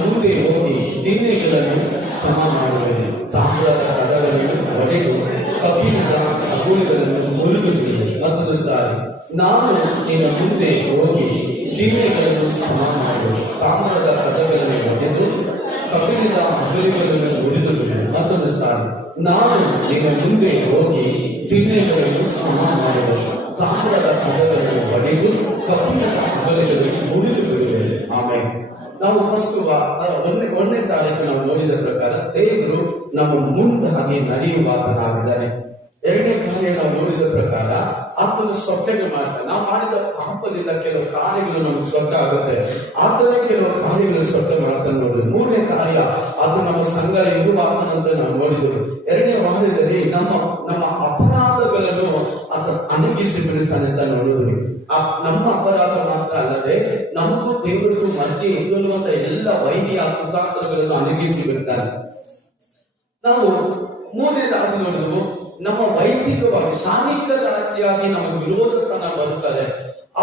ಮುಂದೆ ಹೋಗಿ ದಿಣ್ಣೆಗಳನ್ನು ಸಮ ಮಾಡುವೆನು, ತಾಮ್ರದ ಕದಗಳನ್ನು ಒಡೆದು ಕಬ್ಬಿಣದ ಅಗುಳಿಗಳನ್ನು ಮುರಿದು ಬಿಡುವೆ. ಮತ್ತೊಂದು ಸಾರಿ, ನಾನು ನಿನ್ನ ಮುಂದೆ ಹೋಗಿ ದಿಣ್ಣೆಗಳನ್ನು ಸಮ ಮಾಡುವೆನು, ತಾಮ್ರದ ಕದಗಳನ್ನು ಒಡೆದು ಕಬ್ಬಿಣದ ಅಗುಳಿಗಳನ್ನು ಮುರಿದು ಬಿಡುವೆ. ಮತ್ತೊಂದು ಸಾರಿ, ನಾನು ನಿನ್ನ ಮುಂದೆ ಹೋಗಿ ದಿಣ್ಣೆಗಳನ್ನು ಸಮ ಮಾಡುವೆನು, ತಾಮ್ರದ ಕದಗಳನ್ನು ಒಡೆದು ಕಬ್ಬಿಣದ ಅಗುಳಿಗಳನ್ನು ಮುರಿದು ಬಿಡುವೆ. ಆಮೇಲೆ ನಾವು ಫಸ್ಟ್ ಒಂದನೇ ತಾರೀಕು ನಾವು ನೋಡಿದ ಪ್ರಕಾರ ದೇವರು ನಮ್ಮ ಮುಂದಾಗಿ ನಡೆಯುವಾತನಾಗಿದ್ದಾನೆ. ಎರಡನೇ ಕಾರ್ಯ ನಾವು ನೋಡಿದ ಪ್ರಕಾರ ಆತನು ಸೊಟ್ಟೆಗೆ ಮಾಡ್ತಾನೆ. ನಾವು ಮಾಡಿದ ಪಾಪದಿಂದ ಕೆಲವು ಕಾರ್ಯಗಳು ನಮ್ಗೆ ಸೊಟ್ಟ ಆಗುತ್ತೆ, ಆತನೇ ಕೆಲವು ಕಾರ್ಯಗಳು ಸೊಟ್ಟೆ ಮಾಡ್ತಾನೆ ನೋಡಿದ್ರು. ಮೂರನೇ ಕಾರ್ಯ ಅದು ನಮ್ಮ ಸಂಘ ಇರುವಾತನಂತ ನಾವು ನೋಡಿದ್ರು. ಎರಡನೇ ವಾರದಲ್ಲಿ ನಮ್ಮ ಅಪರಾಧಗಳನ್ನು ಆತ ಅಣಗಿಸಿ ಬಿಡುತ್ತಾನೆ ಅಂತ ನೋಡಿದ್ವಿ. ನಮ್ಮ ಅಪರಾಧ ಮಾತ್ರ ಅಲ್ಲದೆ ನಮಗೂ ದೇವರಿಗೂ ಮಧ್ಯೆ ಇರುವಂತ ಎಲ್ಲ ವೈದ್ಯ ಮುಖಾಂತರಗಳನ್ನು ಅಣಗಿಸಿ ಬಿಡ್ತಾನೆ. ನಾವು ಮೂರನೇದಾಗಿ ನೋಡಿದ್ರು, ನಮ್ಮ ವೈದಿಕವಾಗಿ ಶಾರೀರಿಕವಾಗಿ ನಮ್ಮ ವಿರೋಧತನ ಬರುತ್ತದೆ.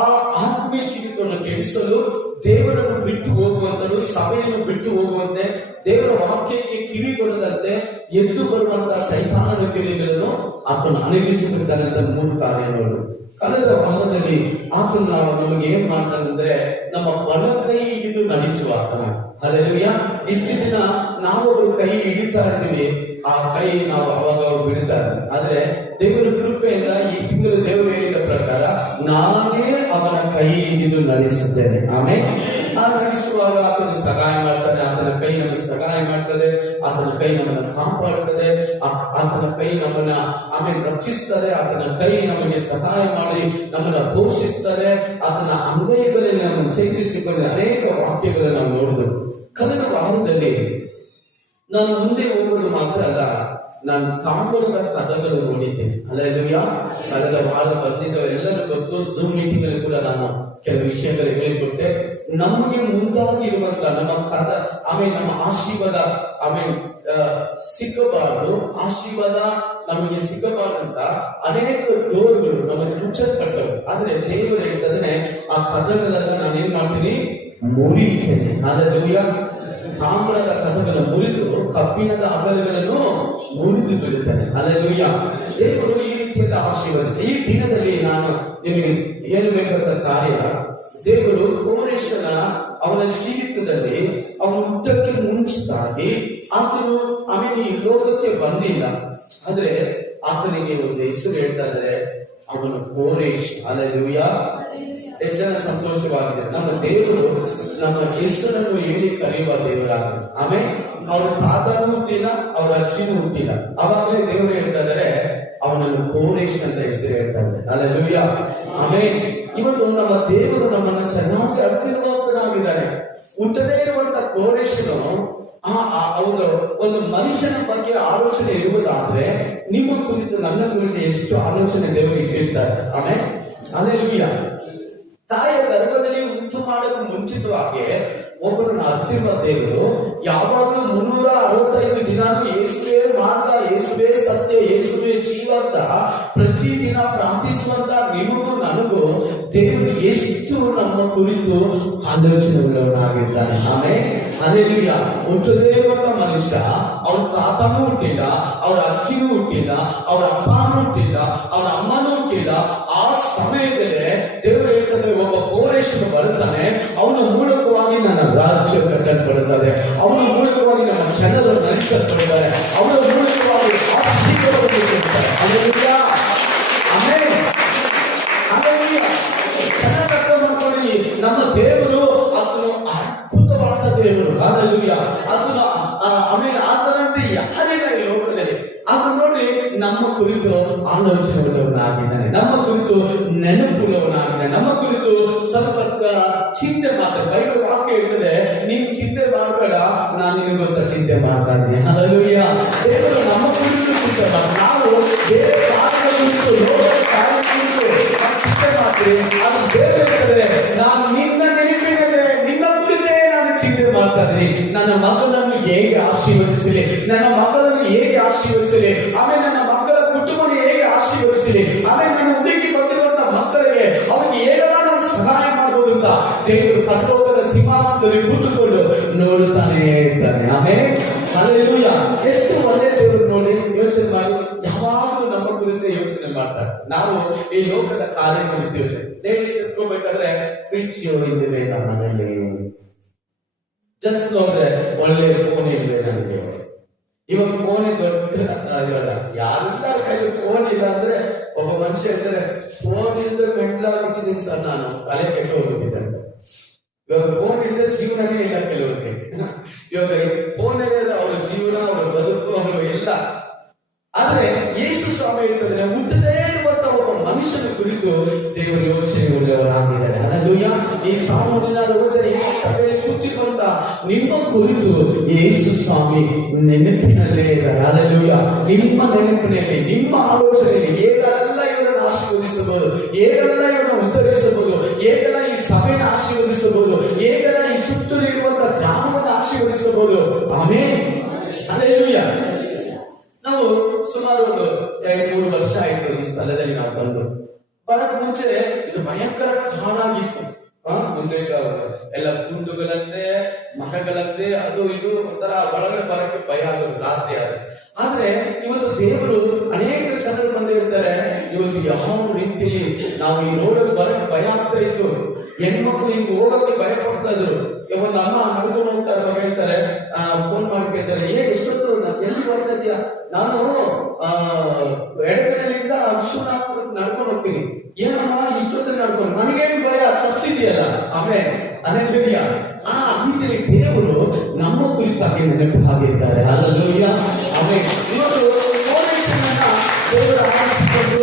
ಆ ಆತ್ಮೀಯ ಜೀವಿತವನ್ನು ಕೆಡಿಸಲು ದೇವರನ್ನು ಬಿಟ್ಟು ಹೋಗುವಂತರು, ಸಭೆಯನ್ನು ಬಿಟ್ಟು ಹೋಗುವಂತೆ, ದೇವರ ವಾಕ್ಯಕ್ಕೆ ಕಿವಿಗೊಳ್ಳದಂತೆ ಎದ್ದು ಬರುವಂತಹ ಸೈತಾನನ ಕ್ರಿಯೆಗಳನ್ನು ಆತನು ಅಣಗಿಸಿಬಿಡ್ತಾನೆ ಅಂತ ಮೂರು ಕಾರ್ಯಗಳು. ಕಳೆದ ವಾರದಲ್ಲಿ ಆತನು ನಮಗೆ ಏನ್ ಮಾಡ್ತಾನಂದ್ರೆ ನಮ್ಮ ಬಲ ಕೈ ಹಿಡಿದು ನಡೆಸುವ ಆತನ. ಹಲ್ಲೆಲೂಯಾ. ಇಷ್ಟು ದಿನ ನಾವೊಬ್ಬರು ಕೈ ಹಿಡಿತಾ ಇದ್ದೀವಿ, ಆ ಕೈ ನಾವು ಅವಾಗ ಬಿಡ್ತಾರೆ. ಆದ್ರೆ ದೇವರ ಕೃಪೆಯಿಂದ ಈ ತಿಂಗಳು ದೇವರು ಹೇಳಿದ ಪ್ರಕಾರ ನಾನೇ ಅವನ ಕೈ ಹಿಡಿದು ನಡೆಸುತ್ತೇನೆ. ಆಮೇಲೆ ಆ ನಡೆಸುವಾಗ ಆತನ ಸಹಾಯ ಮಾಡ್ತಾನೆ, ಆತನ ಕೈ ನಮಗೆ ಸಹಾಯ ಮಾಡ್ತದೆ, ಆತನ ಕೈ ನಮ್ಮನ್ನ ಕಾಪಾಡುತ್ತದೆ, ಆತನ ಕೈ ನಮ್ಮನ್ನ ಆಮೇಲೆ ರಕ್ಷಿಸ್ತದೆ, ಆತನ ಕೈ ನಮಗೆ ಸಹಾಯ ಮಾಡಿ ನಮ್ಮನ್ನ ಪೋಷಿಸ್ತದೆ, ಆತನ ಅಂಗೈಗಳಲ್ಲಿ ನಮ್ಮನ್ನು ಚೇತರಿಸಿಕೊಂಡು ಅನೇಕ ವಾಕ್ಯಗಳನ್ನು ನಾವು ನೋಡಿದ್ರು. ಕಳೆದ ವಾರದಲ್ಲಿ ನಾನು ಮುಂದೆ ಹೋಗೋದು ಮಾತ್ರ ಅಲ್ಲ, ನಾನು ತಾಮ್ರದ ಕದಗಳು ನೋಡಿದ್ದೇನೆ. ಹಲ್ಲೆಲೂಯಾ. ಕಳೆದ ವಾರ ಬಂದಿದ್ದ ಎಲ್ಲರೂ ಗೊತ್ತು. ಝೂಮ್ ಮೀಟಿಂಗ್ ಅಲ್ಲಿ ಕೂಡ ನಾನು ಕೆಲವು ವಿಷಯಗಳು ಹೇಳಿಕೊಟ್ಟೆ. ನಮಗೆ ಮುಂದಾಗಿ ಇರುವಂತ ನಮ್ಮ ಆಮೇಲೆ ನಮ್ಮ ಆಶೀರ್ವಾದ ಆಮೇಲೆ ಸಿಕ್ಕಬಾರದು, ಆಶೀರ್ವಾದ ನಮಗೆ ಸಿಕ್ಕಬಾರ್ದಂತ ಅನೇಕ ಡೋರ್ಗಳು ನಮಗೆ ಮುಚ್ಚಲ್ಪಟ್ಟವು. ಆದ್ರೆ ದೇವರು ಹೇಳ್ತದೆ, ಆ ಕದಗಳೆಲ್ಲ ನಾನು ಏನ್ ಮಾಡ್ತೀನಿ, ಮುರಿಯುತ್ತೇನೆ. ಹಲ್ಲೆಲೂಯಾ. ತಾಮ್ರದ ಕದಗಳನ್ನು ಮುರಿದು ಕಬ್ಬಿಣದ ಅಗಲಗಳನ್ನು ಮುರಿದು ಬಿಡುತ್ತಾನೆ. ಹಲ್ಲೆಲೂಯಾ. ದೇವರು ಈ ರೀತಿಯಲ್ಲಿ ಆಶೀರ್ವದಿಸಿ ಈ ದಿನದಲ್ಲಿ ನಾನು ನಿಮಗೆ ಹೇಳಬೇಕಾದ ಕಾರ್ಯ, ದೇವರು ಕೋರೇಶನ ಅವನ ಜೀವಿತದಲ್ಲಿ ಅವನ ಹುಟ್ಟಕ್ಕೆ ಮುಂಚಿತಾಗಿ ಆತನು ಆಮೇಲೆ ಈ ಲೋಕಕ್ಕೆ ಬಂದಿಲ್ಲ, ಆದ್ರೆ ಆತನಿಗೆ ಒಂದು ಹೆಸರು ಹೇಳ್ತಾ ಇದ್ದಾರೆ, ಅವನು ಕೋರೇಶ್. ಹಲ್ಲೆಲೂಯಾ. ಎಷ್ಟು ಜನ ಸಂತೋಷವಾಗಿದೆ. ನಮ್ಮ ದೇವರು ನಮ್ಮ ಹೆಸರನ್ನು ಹೇಳಿ ಕರೆಯುವ ದೇವರಾಗಿದೆ. ಆಮೇಲೆ ಅವ್ರ ತಾತನೂ ಹುಟ್ಟಿಲ್ಲ, ಅವ್ರ ಅಜ್ಜಿನೂ ಹುಟ್ಟಿಲ್ಲ, ಅವಾಗಲೇ ದೇವರು ಹೇಳ್ತಾ ಇದ್ದಾರೆ ಅವನನ್ನು ಕೋರೇಶ್ ಅಂತ ಹೆಸರು ಹೇಳ್ತಾ ಇದ್ದಾರೆ. ಹಲ್ಲೆಲೂಯಾ. ಆಮೇಲೆ ಇವತ್ತು ನಮ್ಮ ದೇವರು ನಮ್ಮನ್ನ ಚೆನ್ನಾಗಿ ಅರ್ಥಿರುವಂತನಾಗಿದ್ದಾನೆ. ಹುಟ್ಟದೇ ಇರುವಂತ ಕೋರೇಶನು ಅವನು ಒಂದು ಮನುಷ್ಯನ ಬಗ್ಗೆ ಆಲೋಚನೆ ಇರುವುದಾದ್ರೆ ನಿಮ್ಮ ಕುರಿತು ನನ್ನ ಕುರಿತು ಎಷ್ಟು ಆಲೋಚನೆ ದೇವರು ಇಟ್ಟಿರ್ತಾರೆ. ಆಮೇಲೆ ಹಲ್ಲೆಲೂಯಾ. ತಾಯಿಯ ಗರ್ಭದಲ್ಲಿ ಉಂಟು ಮಾಡಕ್ಕೆ ಮುಂಚಿತವಾಗಿ ಒಬ್ಬರನ್ನ ಅರ್ತಿರುವ ದೇವರು ಯಾವಾಗಲೂ 365 ದಿನಾನು ಯೇಸುವೇ ಮಾರ್ಗ, ಯೇಸುವೇ ಸತ್ಯ, ಯೇಸುವೇ ಜೀವ ಅಂತ ಪ್ರತಿದಿನ ಪ್ರಾರ್ಥಿಸುವಂತ ನಿಮಗೂ ನನಗೂ ದೇವರು ಎಷ್ಟು ನಮ್ಮ ಕುರಿತು ಆಲೋಚನೆಗಳನ್ನಾಗಿದ್ದಾನೆ. ಆಮೇಲೆ ಹಲ್ಲೆಲೂಯಾ. ಹುಟ್ಟದೇ ಇರುವಂತ ಮನುಷ್ಯ ಅವ್ರ ತಾತನೂ ಹುಟ್ಟಿಲ್ಲ, ಅವ್ರ ಅಜ್ಜಿನೂ ಹುಟ್ಟಿಲ್ಲ, ಅವ್ರ ಅಪ್ಪನೂ ಹುಟ್ಟಿಲ್ಲ, ಅವ್ರ ಅಮ್ಮನೂ ಹುಟ್ಟಿಲ್ಲ. ಆ ಸಮಯದಲ್ಲೇ ದೇವರು ಹೇಳ್ತಾರೆ, ಒಬ್ಬ ಕೋರೇಶನು ಬರುತ್ತಾನೆ, ಅವನ ಮೂಲಕವಾಗಿ ನನ್ನ ರಾಜ್ಯ ಕಟ್ಟಲ್ಪಡುತ್ತದೆ, ಅವನ ಮೂಲಕವಾಗಿ ನಮ್ಮ ಜನರು ನಡೆಸಲ್ಪಡುತ್ತಾರೆ, ಅವನ ಮೂಲಕವಾಗಿ ಆಶೀರ್ವಾದವನ್ನು ಕೊಡ್ತಾರೆ. ಹಲ್ಲೆಲೂಯಾ. ಆಮೇಲೆ ಚೆನ್ನಾಗಿ ಅರ್ಥ ಮಾಡ್ಕೊಳ್ಳಿ, ನಮ್ಮ ದೇವರು ಆತನು ಅದ್ಭುತವಾದ ದೇವರು. ಹಲ್ಲೆಲೂಯಾ. ಆತನು ಆಮೇಲೆ ಆತನಂತೆ ಯಾರಿಲ್ಲ ಈ ಲೋಕದಲ್ಲಿ. ಅದು ನೋಡಿ ನಮ್ಮ ಕುರಿತು ಆಲೋಚನೆಗಳನ್ನಾಗಿದ್ದಾನೆ, ನಮ್ಮ ಕುರಿತು ನೆನಪುಗಳವನಾಗಿದ್ದಾನೆ, ನಮ್ಮ ಕುರಿತು ಸ್ವಲ್ಪ ಚಿಂತೆ ಮಾಡ್ತಾರೆ. ಬೈಬಲ್ ವಾಕ್ಯ ಹೇಳ್ತದೆ, ನೀನು ಚಿಂತೆ ಮಾಡಬೇಡ, ನಾನು ನಿನಗೋಸ್ಕರ ಚಿಂತೆ ಮಾಡ್ತಾ ಇದ್ದೀನಿ. ಹಲ್ಲೆಲೂಯಾ. ದೇವರು ನಮ್ಮ ಕುರಿತು ಚಿಂತೆ ಮಾಡ್ತಾರೆ. ನಾವು ಬೇರೆ ಕಾರ್ಯಗಳ ಕುರಿತು, ಲೋಕದ ಕಾರ್ಯಗಳ ಕುರಿತು ಚಿಂತೆ ಮಾಡ್ತೀವಿ. ಅದು ಬೇರೆ ಹೇಳ್ತದೆ, ನಾನು ನಿನ್ನ ನೆನಪಿನಲ್ಲಿ ನಿನ್ನ ಕುರಿತೇ ನಾನು ಚಿಂತೆ ಮಾಡ್ತಾ ಇದ್ದೀನಿ. ನನ್ನ ಮಗನನ್ನು ಹೇಗೆ ಆಶೀರ್ವದಿಸಲಿ, ನನ್ನ ಮಗಳನ್ನು ಹೇಗೆ ಆಶೀರ್ವದಿಸಲಿ, ಆಮೇಲೆ ನನ್ನ ಮಕ್ಕಳ ಕುಟುಂಬವನ್ನು ಹೇಗೆ ಆಶೀರ್ವದಿಸಲಿ, ಆಮೇಲೆ ನನ್ನ ಹುಡುಗಿ ಬಂದಿರುವಂತ ಮಕ್ಕಳಿಗೆ ಅವರಿಗೆ ಹೇಗೆಲ್ಲ ನಾನು ಸಹಾಯ ಮಾಡಬಹುದು ಅಂತ ದೇವರು ಪರಲೋಕದ ಸಿಂಹಾಸನದಲ್ಲಿ ಕೂತುಕೊಂಡು ನೋಡುತ್ತಾನೆ ಇದ್ದಾನೆ. ಆಮೇಲೆ ಹಲ್ಲೆಲೂಯಾ. ಎಷ್ಟು ಒಳ್ಳೆ ದೇವರು ನೋಡಿ, ಯೋಚನೆ ಮಾಡಿ. ಯಾವಾಗಲೂ ನಮ್ಮ ಕುರಿತು ಯೋಚನೆ ಮಾಡ್ತಾರೆ. ನಾವು ಈ ಲೋಕದ ಕಾರ್ಯ ಕುರಿತು ಯೋಚನೆ ಲೇಡೀಸ್ ಎತ್ಕೋಬೇಕಾದ್ರೆ ಫ್ರಿಡ್ಜ್ ಇಲ್ಲವೇ ನಮ್ಮ ಮನೆಯಲ್ಲಿ, ಜನಿಸ್ಲು ಹೋದ್ರೆ ಒಳ್ಳೆ ಫೋನ್ ಇಲ್ವೇ ನನಗೆ. ಇವಾಗ ಫೋನ್ ದೊಡ್ಡ ಇವಾಗ ಯಾರ ಕೈಲಿ ಫೋನ್ ಇಲ್ಲ ಅಂದ್ರೆ ಒಬ್ಬ ಮನುಷ್ಯ ಹೇಳ್ತಾರೆ, ಫೋನ್ ಇಲ್ಲದೆ ಮೆಂಟ್ಲಾಗ್ಬಿಟ್ಟಿದ್ದೀನಿ ಸರ್, ನಾನು ತಲೆ ಕೆಟ್ಟು ಹೋಗ್ಬಿಟ್ಟಿದ್ದೆ ಅಂತ. ಇವಾಗ ಫೋನ್ ಇಲ್ಲದೆ ಜೀವನನೇ ಇಲ್ಲ ಕೆಲವರಿಗೆ. ಇವಾಗ ಫೋನ್ ಅವರ ಜೀವನ, ಅವರ ಬದುಕು, ಅವರು ಎಲ್ಲ. ಆದ್ರೆ ಯೇಸು ಸ್ವಾಮಿ ಹೇಳ್ತಾರೆ, ಹುಟ್ಟದೇ ಇರುವಂತ ಒಬ್ಬ ಮನುಷ್ಯನ ಕುರಿತು ದೇವರು ಯೋಚನೆ ಉಳ್ಳವರಾಗಿದ್ದಾರೆ. ಹಲ್ಲೆಲೂಯಾ. ಈ ಸಾಮೂಹಿಕ ಯೋಚನೆ ಸಭೆಯಲ್ಲಿ ಕೂತಿರುವಂತ ನಿಮ್ಮ ಕುರಿತು ಯೇಸು ಸ್ವಾಮಿ ನೆನಪಿನಲ್ಲೇ ಇದ್ದಾರೆ. ಹಲ್ಲೆಲೂಯಾ. ನಿಮ್ಮ ನೆನಪಿನಲ್ಲಿ, ನಿಮ್ಮ ಆಲೋಚನೆಯಲ್ಲಿ ಹೇಗೆಲ್ಲ ಇವರನ್ನು ಆಶೀರ್ವದಿಸಬಹುದು, ಹೇಗೆಲ್ಲ ಇವರನ್ನು ಉತ್ತರಿಸಬಹುದು, ಹೇಗೆಲ್ಲ ಈ ಸಭೆಯನ್ನು ಆಶೀರ್ವದಿಸಬಹುದು, ಹೇಗೆಲ್ಲ ಈ ಸುತ್ತಲೂ ಇರುವಂತಹ ಗ್ರಾಮವನ್ನು ಆಶೀರ್ವದಿಸಬಹುದು. ಆಮೆನ್. ಹಲ್ಲೆಲೂಯಾ. ನಾವು ಸುಮಾರು ಒಂದು 2-3 ವರ್ಷ ಆಯ್ತು ಈ ಸ್ಥಳದಲ್ಲಿ ನಾವು ಬಂದು. ಬರಕ್ ಮುಂಚೆ ಇದು ಭಯಂಕರ ಕಾಡಾಗಿತ್ತು. ಮುಂದೆ ಎಲ್ಲ ಕುಂಡುಗಳಂತೆ, ಮರಗಳಂತೆ, ಅದು ಇದು ಒಂಥರ ಒಳಗಡೆ ಬರಕ್ಕೆ ಭಯ ಆಗೋದು ರಾತ್ರಿ ಆದ್ರೆ. ಆದ್ರೆ ಇವತ್ತು ದೇವರು ಅನೇಕ ಜನರು ಬಂದಿರ್ತಾರೆ. ಇವತ್ತು ಯಾವ ರೀತಿಯಲ್ಲಿ ನಾವು ಈ ರೋಡಲ್ಲಿ ಬರಕ್ಕೆ ಭಯ ಆಗ್ತಾ ಇತ್ತು. ಹೆಣ್ಮಕ್ಳು ಹಿಂಗ್ ಹೋಗಕ್ಕೆ ಭಯ ಪಡ್ತಾ ಇದ್ರು. ಒಂದು ಅಮ್ಮ ನಡ್ಕೊಂಡು ಹೋಗ್ತಾರೆ, ಹೇಳ್ತಾರೆ, ಫೋನ್ ಮಾಡ್ಕೊಳ್ತಾರೆ, ಎಷ್ಟೊತ್ತು ಎಲ್ಲಿ ಬರ್ತಾ ಇದೀಯಾ? ನಾನು ಎಡಗಡೆಯಿಂದ ಅಕ್ಷುನಾಪುರ ನಡ್ಕೊಂಡು ಹೋಗ್ತೀನಿ. ಏನಮ್ಮ ಇಷ್ಟೊತ್ತಲ್ಲಿ ನಡ್ಕೊಂಡು? ನನಗೇನು ಭಯ, ಚರ್ಚ್ ಇದೆಯಲ್ಲ. ಆಮೇಲೆ ಅನೇಕ ಆ ರೀತಿಯಲ್ಲಿ ದೇವರು ನಮ್ಮ ಕುರಿತಾಗಿ ನೆನಪು ಹಾಕಿದ್ದಾರೆ. ಹಲ್ಲೆಲೂಯಾ. ಆಮೇಲೆ ಇವತ್ತು ದೇವರ ಆರಿಸಿಕೊಂಡು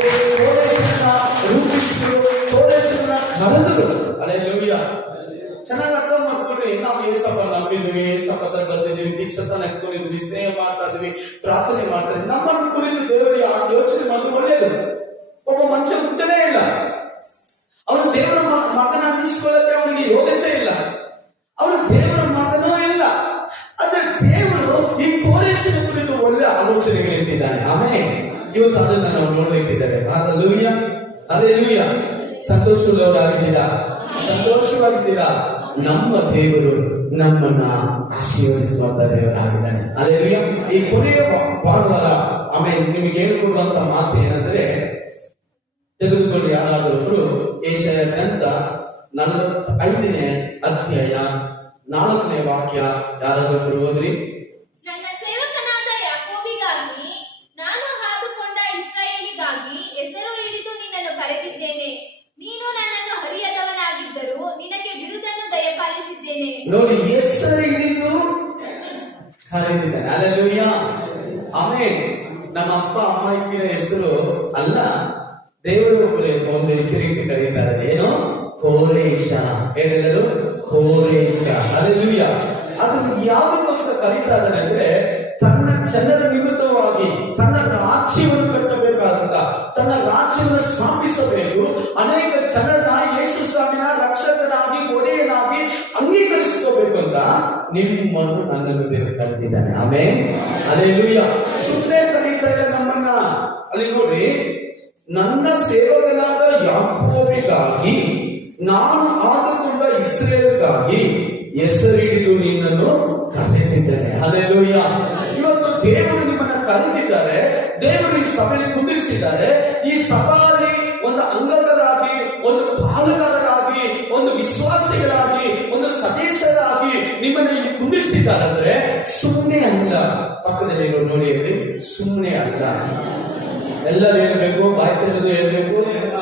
ರೂಪಿಸಿದ್ರು, ನಡೆದರು. ಹಲ್ಲೆಲೂಯಾ. ಚೆನ್ನಾಗಿ ಅರ್ಥ ಮಾಡ್ಕೊಂಡ್ರಿ. ನಾವು ಏಸಪ್ಪ ನಂಬಿದ್ವಿ, ಏಸಪ್ಪ ಬಂದಿದ್ವಿ, ದೀಕ್ಷಾಸ್ಥಾನ ಎತ್ಕೊಂಡಿದ್ವಿ, ಸೇವೆ ಮಾಡ್ತಾ ಇದ್ವಿ, ಪ್ರಾರ್ಥನೆ ಮಾಡ್ತಾ ಇದ್ವಿ. ನಮ್ಮನ್ನು ಕುರಿತು ದೇವರು ಯೋಚನೆ ಮಾಡೋದು ಒಳ್ಳೆಯದು. ಒಬ್ಬ ಮನುಷ್ಯ ಹುಟ್ಟನೇ ಇಲ್ಲ, ಅವನು ದೇವರ ಮಗನ ಅನ್ನಿಸ್ಕೊಳ್ಳಕ್ಕೆ ಅವನಿಗೆ ಯೋಗ್ಯತೆ ಇಲ್ಲ, ಅವನು ದೇವರ ಮಗನೂ ಇಲ್ಲ. ಆದ್ರೆ ದೇವರು ಈ ಕೋರೇಶನ ಕುರಿತು ಒಳ್ಳೆ ಆಲೋಚನೆಗಳಿಟ್ಟಿದ್ದಾನೆ. ಆಮೇಲೆ ಇವತ್ತು ಅದನ್ನ ನಾವು ನೋಡ್ಲಿಕ್ಕಿದ್ದೇವೆ. ಹಲ್ಲೆಲೂಯಾ. ಹಲ್ಲೆಲೂಯಾ. ಸಂತೋಷವಾಗಿದ್ದೀರಾ? ಸಂತೋಷವಾಗಿದ್ದೀರಾ? ನಮ್ಮ ದೇವರು ನಮ್ಮನ್ನ ಆಶೀರ್ವದಿಸುವಂತ ದೇವರಾಗಿದ್ದಾನೆ. ಹಲ್ಲೆಲೂಯಾ. ಈ ಕೊನೆಯ ಭಾನುವಾರ ಆಮೇಲೆ ನಿಮಗೆ ಹೇಳ್ಕೊಡುವಂತ ಮಾತು ಏನಂದ್ರೆ, ತೆಗೆದುಕೊಂಡು ಯಾರಾದರೂ ಯೆಶಾಯ ಗ್ರಂಥ 45ನೇ ಅಧ್ಯಾಯ 4ನೇ ವಾಕ್ಯ ಯಾರಾದರೂ ಓದ್ರಿ. ನನ್ನ ಸೇವಕನಾದ ಯಾಕೋಬಿಗಾಗಿ, ನಾನು ಹಾದುಕೊಂಡ ಇಸ್ರಾಯೇಲಿಗಾಗಿ ಹೆಸರು ಹಿಡಿದು ನಿನ್ನನ್ನು ಕರೆದಿದ್ದೇನೆ. ನೀನು ನನ್ನನ್ನು ಹರಿಯದವನಾಗಿದ್ದರೂ ನಿನಗೆ ಬಿರುದನ್ನು ದಯಪಾಲಿಸಿದ್ದೇನೆ. ನೋಡಿ, ಹೆಸರು ಹಿಡಿದು ಕರೆದಿದ್ದಾನೆ. ಹಲ್ಲೆಲೂಯಾ. ಆಮೇಲೆ ನಮ್ಮ ಅಪ್ಪ ಅಮ್ಮ ಇಕ್ಕಿನ ಹೆಸರು ಅಲ್ಲ, ದೇವರು ಒಂದು ಹೆಸರಿಗೆ ಕರೀತಾರೆ. ಏನು? ಕೋರೇಶ. ಹೇಳಿದರು ಕೋರೇಶ. ಹಲ್ಲೆಲೂಯಾ. ಅದನ್ನು ಯಾವುದಕ್ಕೋಸ್ಕರ ಕರೀತಾ ಇದ್ದಾನೆ ಅಂದ್ರೆ, ತನ್ನ ಜನರ ನಿಮಿತ್ತವಾಗಿ ತನ್ನ ರಾಜ್ಯವನ್ನು ಕಟ್ಟಬೇಕಾದಂತ, ತನ್ನ ರಾಜ್ಯವನ್ನು ಸ್ಥಾಪಿಸಬೇಕು, ಅನೇಕ ಜನರನ್ನ ಯೇಸು ಸ್ವಾಮಿನ ರಕ್ಷಕನಾಗಿ, ಒಡೆಯನಾಗಿ ಅಂಗೀಕರಿಸಿಕೋಬೇಕು ಅಂತ ನಿಮ್ಮನ್ನು ನನ್ನನ್ನು ದೇವರು ಕರೆದಿದ್ದಾನೆ. ಆಮೆನ್. ಹಲ್ಲೆಲೂಯಾ. ಸುಮ್ಮನೆ ಕರೀತಾ ಇಲ್ಲ ನಮ್ಮನ್ನ. ಅಲ್ಲಿ ನೋಡಿ, ನನ್ನ ಸೇವಕನಾದ ಯಾಕೋಬಿಗಾಗಿ, ನಾನು ಆದುಕೊಂಡ ಇಸ್ರೇಲ್ಗಾಗಿ ಹೆಸರು ಹಿಡಿದು ನಿನ್ನನ್ನು ಕರೆದಿದ್ದೇನೆ. ಹಲ್ಲೆಲೂಯಾ. ಇವತ್ತು ದೇವರು ನಿಮ್ಮನ್ನ ಕರೆದಿದ್ದಾರೆ, ದೇವರು ಈ ಸಭೆಯಲ್ಲಿ ಕುಂದಿರಿಸಿದ್ದಾರೆ. ಈ ಸಭೆಯಲ್ಲಿ ಒಂದು ಅಂಗಗಳಾಗಿ, ಒಂದು ಪಾಲುಗಾರರಾಗಿ, ಒಂದು ವಿಶ್ವಾಸಿಗಳಾಗಿ, ಒಂದು ಸದಸ್ಯರಾಗಿ ನಿಮ್ಮನ್ನ ಇಲ್ಲಿ ಕುಂದಿರಿಸಿದ್ದಾರೆ ಅಂದ್ರೆ ಸುಮ್ಮನೆ ಅಲ್ಲ. ಪಕ್ಕದಲ್ಲಿ ನೋಡಿ, ಸುಮ್ಮನೆ ಅಲ್ಲ. ಎಲ್ಲರೂ ಹೇಳ್ಬೇಕು, ಬಾಯ್ತದ್ದು ಹೇಳ್ಬೇಕು,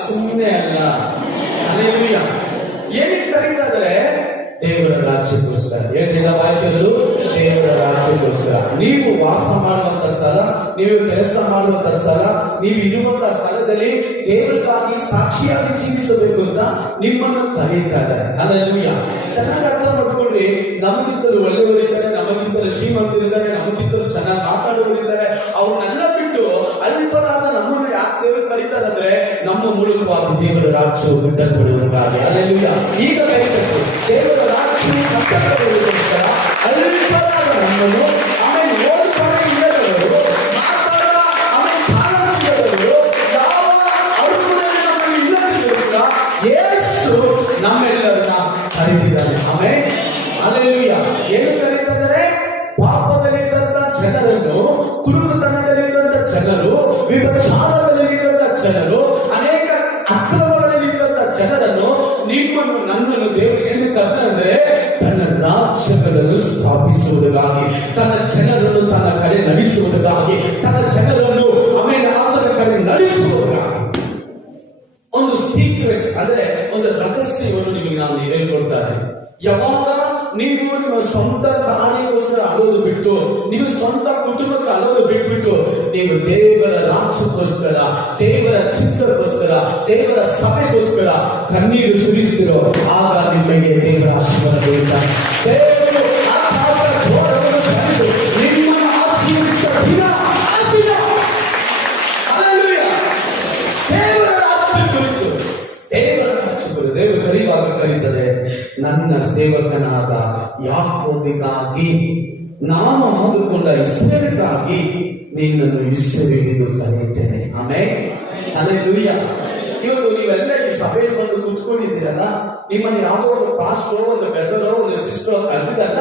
ಸುಮ್ಮನೆ ಅಲ್ಲ. ಹಲ್ಲೆಲೂಯಾ. ಏನಕ್ಕೆ ಕರೀತಾ ಇದ್ದಾರೆ? ದೇವರ ರಾಜ್ಯಕ್ಕೋಸ್ಕರ. ಏನಿಲ್ಲ ಬಾಯ್ತದ್ದು, ದೇವರ ರಾಜ್ಯಕ್ಕೋಸ್ಕರ. ನೀವು ವಾಸ ಮಾಡುವಂತ ಸ್ಥಳ, ನೀವು ಕೆಲಸ ಮಾಡುವಂತ ಸ್ಥಳ, ನೀವು ಇರುವಂತ ಸ್ಥಳದಲ್ಲಿ ದೇವರಿಗಾಗಿ ಸಾಕ್ಷಿಯಾಗಿ ಜೀವಿಸಬೇಕು ಅಂತ ನಿಮ್ಮನ್ನು ಕರೀತಾ ಇದ್ದಾರೆ. ಹಲ್ಲೆಲೂಯಾ. ಚೆನ್ನಾಗಿ ಅರ್ಥ ಮಾಡ್ಕೊಳ್ರಿ. ನಮಗಿಂತಲೂ ಒಳ್ಳೆಯವರಿದ್ದಾರೆ, ನಮಗಿಂತಲೂ ಶ್ರೀಮಂತರಿದ್ದಾರೆ, ನಮಗಿಂತಲೂ ಚೆನ್ನಾಗಿ ಮಾತಾಡುವವರಿದ್ದಾರೆ. ಅವ್ರನ್ನೆಲ್ಲ ಬಿಟ್ಟು ಅಲ್ಪರಾದ ನಮ್ಮನ್ನು ಯಾಕೆ ದೇವರು ಕರೀತಾರೆ ಅಂದ್ರೆ, ನಮ್ಮ ಮೂಲಕವಾಗಿ ದೇವರ ರಾಜ್ಯವು ಬಿಟ್ಟುಕೊಡುವುದಕ್ಕಾಗಿ. ಹಲ್ಲೆಲೂಯಾ. ಈಗ ಕರೀಬೇಕು ದೇವರ ರಾಜ್ಯವು ಕಟ್ಟುವುದಕ್ಕೋಸ್ಕರ ಅಲ್ಪರಾದ ನಮ್ಮನ್ನು, ಆಮೇಲೆ ಓಡುತ್ತಾರೆ ಇಲ್ಲದವರು, ಆಮೇಲೆ ಕಾರಣವಿಲ್ಲದವರು, ಯಾವ ಅನುಕೂಲಗಳು ನಮ್ಮಲ್ಲಿ ಇಲ್ಲದಿರುವುದಿಲ್ಲ, ಯೇಸು ನಮ್ಮೆಲ್ಲರನ್ನ ಕರೆದಿದ್ದಾನೆ. ಆಮೇಲೆ ಸ್ಥಾಪಿಸುವುದಕ್ಕಾಗಿ, ತನ್ನ ಜನರನ್ನು ತನ್ನ ಕಡೆ ನಡೆಸುವುದಕ್ಕಾಗಿ, ತನ್ನ ಜನರನ್ನು ಆಮೇಲೆ ಆತನ ಕಡೆ ನಡೆಸುವುದಕ್ಕಾಗಿ ಒಂದು ಸೀಕ್ರೆಟ್ ಅಂದ್ರೆ ಒಂದು ರಹಸ್ಯವನ್ನು ನಿಮಗೆ ನಾನು ಹೇಳ್ಕೊಡ್ತಾರೆ. ಯಾವಾಗ ನೀವು ನಿಮ್ಮ ಸ್ವಂತ ಕಾರ್ಯಕ್ಕೋಸ್ಕರ ಅಲ್ಲೋದು ಬಿಟ್ಟು, ನೀವು ಸ್ವಂತ ಕುಟುಂಬಕ್ಕೆ ಅಲ್ಲೋದು ಬಿಟ್ಬಿಟ್ಟು ನೀವು ದೇವರ ರಾಜ್ಯಕ್ಕೋಸ್ಕರ, ದೇವರ ಚಿತ್ತಕ್ಕೋಸ್ಕರ, ದೇವರ ಸಭೆಗೋಸ್ಕರ ಕಣ್ಣೀರು ಸುರಿಸ್ತಿರೋ, ಆಗ ನಿಮಗೆ ದೇವರ ಆಶೀರ್ವಾದ ಇರುತ್ತಾರೆ. ದೇವರು ಆಕಾಶ ದ್ವಾರವನ್ನು ತೆರೆದು ನಿಮ್ಮನ್ನು ಆಶೀರ್ವದಿಸುವ ದಿನ ಆ ದಿನ. ಹಲ್ಲೆಲೂಯಾ. ದೇವರ ರಾಜ್ಯ ಕುರಿತು, ದೇವರ ರಾಜ್ಯ ಕುರಿತು ದೇವರು ಕರೆಯುವಾಗ ಕರೀತಾರೆ, ನನ್ನ ಸೇವಕನಾದ ಯಾಕೋಬಿಗಾಗಿ, ನಾನು ಆದುಕೊಂಡ ಇಸ್ರಾಯೇಲಿಗಾಗಿ ನಿನ್ನನ್ನು ಇಸ್ರಾಯೇಲೆಂದು ಕರೆಯುತ್ತೇನೆ. ಆಮೆನ್. ಹಲ್ಲೆಲೂಯಾ. ಇವತ್ತು ನೀವೆಲ್ಲ ಈ ಸಭೆಯಲ್ಲಿ ಬಂದು ಕೂತ್ಕೊಂಡಿದ್ದೀರಲ್ಲ, ನಿಮ್ಮನ್ನು ಯಾವುದೋ ಒಂದು ಪಾಸ್ಟರ್, ಒಂದು ಬ್ರದರ್, ಒಂದು ಸಿಸ್ಟರ್ ಕರೆದಿದ್ದಲ್ಲ,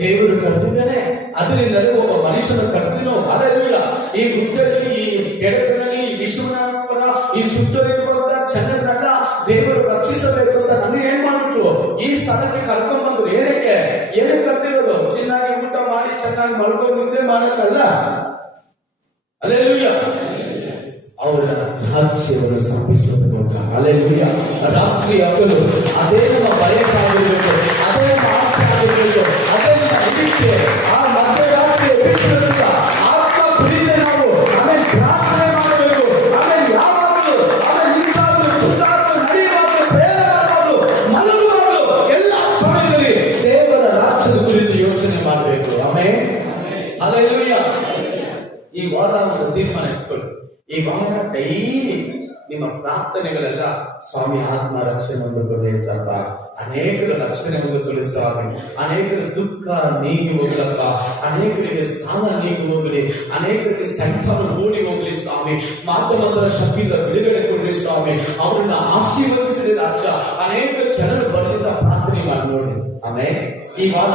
ದೇವರು ಕರೆದಿದ್ದಾನೆ. ಅದರಿಂದ ಒಬ್ಬ ಮನುಷ್ಯನ ಕರೆದಿನೋ. ಹಲ್ಲೆಲೂಯಾ. ಈ ಗುಡ್ಡಲ್ಲಿ, ಈ ಬೆಳಕಿನಲ್ಲಿ, ಈ ವಿಶ್ವನಾಥಪುರ, ಈ ಸುತ್ತಲಿರುವಂತಹ ಜನರನ್ನೆಲ್ಲ ದೇವರು ರಕ್ಷಿಸಬೇಕು ಅಂತ ನನಗೆ ಏನ್ ಮಾಡ್ಬಿಟ್ರು, ಈ ಸ್ಥಳಕ್ಕೆ ಕರ್ಕೊಂಡ್ ಬಂದ್ರು. ಏನಕ್ಕೆ ಕರೆದಿರೋದು? ಚೆನ್ನಾಗಿ ಊಟ ಮಾಡಿ ಚೆನ್ನಾಗಿ ಮಲ್ಕೊಂಡು ನಿದ್ದೆ ಮಾಡಕ್ಕಲ್ಲ. ಹಲ್ಲೆಲೂಯಾ. ಅವರ ರಾಜ್ಯವನ್ನು ಸ್ಥಾಪಿಸೋದಕ್ಕೆ. ಹಲ್ಲೆಲೂಯಾ. ರಾತ್ರಿ ಹಗಲು ಅದೇ ನಮ್ಮ ಬಯಸಾಗಿರ್ಬೇಕು, ಅದೇ ನಮ್ಮ ಆಸೆ ಆಗಿರ್ಬೇಕು, ಅದೇ ನಮ್ಮ ನಿರೀಕ್ಷೆ. ಆ ಮಧ್ಯರಾತ್ರಿ ಎಬ್ಬಿಸಿದಂತ ಆತ್ಮ ಪ್ರೀತಿ ನಾವು ಆಮೇಲೆ ಪ್ರಾರ್ಥನೆ ಮಾಡಬೇಕು. ಆಮೇಲೆ ಯಾವಾಗಲೂ ಆಮೇಲೆ ನಿಂತಾಗಲು, ಕುಂತಾಗಲು, ನಡೆಯುವಾಗಲು, ಪ್ರೇರಣೆ ಮಲಗುವಾಗಲು ಎಲ್ಲ ಸಮಯದಲ್ಲಿ ದೇವರ ರಾಜ್ಯದ ಕುರಿತು ಯೋಚನೆ ಮಾಡಬೇಕು. ಆಮೇಲೆ ಹಲ್ಲೆಲೂಯಾ. ಈ ವಾರ ಒಂದು ತೀರ್ಮಾನ ಇಟ್ಕೊಳ್ಳಿ. ಈ ವಾರ ಡೈಲಿ ನಿಮ್ಮ ಪ್ರಾರ್ಥನೆಗಳೆಲ್ಲ, ಸ್ವಾಮಿ ಆತ್ಮ ರಕ್ಷಣೆ ಹೊಂದಿಕೊಳ್ಳಿ ಸ್ವಲ್ಪ, ಅನೇಕರ ರಕ್ಷಣೆ ಹೊಂದಿಕೊಳ್ಳಿ ಸ್ವಾಮಿ, ಅನೇಕರ ದುಃಖ ನೀಗಿ ಹೋಗಲಪ್ಪ, ಅನೇಕರಿಗೆ ಸಾಲ ನೀಗಿ ಹೋಗಲಿ, ಅನೇಕರಿಗೆ ಸಂತಾನ ಓಡಿ ಹೋಗಲಿ ಸ್ವಾಮಿ, ಮಾತನಾಡುವ ಶಕ್ತಿಯಿಂದ ಬಿಡುಗಡೆ ಕೊಡಲಿ ಸ್ವಾಮಿ, ಅವರನ್ನ ಆಶೀರ್ವದಿಸಿದ ರಾಜ್ಯ. ಅನೇಕ ಜನರು ಬರಲಿಂದ ಪ್ರಾರ್ಥನೆ ಮಾಡಿ ನೋಡಿ. ಆಮೇಲೆ ಈ ವಾರ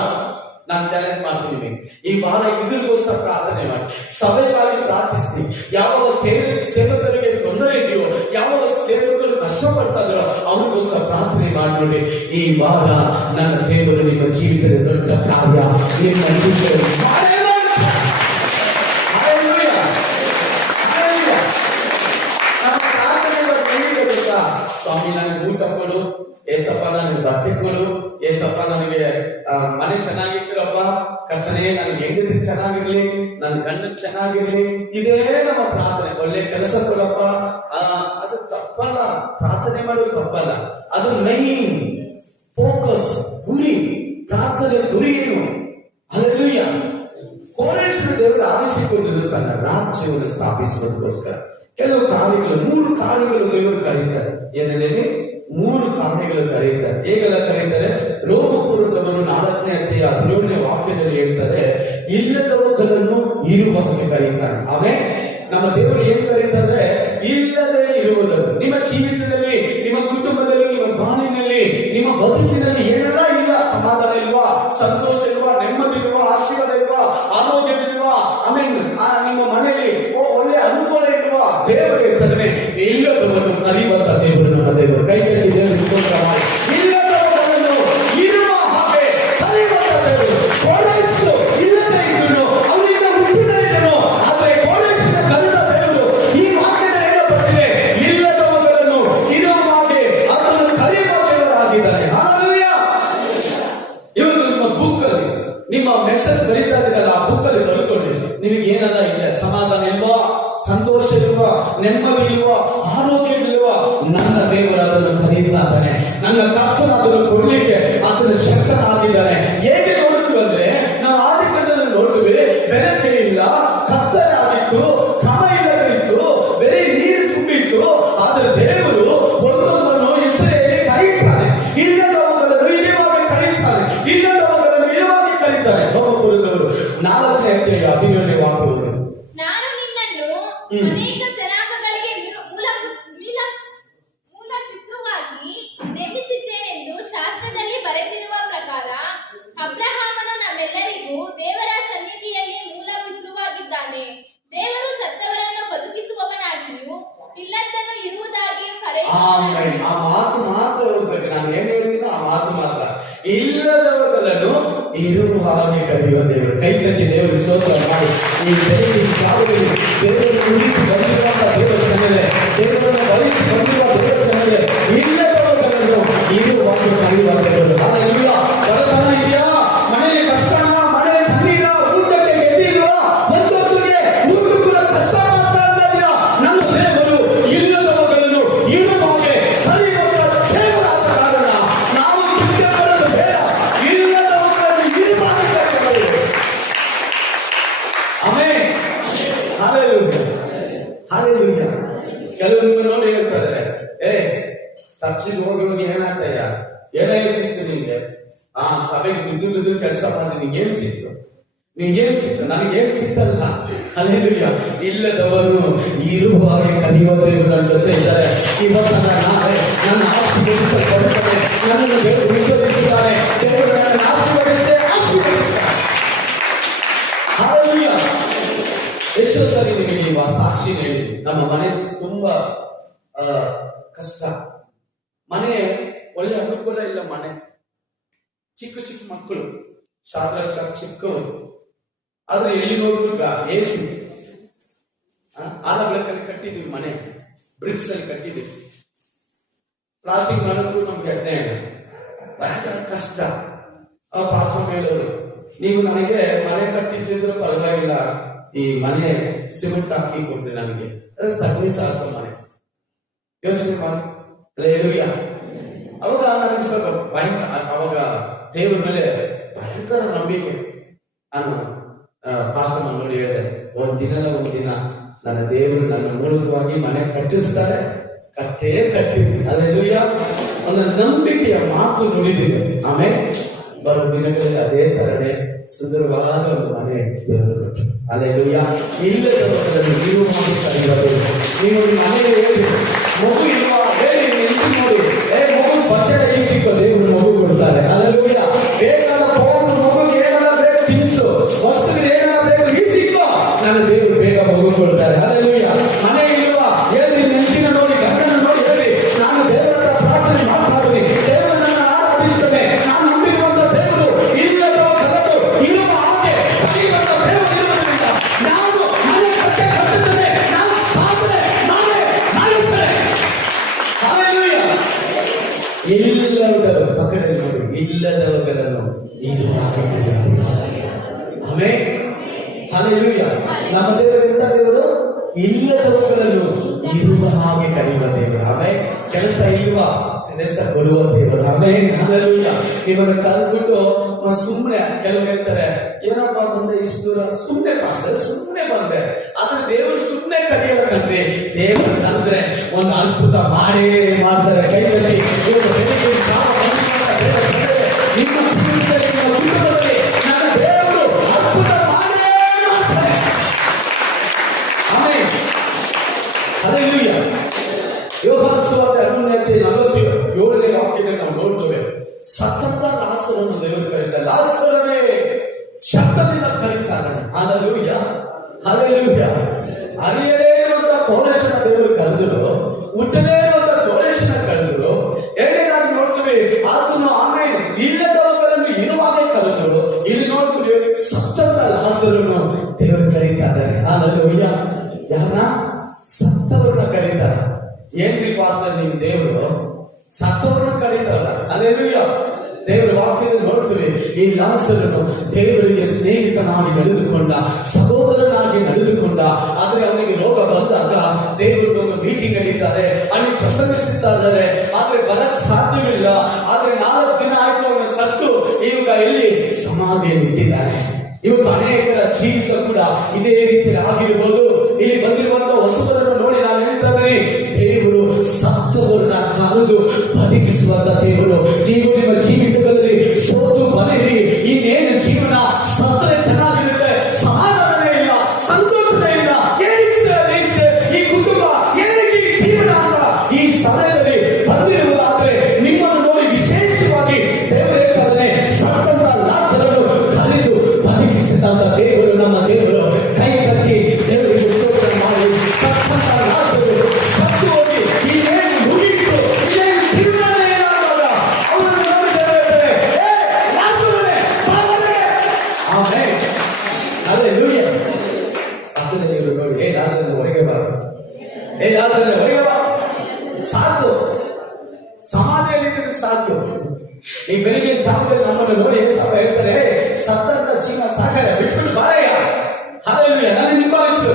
ನಾನು ಚಾಲೆಂಜ್ ಮಾಡ್ತೀನಿ, ಈ ವಾರ ಇದ್ರಿಗೋಸ್ಕರ ಪ್ರಾರ್ಥನೆ ಮಾಡಿ, ಸಭೆಗಾಗಿ ಪ್ರಾರ್ಥಿಸಿ. ಯಾವಾಗ ಸೇವಕರಿಗೆ ತೊಂದರೆ ಇದೆಯೋ, ಯಾವಾಗ ಸೇವಕರು ಕಷ್ಟಪಡ್ತಾ ಇದ್ದಾರೋ ಅವ್ರಿಗೋಸ್ಕರ ಪ್ರಾರ್ಥನೆ ಮಾಡಿ ನೋಡಿ. ಈ ವಾರ ನನ್ನ ದೇವರು ನಿಮ್ಮ ಜೀವಿತದ ದೊಡ್ಡ ಕಾರ್ಯ ನಿಮ್ಮ ಜೀವಿತದಲ್ಲಿ ಸ್ವಾಮಿ ನನಗೆ ಊಟ ಕೊಡು, ಏಸಪ್ಪ ನನಗೆ ಬಟ್ಟೆ ಕೊಡು, ಏಸಪ್ಪ ನನಗೆ ಮನೆ ಚೆನ್ನಾಗಿರ್ತೀರಪ್ಪ, ಕರ್ತನೇ ನನಗೆ ಹೆಂಗದ್ರೆ ಚೆನ್ನಾಗಿರ್ಲಿ, ನನ್ನ ಗಂಡ ಚೆನ್ನಾಗಿರ್ಲಿ. ಇದೇ ನಮ್ಮ ಪ್ರಾರ್ಥನೆ. ಒಳ್ಳೆ ಕೆಲಸ ಕೊಡಪ್ಪ, ಅದು ತಪ್ಪಲ್ಲ, ಪ್ರಾರ್ಥನೆ ಮಾಡೋದು ತಪ್ಪಲ್ಲ. ಅದು ಮೈನ್ ಫೋಕಸ್, ಗುರಿ. ಪ್ರಾರ್ಥನೆ ಗುರಿ ಏನು? ಹಲ್ಲೆಲೂಯಾ. ಕೋರೇಶ್ವರ ದೇವರು ಆರಿಸಿಕೊಂಡಿದ್ದು ತನ್ನ ರಾಜ್ಯವನ್ನು ಸ್ಥಾಪಿಸುವುದಕ್ಕೋಸ್ಕರ ಕೆಲವು ಕಾರ್ಯಗಳು, 3 ಕಾರ್ಯಗಳು ದೇವರು ಕರೀತಾರೆ. ಏನೇಳಿ 3 ಕಾರ್ಯಗಳು ಕರೀತಾರೆ. ಹೇಗೆಲ್ಲ ಕರೀತಾರೆ? ರೋಮಪೂರ್ವಕವನ್ನು 4ನೇ ಅಧ್ಯಾಯ 17ನೇ ವಾಕ್ಯದಲ್ಲಿ ಹೇಳ್ತಾರೆ, ಇಲ್ಲದವುಗಳನ್ನು ಇರುವಂತೆ ಕರೀತಾರೆ. ಆಮೇಲೆ ನಮ್ಮ ದೇವರು ಏನ್ ಕರೀತಾರೆ? ಇಲ್ಲದೆ ಇರುವುದನ್ನು. ನಿಮ್ಮ ಜೀವಿತದಲ್ಲಿ, ನಿಮ್ಮ ಕುಟುಂಬದಲ್ಲಿ, ನಿಮ್ಮ ಬಾಳಿನಲ್ಲಿ, ನಿಮ್ಮ ಬದುಕಿನಲ್ಲಿ ಏನೆಲ್ಲ ಇಲ್ಲ, ಸಮಾಧಾನ ಇಲ್ವಾ, ಸಂತೋಷ ಇಲ್ವಾ, ನೆಮ್ಮದಿ ಇಲ್ವಾ, ಆಶೀರ್ವಾದ ಇಲ್ವಾ, ಆರೋಗ್ಯವಿಲ್ವಾ, ಆಮೇಲೆ ನಿಮ್ಮ ಮನೆಯಲ್ಲಿ ಒಳ್ಳೆ ಅನುಕೂಲ ಇಲ್ವಾ, ದೇವರು ಇರ್ತದೆ. ಇಲ್ಲದವನ್ನು ಕರೆಯುವಂತ ದೇವರು ನಮ್ಮ ದೇವರು. ಕೈ ಕಟ್ಟಿ ದೇವರು ಸ್ತೋತ್ರ ಮಾಡಿ. ಇಲ್ಲದವನ್ನು ಇರುವ ಹಾಗೆ ಕರೆಯುವಂತ ದೇವರು. ಕೋರೇಶು ಇಲ್ಲದೆ ಇದ್ದನು, ಅವನಿಂದ ಹುಟ್ಟಿದನು, ಆದರೆ ಕೋರೇಶಿನ ಕರೆದ ದೇವರು ಈ ವಾಕ್ಯದ ಹೇಳಲ್ಪಟ್ಟಿದೆ, ಇಲ್ಲದವುಗಳನ್ನು ಇರುವ ಹಾಗೆ ಅದನ್ನು ಕರೆಯುವ ದೇವರಾಗಿದ್ದಾನೆ. ಹಲ್ಲೆಲೂಯಾ. ಇವತ್ತು ನಿಮ್ಮ ಬುಕ್ ಅಲ್ಲಿ ನಿಮ್ಮ ಮೆಸೇಜ್ ಬರೀತಾ ಇದ್ದೀರಲ್ಲ, ಆ ಬುಕ್ ಅಲ್ಲಿ ಬರ್ಕೊಳ್ಳಿ. ನಿಮಗೆ ಏನಲ್ಲ ಇದೆ, ಸಮಾಧಾನ ಇಲ್ವಾ, ಸಂತೋಷ ಇಲ್ವಾ, ನೆಮ್ಮದಿ ಇಲ್ವಾ, ಆರೋಗ್ಯ ಇಲ್ವಾ, ನನ್ನ ದೇವರು ಅದನ್ನು ಕರೀತಾ ಇದ್ದಾನೆ. ನನ್ನ ಕರ್ತನ ಅದನ್ನು ಕೊಡ್ಲಿಕ್ಕೆ ಅದನ್ನು ಶಕ್ತನಾಗಿದ್ದಾನೆ. ಹೇಗೆ ನೋಡ್ತೀವಿ ಅಂದ್ರೆ, ನಾವು ಆದಿಕಾಂಡದಲ್ಲಿ ನೋಡ್ತೀವಿ, ಬೆಳಕೆ ಇಲ್ಲ, ಕತ್ತಲೆ ಆಗಿತ್ತು, ಕ್ರಮ ಇಲ್ಲದೆ ಇತ್ತು, ಬರೀ ನೀರು ತುಂಬಿತ್ತು. ಆದ್ರೆ ದೇವರು ಒಂದೊಂದನ್ನು ಇಸ್ರಾಯೇಲಿಗೆ ಕರೀತಾನೆ. ಇಲ್ಲದವುಗಳನ್ನು ಇರುವಾಗಿ ಕರೀತಾನೆ, ಇಲ್ಲದವುಗಳನ್ನು ಇರುವಾಗಿ ಕರೀತಾನೆ. ರೋಮಪುರದವರು 4ನೇ ಅಧ್ಯಾಯ 17ನೇ ವಾಕ್ಯಗಳು. ನಾನು ನಿನ್ನನ್ನು ಅನೇಕ ಜನಾಂಗಗಳಿಗೆ ಮೂಲ ಪಿತೃವಾಗಿ ನೇಮಿಸಿದ್ದೇನೆಂದು ಶಾಸ್ತ್ರದಲ್ಲಿ ಬರೆದಿರುವ ಪ್ರಕಾರ ಅಬ್ರಹಾಮನು ನಮ್ಮೆಲ್ಲರಿಗೂ ದೇವರ ಸನ್ನಿಧಿಯಲ್ಲಿ ಮೂಲ ಪಿತೃವಾಗಿದ್ದಾನೆ. ದೇವರು ಸತ್ತವರನ್ನು ಬದುಕಿಸುವವನಾಗಿಯೂ ಇಲ್ಲದನ್ನು ಇರುವುದಾಗಿಯೂ ಕರೆಯುತ್ತಾನೆ. ಆ ಮಾತು ಮಾತ್ರ ಹೋಗ್ಬೇಕು. ನಾನು ಏನ್ ಹೇಳ್ತೀನೋ ಆ ಮಾತು ಮಾತ್ರ. ಇಲ್ಲದವುಗಳನ್ನು ಇರುವ ಹಾಗೆ ಕರೆಯುವ ದೇವರು. ಕೈ ತಟ್ಟಿ ದೇವರು ಸ್ತೋತ್ರ ಮಾಡಿ. ಈ ಬೆಳಗ್ಗೆ ಕಾಲದಲ್ಲಿ ದೇವರ ಕುರಿತು ಬಂದಿರುವಂತಹ ದೇವರ ಜನರೇ, ದೇವರನ್ನು ಬಯಸಿ ಬಂದಿರುವ ದೇವರ ಜನರೇ, ಇಲ್ಲದವರನ್ನು ಇರುವಾಗ ಕರೆಯುವ ದೇವರು. ಹಾಲೆಲೂಯಾ. ಬಡತನ ಇದೆಯಾ? ಮನೆಯಲ್ಲಿ ಕಷ್ಟನ? ಮನೆಯಲ್ಲಿ ಕಣ್ಣೀರ? ಊಟಕ್ಕೆ ಗೆದ್ದಿರುವ ಒಂದೊಂದಿಗೆ ಊಟ ಕೂಡ ಕಷ್ಟ ಇದೆಯಾ? ನನ್ನ ದೇವರು ಇಲ್ಲದವರನ್ನು ಇರುವಾಗೆ ಕರೆಯುವ ದೇವರಾದ ಕಾರಣ ನಾವು ಚಿಂತೆ ಮಾಡೋದು ಬೇಡ. ಇಲ್ಲದವರನ್ನು ಇರುವಾಗೆ ಕರೆಯುವ. ಆಮೆನ್. ಹಾಲೆಲೂಯಾ. ಹಾಲೆಲೂಯಾ. ಕೆಲವು ನಿಮ್ಮ ನೋಡಿ ಹೇಳ್ತಾರೆ, ಚರ್ಚಿಗೆ ಹೋಗಿ ಏನಾಗ್ತಯ್ಯ, ಏನೇ ಸಿಕ್ತು ನಿಮ್ಗೆ? ಸಭೆಗೆ ಬಿದ್ದು ಕೆಲಸ ಮಾಡಿ ನಿಂಗೇನು ಸಿಕ್ತು? ನಿಂಗೇನು ಸಿಕ್ತು? ನನಗೇನು ಸಿಕ್ತಲ್ಲ. ಹಾಲೆಲೂಯಾ. ಇಲ್ಲದವರು ಇರುವ ಹಾಗೆ ಕರೆಯುವ ದೇವರು ನನ್ನ ಜೊತೆ ಇದ್ದಾರೆ. ಇವತ್ತು ನಾಳೆ ನನ್ನ ಆಶೀರ್ವದಿಸಲ್ಪಡುತ್ತದೆ. ನನ್ನನ್ನು ದೇವರು ಉತ್ತರಿಸಿದ್ದಾರೆ. ದೇವರು ನನ್ನನ್ನು ಆಶೀರ್ವದಿಸ್ತಾರೆ. ಹಾಲೆಲೂಯಾ. ಎಷ್ಟೋ ಸರಿ ನಿಮಗೆ ನೀವು ಸಾಕ್ಷಿ ಹೇಳಿ, ನಮ್ಮ ಮನೆ ತುಂಬಾ ಕಷ್ಟ, ಮನೆ ಒಳ್ಳೆ ಅನುಕೂಲ ಇಲ್ಲ, ಮನೆ ಚಿಕ್ಕ ಚಿಕ್ಕ ಮಕ್ಕಳು, ಶಾಲಾ ಚಿಕ್ಕವರು, ಆದ್ರೆ ಎಲ್ಲಿ ನೋಡುವಾಗ AC, ಆಲ ಬೆಳಕಲ್ಲಿ ಕಟ್ಟಿದ್ವಿ, ಮನೆ ಬ್ರಿಕ್ಸ್ ಅಲ್ಲಿ ಕಟ್ಟಿದ್ವಿ, ಪ್ಲಾಸ್ಟಿಕ್ ಮಾಡೋದು ನಮ್ಗೆ ಅಜ್ಞೆ ಭಯಂಕರ ಕಷ್ಟ. ಪಾಸ್ಟರ್ ಹೇಳೋರು, ನೀವು ನನಗೆ ಮನೆ ಕಟ್ಟಿದ್ರು ಪರವಾಗಿಲ್ಲ, ಈ ಮನೆ ಸಿಮೆಂಟ್ ಹಾಕಿ ಕೊಡ್ರಿ ನನಗೆ, ಸಗಣಿ ಸಾರಿಸೋ ಮನೆ, ಯೋಚನೆ ಮಾಡಿ. ಅವಾಗ ನನಗೆ ಸ್ವಲ್ಪ ಭಯಂಕರ, ಅವಾಗ ದೇವರ ಮೇಲೆ ಭಯಂಕರ ನಂಬಿಕೆ. ನಾನು ಪಾಸ್ಟರ್ ನೋಡಿ ಹೇಳಿದೆ, ಒಂದಿನ ನನ್ನ ದೇವರು ನನ್ನ ಮೂಲಕವಾಗಿ ಮನೆ ಕಟ್ಟಿಸ್ತಾರೆ, ಕಟ್ತೀವಿ. ಅಲ್ಲೆಲ್ಲೂಯಾ. ಒಂದು ನಂಬಿಕೆಯ ಮಾತು ನುಡಿದಿದೆ. ಆಮೇಲೆ ಬರೋ ದಿನಗಳಲ್ಲಿ ಅದೇ ತರನೇ ಸುಂದರವಾದ ಒಂದು ಮನೆ ದೇವರು ಕೊಟ್ಟು. ಅಲ್ಲೆಲ್ಲೂಯಾ. ಇಲ್ಲದವರನ್ನು ನೀವು ಮಾಡಿ ಕರೆಯುವುದು. ನೀವು ಮನೆಯಲ್ಲಿ ಹೇಳಿ, ಮಗು ಇಲ್ವಾ ಹೇಳಿ, ನಿಂತು ನೋಡಿ, ಮಗು ಬಟ್ಟೆ ಸಿಕ್ಕೋ, ದೇವರು ಮಗು ಕೊಡ್ತಾರೆ. ಅಲ್ಲೆಲ್ಲೂಯಾ. ಬೇಕಾದ ಫೋನ್, ಮಗುಗೆ ಏನಾರ ಬೇಕು ತಿನ್ಸು, ವಸ್ತುಗಳು ಏನಾರ ಬೇಕು ಈ ಸಿಕ್ಕೋ, ನನ್ನ ದೇವರು ಬೇಗ ಮಗು ಕೊಡ್ತಾರೆ. ಅಲ್ಲೆಲ್ಲೂಯಾ. ಮನೆ ಇಲ್ವಾ ಹೇಳಿ, ನೆನಪಿನ ನೋಡಿ, ಗಂಡನ ನೋಡಿ ಹೇಳಿ, ನಾನು ದೇವರ ಪ್ರಾರ್ಥನೆ ಮಾಡ್ತೀನಿ, ದೇವರನ್ನ ಆರಾಧಿಸ್ತೇನೆ, ನಾನು ನಂಬಿರುವಂತ ದೇವರು ಇಲ್ಲದವರನ್ನು ಇರುವ ಹಾಗೆ ಕರೆಯುವಂತ ದೇವರು ಇರುವುದರಿಂದ ನಾನು ಮನೆ ಕಟ್ಟುತ್ತೇನೆ, ನಾನು ಸಾಧನೆ ಮಾಡುತ್ತೇನೆ. ಹಾಲೆಲೂಯಾ. ಇಲ್ಲದವರ ಪಕ್ಕದಲ್ಲಿ ನೋಡಿ, ಇಲ್ಲದವರನ್ನು ಇರುವ ಹಾಗೆ ಕರೆಯುವ. ಆಮೆನ್. ಹಾಲೆಲೂಯಾ. ನಮ್ಮ ದೇವರು ಎಂತ ದೇವರು? ಇಲ್ಲದವರನ್ನು ಇರುವ ಹಾಗೆ ಕರೆಯುವ ದೇವರು. ಆಮೇಲೆ ಕೆಲಸ ಇಲ್ವಾ, ಕೆಲಸ ಕೊಡುವ ದೇವರು. ಆಮೇಲೆ ಹಾಲೆಲೂಯಾ. ನಿಮ್ಮನ್ನು ಕರೆದ್ಬಿಟ್ಟು ಸುಮ್ಮನೆ, ಕೆಲವು ಹೇಳ್ತಾರೆ, ಏನಪ್ಪ ಬಂದೆ ಇಷ್ಟು ದೂರ, ಸುಮ್ಮನೆ ಪಾಸ್ಟರ್, ಸುಮ್ಮನೆ ಬಂದೆ. ಆದ್ರೆ ದೇವರು ಸುಮ್ಮನೆ ಕರೆಯಲ್ಲ ಕಣ್ರಿ. ದೇವರು ಕರೆದ್ರೆ ಒಂದು ಅದ್ಭುತ ಮಾಡೇ ಮಾಡ್ತಾರೆ. ಕೈಯಲ್ಲಿ ನಿಮ್ಮ ಜೀವಿತದಲ್ಲಿ, ನಿಮ್ಮ ಕುಟುಂಬದಲ್ಲಿ ನನ್ನ ದೇವರು ಅದ್ಭುತ ಮಾಡೇ ಮಾಡ್ತಾರೆ. ಆಮೆನ್. ಹಾಲೆಲೂಯಾ. ಯೋಹಾನ ಸುವಾರ್ತೆ 11:47 ವಾಕ್ಯದಲ್ಲಿ ನಾವು ನೋಡ್ತೇವೆ, ಸತ್ತಂತ ಲಾಸರನ್ನು ದೇವರು ಕರೀತಾರೆ. ಲಾಸರನೇ ಶಬ್ದದಿಂದ ಕರೀತಾರೆ. ಹಾಲೆಲೂಯಾ. ಹಾಲೆಲೂಯಾ. ಅರಿಯದೇ ಇರುವಂತ ಕೋಲೇಶನ ದೇವರು ಕರೆದರು, ಹುಟ್ಟದೇ ಇರುವಂತ ಕೋಲೇಶನ ಕರೆದರು. ಎರಡನೇದಾಗಿ ನೋಡ್ತೀವಿ, ಆತನು ಆಮೇಲೆ ಇಲ್ಲದವರನ್ನು ಇರುವಾಗ ಕರೆದರು. ಇಲ್ಲಿ ನೋಡ್ತೀವಿ, ಸತ್ತಂತ ಲಾಸರನ್ನು ದೇವರು ಕರೀತಾರೆ. ಹಾಲೆಲೂಯಾ. ಯಾರ? ಸತ್ತವರನ್ನ ಕರೀತಾರ. ಏನ್ರಿ ಪಾಸ್ಟರ್ ನಿಮ್ ದೇವರು ಸತ್ತವರನ್ನು ಕರೀತಾರ? ಹಾಲೆಲೂಯಾ. ದೇವರ ವಾಕ್ಯದಲ್ಲಿ ನೋಡ್ತೀವಿ, ಈ ಲಾಸರನು ದೇವರಿಗೆ ಸ್ನೇಹಿತನಾಗಿ ನಡೆದುಕೊಂಡ, ಸಹೋದರನಾಗಿ ನಡೆದುಕೊಂಡ. ಆದ್ರೆ ಅವನಿಗೆ ರೋಗ ಬಂದಾಗ ದೇವರು ಒಂದು ಮೀಟಿಂಗ್ ನಡೀತಾರೆ, ಅಲ್ಲಿ ಪ್ರಸಂಗಿಸುತ್ತಾರೆ. ಆದ್ರೆ ಬರಕ್ ಸಾಧ್ಯವಿಲ್ಲ. ಆದ್ರೆ 4 ದಿನ ಆಯ್ತು ಅವನು ಸತ್ತು ಈಗ ಇಲ್ಲಿ ಸಮಾಧಿಯನ್ನು ಇಟ್ಟಿದ್ದಾರೆ. ಇವಾಗ ಅನೇಕರ ಜೀವಿತ ಕೂಡ ಇದೇ ರೀತಿ ಆಗಿರ್ಬೋದು. ಇಲ್ಲಿ ಬಂದಿರುವಂತಹ ಹೊಸಬರನ್ನು ನೋಡಿ ನಾನು ಹೇಳ್ತಾ ಇದ್ದೀನಿ, ದೇವರು ಸತ್ತವರನ್ನ ಕರೆದು ಬದುಕಿಸುವಂತ ದೇವರು. ನೀವು ನಿಮ್ಮ ಜೀವಿತದಲ್ಲಿ ಸೋತು ಬರೀರಿ, ಇನ್ನೇನು ಜೀವನ ಸತ್ತರೆ ಚೆನ್ನಾಗಿರುತ್ತೆ, ಸಮಾಧಾನವೇ ಇಲ್ಲ, ಸಂತೋಷವೇ ಇಲ್ಲ, ಏನಿಸ್ತೇ ಈ ಕುಟುಂಬ, ಏನಕ್ಕೆ ಈ ಜೀವನ ಅಂತ ಈ ಸಮಯದಲ್ಲಿ ಬಂದಿರುವುದಾದ್ರೆ ನಿಮ್ಮನ್ನು ನೋಡಿ ವಿಶೇಷವಾಗಿ ದೇವರೇ ಕರೆದೆ ಸತ್ತಂತ ಲಾಸರನ್ನು ಕರೆದು ಬದುಕಿಸಿದಂತ ದೇವರು ನಮ್ಮ ದೇವರು. ಕೈ ಕಟ್ಟಿ ದೇವರಿಗೆ ಸ್ತೋತ್ರ ಮಾಡಿ. ಸತ್ತಂತ ಲಾಸರು ಸತ್ತು ಹೋಗಿ ಇನ್ನೇನು ಮುಗಿಯಿತು, ಇನ್ನೇನು ಜೀವನವೇ ಇರುವಾಗ ಅವರ ಈ ಬೆಳಿಗ್ಗೆ ಜಾವದಲ್ಲಿ ನಮ್ಮನ್ನು ನೋಡಿ ಏಸಪ್ಪ ಹೇಳ್ತಾರೆ, ಸತ್ತಂತ ಜೀವ ಸಾಕಾಗ ಬಿಟ್ಬಿಟ್ಟು ಬಾರಯ್ಯ, ಹಾಲೆಲೂಯಾ, ನನ್ನ ನಿಂಬಾಲಿಸು,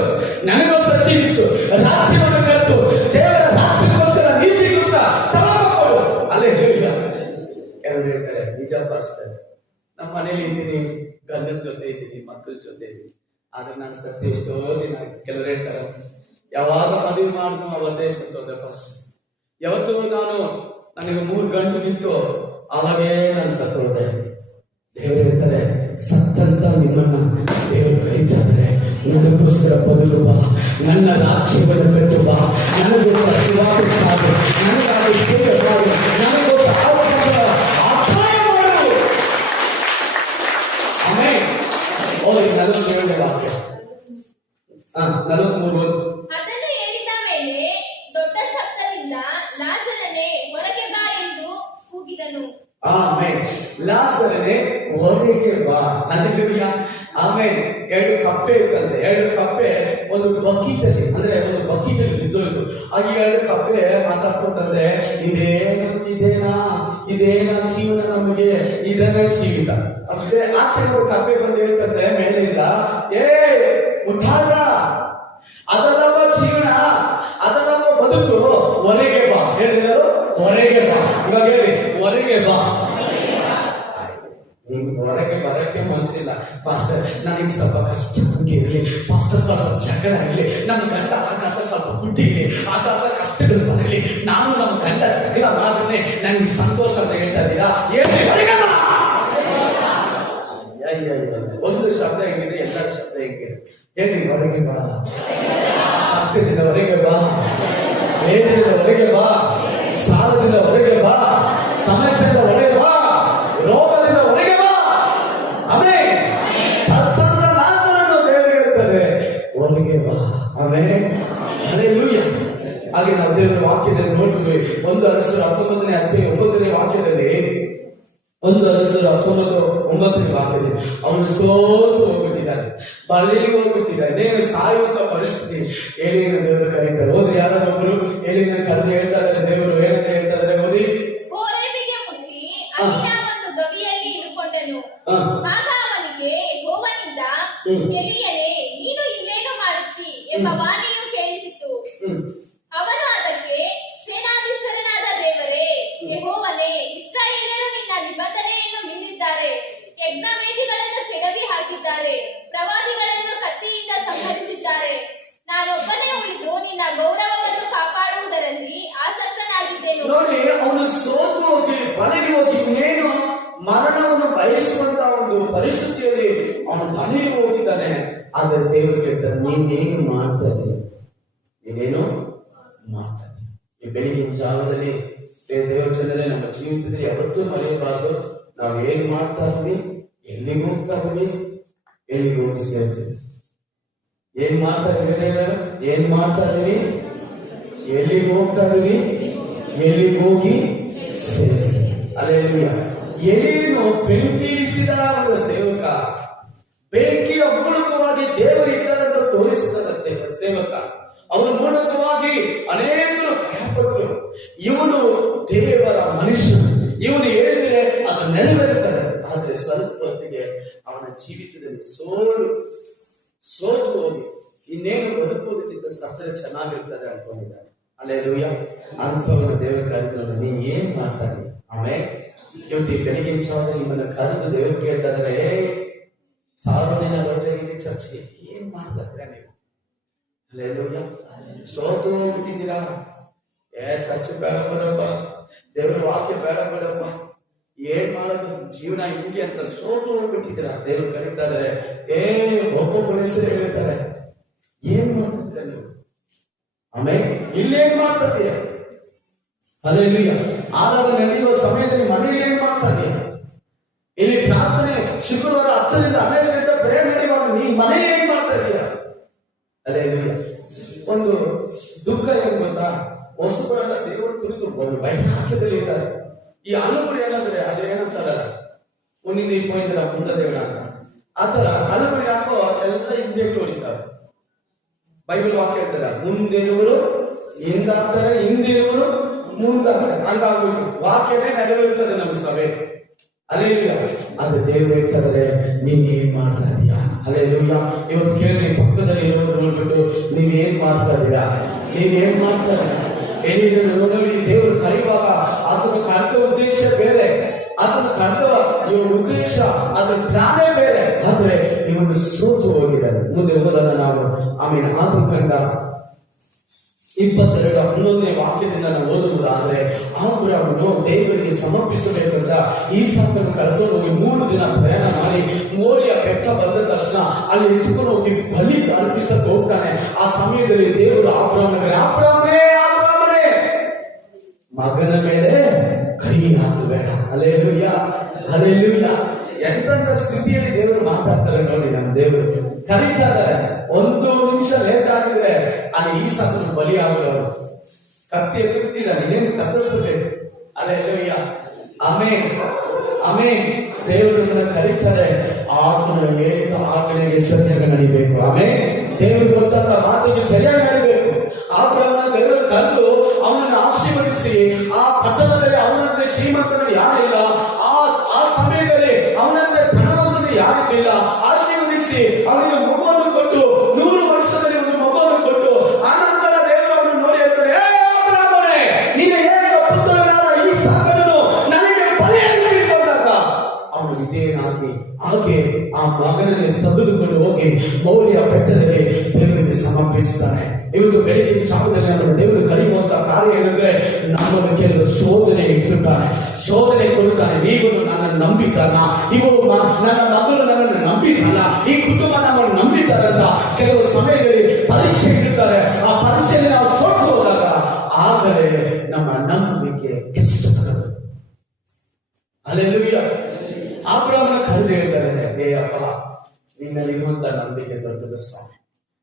ನನಗೋಸ್ಕರ ಜೀವಿಸು, ರಾಜ್ಯವನ್ನು ಕಟ್ಟು, ದೇವರ ರಾಜ್ಯಕ್ಕೋಸ್ಕರ ನೀತಿಗೋಸ್ಕರ ತಗೊಂಡು ಅಲ್ಲೇ ಹೇಳಿಲ್ಲ. ಕೆಲವರು ಹೇಳ್ತಾರೆ ನಿಜಪ್ಪ ಅಷ್ಟೇ, ನಮ್ಮ ಮನೇಲಿ ಇದ್ದೀನಿ, ಗಂಡನ ಜೊತೆ ಇದ್ದೀನಿ, ಮಕ್ಕಳ ಜೊತೆ ಇದ್ದೀನಿ, ಆದ್ರೆ ನಾನು ಸತ್ಯ ಎಷ್ಟೋ ದಿನ ಆಯ್ತು. ಕೆಲವರು ಹೇಳ್ತಾರೆ ಯಾವಾಗ ಮದುವೆ ಮಾಡಿದ್ರು ಅವತ್ತೇ ಸತ್ತೋದೆ ಫಸ್ಟ್. ಯಾವತ್ತು ನನಗೆ 3 ಗಂಟು ನಿಂತು ಅವಾಗೇ ನಾನು ಸತ್ತೋದೆ. ದೇವರು ಹೇಳ್ತಾರೆ, ಸತ್ತಂತ ನಿಮ್ಮನ್ನ ದೇವರು ಕರೀತಾ ಇದ್ದಾರೆ, ನನಗೋಸ್ಕರ ಬದುಕು ಬಾ, ನನ್ನ ರಾಜ್ಯವನ್ನು ಕಟ್ಟು ಬಾ, ನನಗೋಸ್ಕರ ಸುವಾರ್ತೆ ಸಾಗು, ನನಗಾಗಿ ಸೇವೆ ಮಾಡು, ನನಗೋಸ್ಕರ ಅಪಾಯ ಮಾಡು. ಆಮೇಲೆ ಅವ್ರಿಗೆ 47ನೇ ವಾಕ್ಯ 43. ಅದನ್ನು ಹೇಳಿದ ಮೇಲೆ ದೊಡ್ಡ ಶಬ್ದದಿಂದ ಲಾಜರನೇ ಹೊರಗೆ ಬಾ ಎಂದು ಕೂಗಿದನು. ಆಮೇಲೆ ಲಾಜರನೇ ಹೊರಗೆ ಬಾ. ಹಲ್ಲೆಲೂಯಾ. ಆಮೇಲೆ 2 ಕಪ್ಪೆ ಇತ್ತಂತೆ. 2 ಕಪ್ಪೆ ಒಂದು ಬಕೀಟಲ್ಲಿ, ಅಂದ್ರೆ ಒಂದು ಬಕೀಟಲ್ಲಿ ಬಿದ್ದೋಯ್ತು. ಆ 2 ಕಪ್ಪೆ ಮಾತಾಡ್ಕೊತಂದ್ರೆ, ಇದೇನಾ ಜೀವನ, ನಮಗೆ ಇದನ್ನ ಜೀವಿತ. ಅಂದ್ರೆ ಆಚೆ ಕಪ್ಪೆ ಬಂದು ಹೇಳ್ತಂದ್ರೆ ಮೇಲಿಂದ, ಮುಟ್ಟಾಳ, ಅದಲ್ಲಮ್ಮ ಜೀವನ, ಅದಲ್ಲಮ್ಮ ಬದುಕು, ಹೊರಗೆ ಬಾ. ಹೇಳಿದ್ರು ಹೊರಗೆ ಬಾ. ಇವಾಗ ಹೇಳಿ ಹೊರಗೆ ಬಾ. ನಿಮ್ಗೆ ಹೊರಗೆ ಬರಕ್ಕೆ ಮನ್ಸಿಲ್ಲ ಪಾಸ್ಟರ್, ನನಗೆ ಸ್ವಲ್ಪ ಕಷ್ಟ ಬಗ್ಗೆ ಇರಲಿ ಪಾಸ್ಟರ್, ಸ್ವಲ್ಪ ಜಗಳ ಇರಲಿ, ನಮ್ಮ ಗಂಡ ಆಗಾಗ ಸ್ವಲ್ಪ ಪುಟ್ಟಿರಲಿ, ಆಗಾಗ ಕಷ್ಟಗಳು ಬರಲಿ, ನಾನು ನಮ್ಮ ಗಂಡ ಜಗಳ ಮಾಡಿದ್ರೆ ನನಗೆ ಸಂತೋಷ ಅಂತ ಹೇಳ್ತಾ ಇದ್ದೀರಾ? ಹೇಳಿ ಹೊರಗೆ ಬಾ. ಒಂದು ಶಬ್ದ ಹೆಂಗಿದೆ, ಎಲ್ಲ ಶಬ್ದ ಹೆಂಗಿದೆ? ಹೇಳಿ ಹೊರಗೆ ಬಾ. ಕಷ್ಟದಿಂದ ಹೊರಗೆ ಬಾ, ಬೇರೆಯಿಂದ ಹೊರಗೆ ಬಾ, ಸಾಲದಿಂದ ಹೊರಗೆ ಬಾ, ಸಮಸ್ಯೆಯಿಂದ ಹೊರಗೆ ಬಾ, ರೋಗದಿಂದ ಹೊರಗೆ ಬಾ. ಆಮೇಲೆ ಸತ್ತಂತ ಲಾಜರನನ್ನು ದೇವರು ಹೇಳ್ತಾರೆ ಹೊರಗೆ ಬಾ. ಆಮೇಲೆ ಹಲ್ಲೆಲೂಯಾ. ಹಾಗೆ ನಾವು ದೇವರ ವಾಕ್ಯದಲ್ಲಿ ನೋಡ್ತೀವಿ, 1 ಅರಸರು 19ನೇ ಅಧ್ಯಾಯ 9ನೇ ವಾಕ್ಯದಲ್ಲಿ, 1 ಅರಸರು 19:9ನೇ ವಾಕ್ಯದಲ್ಲಿ ಅವನು ಸೋತು ಹೋಗ್ಬಿಟ್ಟಿದ್ದಾನೆ, ಬಳಿಗೆ ಹೋಗ್ಬಿಟ್ಟಿದ್ದಾನೆ, ನೇನು ಸಾಯುವಂತ ಪರಿಸ್ಥಿತಿ. ಏಲಿನ ದೇವರು ಕರೀತಾರೆ. ಓದಿ, ಯಾರೊಬ್ಬರು ಏಲಿನ ಕರೆದು ಹೇಳ್ತಾ ಇದ್ದಾರೆ, ದೇವರು ಏನಂತ ಹೇಳ್ತಾ ಇದ್ದಾರೆ, ಓದಿ. ಹೋರೇಬಿಗೆ ಮುಟ್ಟಿ ಅಲ್ಲಿನ ಒಂದು ಗವಿಯಲ್ಲಿ ಇಳುಕೊಂಡನು. ಆಗ ಅವನಿಗೆ ಯೆಹೋವನಿಂದ, ಎಲೀಯನೇ, ನೀನು ಇಲ್ಲೇನು ಮಾಡುತ್ತಿ ಎಂಬ ವಾಣಿಯು ಕೇಳಿಸಿತು. ಅವನು ಅದಕ್ಕೆ, ಸೇನಾಧೀಶ್ವರನಾದ ದೇವರೇ ಯೆಹೋವನೇ, ಇಸ್ರಾಯೇಲರು ನಿನ್ನ ನಿಬಂಧನೆಯನ್ನು ಮೀರಿದ್ದಾರೆ, ಯಜ್ಞವೇದಿಗಳನ್ನು ಕೆಡವಿ ಹಾಕಿದ್ದಾರೆ, ಪ್ರವಾದಿಗಳನ್ನು ಕತ್ತಿಯಿಂದ ಸಂಹರಿಸಿದ್ದಾರೆ. ನಾನೊಬ್ಬನೇ ಉಳಿದು ನಿನ್ನ ಗೌರವವನ್ನು ಕಾಪಾಡುವುದರಲ್ಲಿ ಆಸಕ್ತನಾಗಿದ್ದೇನೆ. ನೋಡಿ, ಅವನು ಸೋತು ಹೋಗಿ ಬಲೆಗೆ ಹೋಗಿ ಇನ್ನೇನು ಮರಣವನ್ನು ಬಯಸುವಂತ ಒಂದು ಪರಿಸ್ಥಿತಿಯಲ್ಲಿ ಅವನು ಬಲೆಗೆ ಹೋಗಿದ್ದಾನೆ. ಆದ್ರೆ ದೇವರು ಕೇಳ್ತಾರೆ, ನೀನೇನು ಮಾಡ್ತಾ ಇದ್ದೀಯ? ನೀನೇನು ಮಾಡ್ತಾ ಇದ್ದೀಯ? ಈ ಬೆಳಿಗಿನ ಜಾವದಲ್ಲಿ ದೇವರ ಜನರೇ, ನಮ್ಮ ಜೀವಿತದಲ್ಲಿ ಯಾವತ್ತೂ ಮರೆಯಬಾರದು. ನಾವು ಏನ್ ಮಾಡ್ತಾ ಇದ್ವಿ, ಎಲ್ಲಿಗೆ ಹೋಗ್ತಾ ಇದ್ವಿ, ಎಲ್ಲಿಗೆ ಹೋಗಿ ಸೇರ್ತೀವಿ, ಏನ್ ಮಾಡ್ತಾ ಇದ್ದೀವಿ, ಏನ್ ಮಾಡ್ತಾ ಇದೀವಿ, ಎಲ್ಲಿಗೆ ಹೋಗ್ತಾ ಇದೀವಿ, ಎಲ್ಲಿಗೆ ಹೋಗಿ ಸೇರ್ತೀವಿ. ಹಲ್ಲೆಲೂಯಾ. ಎಲೀಯನು ಬೆಂಕಿಳಿಸಿದ ಒಂದು ಸೇವಕ, ಬೆಂಕಿಯ ಮೂಲಕವಾಗಿ ದೇವರಿದ್ದಾರೆಂದು ತೋರಿಸಿದ ಸೇವಕ. ಅವನ ಮೂಲಕವಾಗಿ ಅನೇಕರು ಭಯಪಟ್ಟರು. ಇವನು ದೇವರ ಮನುಷ್ಯ, ಇವನು ಹೇಳಿದರೆ ಅದು ನೆರವೇರುತ್ತದೆ. ಆದ್ರೆ ಸ್ವಲ್ಪ ಹೊತ್ತಿಗೆ ಅವನ ಜೀವಿತದಲ್ಲಿ ಸೋತು ಹೋಗಿ ಇನ್ನೇನು ಬದುಕುವುದಕ್ಕಿಂತ ಸತ್ತರೆ ಚೆನ್ನಾಗಿರ್ತದೆ ಅನ್ಕೊಂಡಿದ್ದಾನೆ. ಹಲ್ಲೆಲೂಯಾ. ಅಂಥವನ ದೇವರ ಕರೆದು ನೀನ್ ಏನ್ ಮಾಡ್ತಾನೆ? ಆಮೇಲೆ ಇವತ್ತು ಈ ಬೆಳಿಗ್ಗೆ ಜಾವದಲ್ಲಿ ನಿಮ್ಮನ್ನ ಕರೆದು ದೇವರು ಕೇಳ್ತಾ ಇದ್ದಾರೆ, ಸಾರ್ವಜನಿಕ ಹೊರಟಲ್ಲಿ ಚರ್ಚೆಗೆ ಏನ್ ಮಾಡ್ತಾ ಇದ್ದೀರಾ ನೀವು? ಹಲ್ಲೆಲೂಯಾ. ಸೋತು ಬಿಟ್ಟಿದ್ದೀರಾ? ಚರ್ಚೆ ಬೇಡ ಬೇಡಪ್ಪ, ದೇವರ ವಾಕ್ಯ ಬೇಡ ಬೇಡಪ್ಪ, ಏನ್ ಮಾಡೋದು ಜೀವನ ಹಿಂಗೆ ಅಂತ ಸೋತು ಹೋಗ್ಬಿಟ್ಟಿದ್ದೀರಾ? ದೇವರು ಕರೀತಾ ಇದ್ದಾರೆ, ಒಬ್ಬೊಬ್ಬರ ಹೆಸರು ಹೇಳ್ತಾರೆ, ಏನ್ ಮಾಡ್ತಿದ್ದೀರಾ ನೀವು? ಆಮೇಲೆ ಇಲ್ಲೇನ್ ಮಾಡ್ತಾ ಇದೀಯ? ಹಲ್ಲೆಲೂಯಾ. ಆದಾಗ ನಡೆಯುವ ಸಮಯದಲ್ಲಿ ಮನೆಯಲ್ಲಿ ಏನ್ ಮಾಡ್ತಾ ಇದೀಯ? ಇಲ್ಲಿ ಪ್ರಾರ್ಥನೆ ಶುಕ್ರವಾರ 10 ರಿಂದ 12 ಗಂಟೆ ಪ್ರೇಯರ್ ನಡೆಯುವಾಗ ನೀ ಮನೆಯಲ್ಲಿ ಏನ್ ಮಾಡ್ತಾ ಇದೀಯ? ಹಲ್ಲೆಲೂಯಾ. ಒಂದು ದುಃಖ ಏನ್ ಗೊತ್ತಾ? ಹೊಸಬರೆಲ್ಲ ದೇವರ ಕುರಿತು ಒಂದು ಬೈರಾಕ್ಯದಲ್ಲಿ ಇದ್ದಾರೆ. ಈ ಹಲವರು ಏನಂದ್ರೆ ಅದೇನಂತಾರಲ್ಲ, ಒಂದಿಂದ ಇಪ್ಪೈದರ ಮುಂದೆ ದೇವರ ಅಂತ, ಆತರ ಹಲವರು ಯಾಕೋ ಎಲ್ಲ ಹಿಂದೆ ಹೊಡಿತಾರೆ. ಬೈಬಲ್ ವಾಕ್ಯ ಹೇಳ್ತಾರೆ, ಮುಂದಿರುವರು ಹಿಂದಾಗ್ತಾರೆ, ಹಿಂದಿರುವರು ಮುಂದಾಗ್ತಾರೆ. ಹಂಗಾಗ್ಬಿಟ್ಟು ವಾಕ್ಯವೇ ನೆರವೇರ್ತದೆ ನಮ್ಮ ಸಭೆ. ದೇವರು ಹೇಳ್ತಾರೆ, ನೀನ್ ಏನ್ ಮಾಡ್ತಾ ಇದೀಯಾ? ಹಲ್ಲೆಲೂಯಾ. ಇವತ್ತು ಕೇಳಿ, ಪಕ್ಕದಲ್ಲಿ ಇರೋರು ನೋಡ್ಬಿಟ್ಟು ನೀವೇನ್ ಮಾಡ್ತಾ ಇದೀರಾ? ನೀವೇನ್ ಮಾಡ್ತಾ ಇದ್ದೀರಾ? ಏನಿದ್ರು ನೋಡಿ, ದೇವರು ಕರೆಯುವಾಗ ಅದನ್ನು ಕರೆದ ಉದ್ದೇಶ ಬೇರೆ, ಅದನ್ನು ಕರೆದ ಉದ್ದೇಶ, ಅದರ ಪ್ಲಾನೇ ಬೇರೆ. ಆದ್ರೆ ಇವನು ಸೋತು ಹೋಗಿದ್ದಾರೆ. ಮುಂದೆ ಹೋದಾಗ ನಾವು ಆಮೇಲೆ ಆದಿಕಾಂಡ 22:11 ವಾಕ್ಯದಿಂದ ನಾವು ಓದುವುದಾದ್ರೆ, ಅಬ್ರಹಾಮನು ದೇವರಿಗೆ ಸಮರ್ಪಿಸಬೇಕಂತ ಈಸಾಕನ್ನು ಕರೆದುಕೊಂಡು ಹೋಗಿ 3 ದಿನ ಪ್ರಯಾಣ ಮಾಡಿ ಮೋರಿಯ ಬೆಟ್ಟ ಬಂದ ತಕ್ಷಣ ಅಲ್ಲಿ ಎತ್ತುಕೊಂಡು ಹೋಗಿ ಬಲಿ ಅರ್ಪಿಸಕ್ಕೆ ಹೋಗ್ತಾನೆ. ಆ ಸಮಯದಲ್ಲಿ ದೇವರು ಅಬ್ರಹಾಮನಿಗೆ, ಅಬ್ರಹಾಮನೇ ಮಗನ ಮೇಲೆ ಕೈ ಹಾಕಬೇಡ. Hallelujah, hallelujah. ಎಂತ ಸ್ಥಿತಿಯಲ್ಲಿ ದೇವರು ಮಾತಾಡ್ತಾರೆ ನೋಡಿ. ನಮ್ಮ ದೇವರು ಕರೀತಾರೆ. 1 ನಿಮಿಷ ಲೇಟ್ ಆಗಿದ್ರೆ ಅಲ್ಲಿ ಈಸಾಕನು ಬಲಿ ಆಗೋರು. ಕತ್ತಿ ಎತ್ತಿದ್ದಾನೆ, ನೀನು ಕತ್ತರಿಸಬೇಕು. Hallelujah, amen, amen. ದೇವರನ್ನ ಕರೀತಾರೆ. ಆತನ ಹೇಳಿದ ಆಜ್ಞೆಗೆ ಸರಿಯಾಗಿ ನಡಿಬೇಕು. ಆಮೆನ್. ದೇವರು ಕೊಟ್ಟಂತ ಮಾತಿಗೆ ಸರಿಯಾಗಿ ನಡಿಬೇಕು. ಆತನ ದೇವರು ಕರೆದು ಅವನನ್ನು ಆಶೀರ್ವದಿಸಿ, ಆ ಪಟ್ಟಣದಲ್ಲಿ ಅವನಂತೆ ಶ್ರೀಮಂತನು ಯಾರಿಲ್ಲ, ಆ ಸಮಯದಲ್ಲಿ ಅವನಂತೆ ಧನವಂತನು ಯಾರಿಲ್ಲ, ಆಶೀರ್ವದಿಸಿ ಅವನಿಗೆ ಮಗುವನ್ನು ಕೊಟ್ಟು 100 ವರ್ಷದಲ್ಲಿ ಒಂದು ಮಗುವನ್ನು ಕೊಟ್ಟು, ಆನಂತರ ದೇವರು ಅವನು ನೋಡಿ ಹೇಳ್ತಾರೆ, ಅಬ್ರಹಾಮನೇ, ನೀನು ಹೇಗೆ ಪುತ್ರನಾದ ಈಸಾಕನನ್ನು ನನಗೆ ಬಲಿಯಾಗಿ ಇರಿಸಿಕೊಂಡಾಗ ಅವನು ವಿಧೇಯನಾಗಿ ಹಾಗೆ ಆ ಮಗನನ್ನು ತೆಗೆದುಕೊಂಡು ಹೋಗಿ ಮೋರಿಯ ಬೆಟ್ಟದಲ್ಲಿ ದೇವರಿಗೆ ಸಮರ್ಪಿಸುತ್ತಾನೆ. ಇವತ್ತು ಬೆಳಿಗ್ಗೆ ಚಾಪದಲ್ಲಿ ನಮ್ಮ ದೇವರು ಕರೆಯುವಂತ ಕಾರ್ಯ ಏನಂದ್ರೆ, ನಮ್ಮನ್ನು ಕೆಲವು ಶೋಧನೆ ಇಟ್ಟಿರ್ತಾನೆ, ಶೋಧನೆ ಕೊಡುತ್ತಾನೆ. ನೀವು ನನ್ನನ್ನು ನಂಬಿದ್ದಾನ, ಇವರು ನನ್ನ ಮಗಳು ನನ್ನನ್ನು ನಂಬಿದ್ದಾನ, ಈ ಕುಟುಂಬ ನಮ್ಮನ್ನು ನಂಬಿದ್ದಾರಂತ ಕೆಲವು ಸಮಯದಲ್ಲಿ ಪರೀಕ್ಷೆ ಇಟ್ಟಿರ್ತಾರೆ. ಆ ಪರೀಕ್ಷೆಯಲ್ಲಿ ನಾವು ಸೋತು ಹೋದಾಗ ಆಗಲೇ ನಮ್ಮ ನಂಬಿಕೆ ಕೆಟ್ಟ ತಗದು. ಹಲ್ಲೆಲೂಯಾ. ಅಬ್ರಹಾಮನ ಕರೆದು ಹೇಳ್ತಾರೆ, ಏ ಅಪ್ಪ, ನಿನ್ನಲ್ಲಿರುವಂತ ನಂಬಿಕೆ ದೊಡ್ಡದು ಸ್ವಾಮಿ,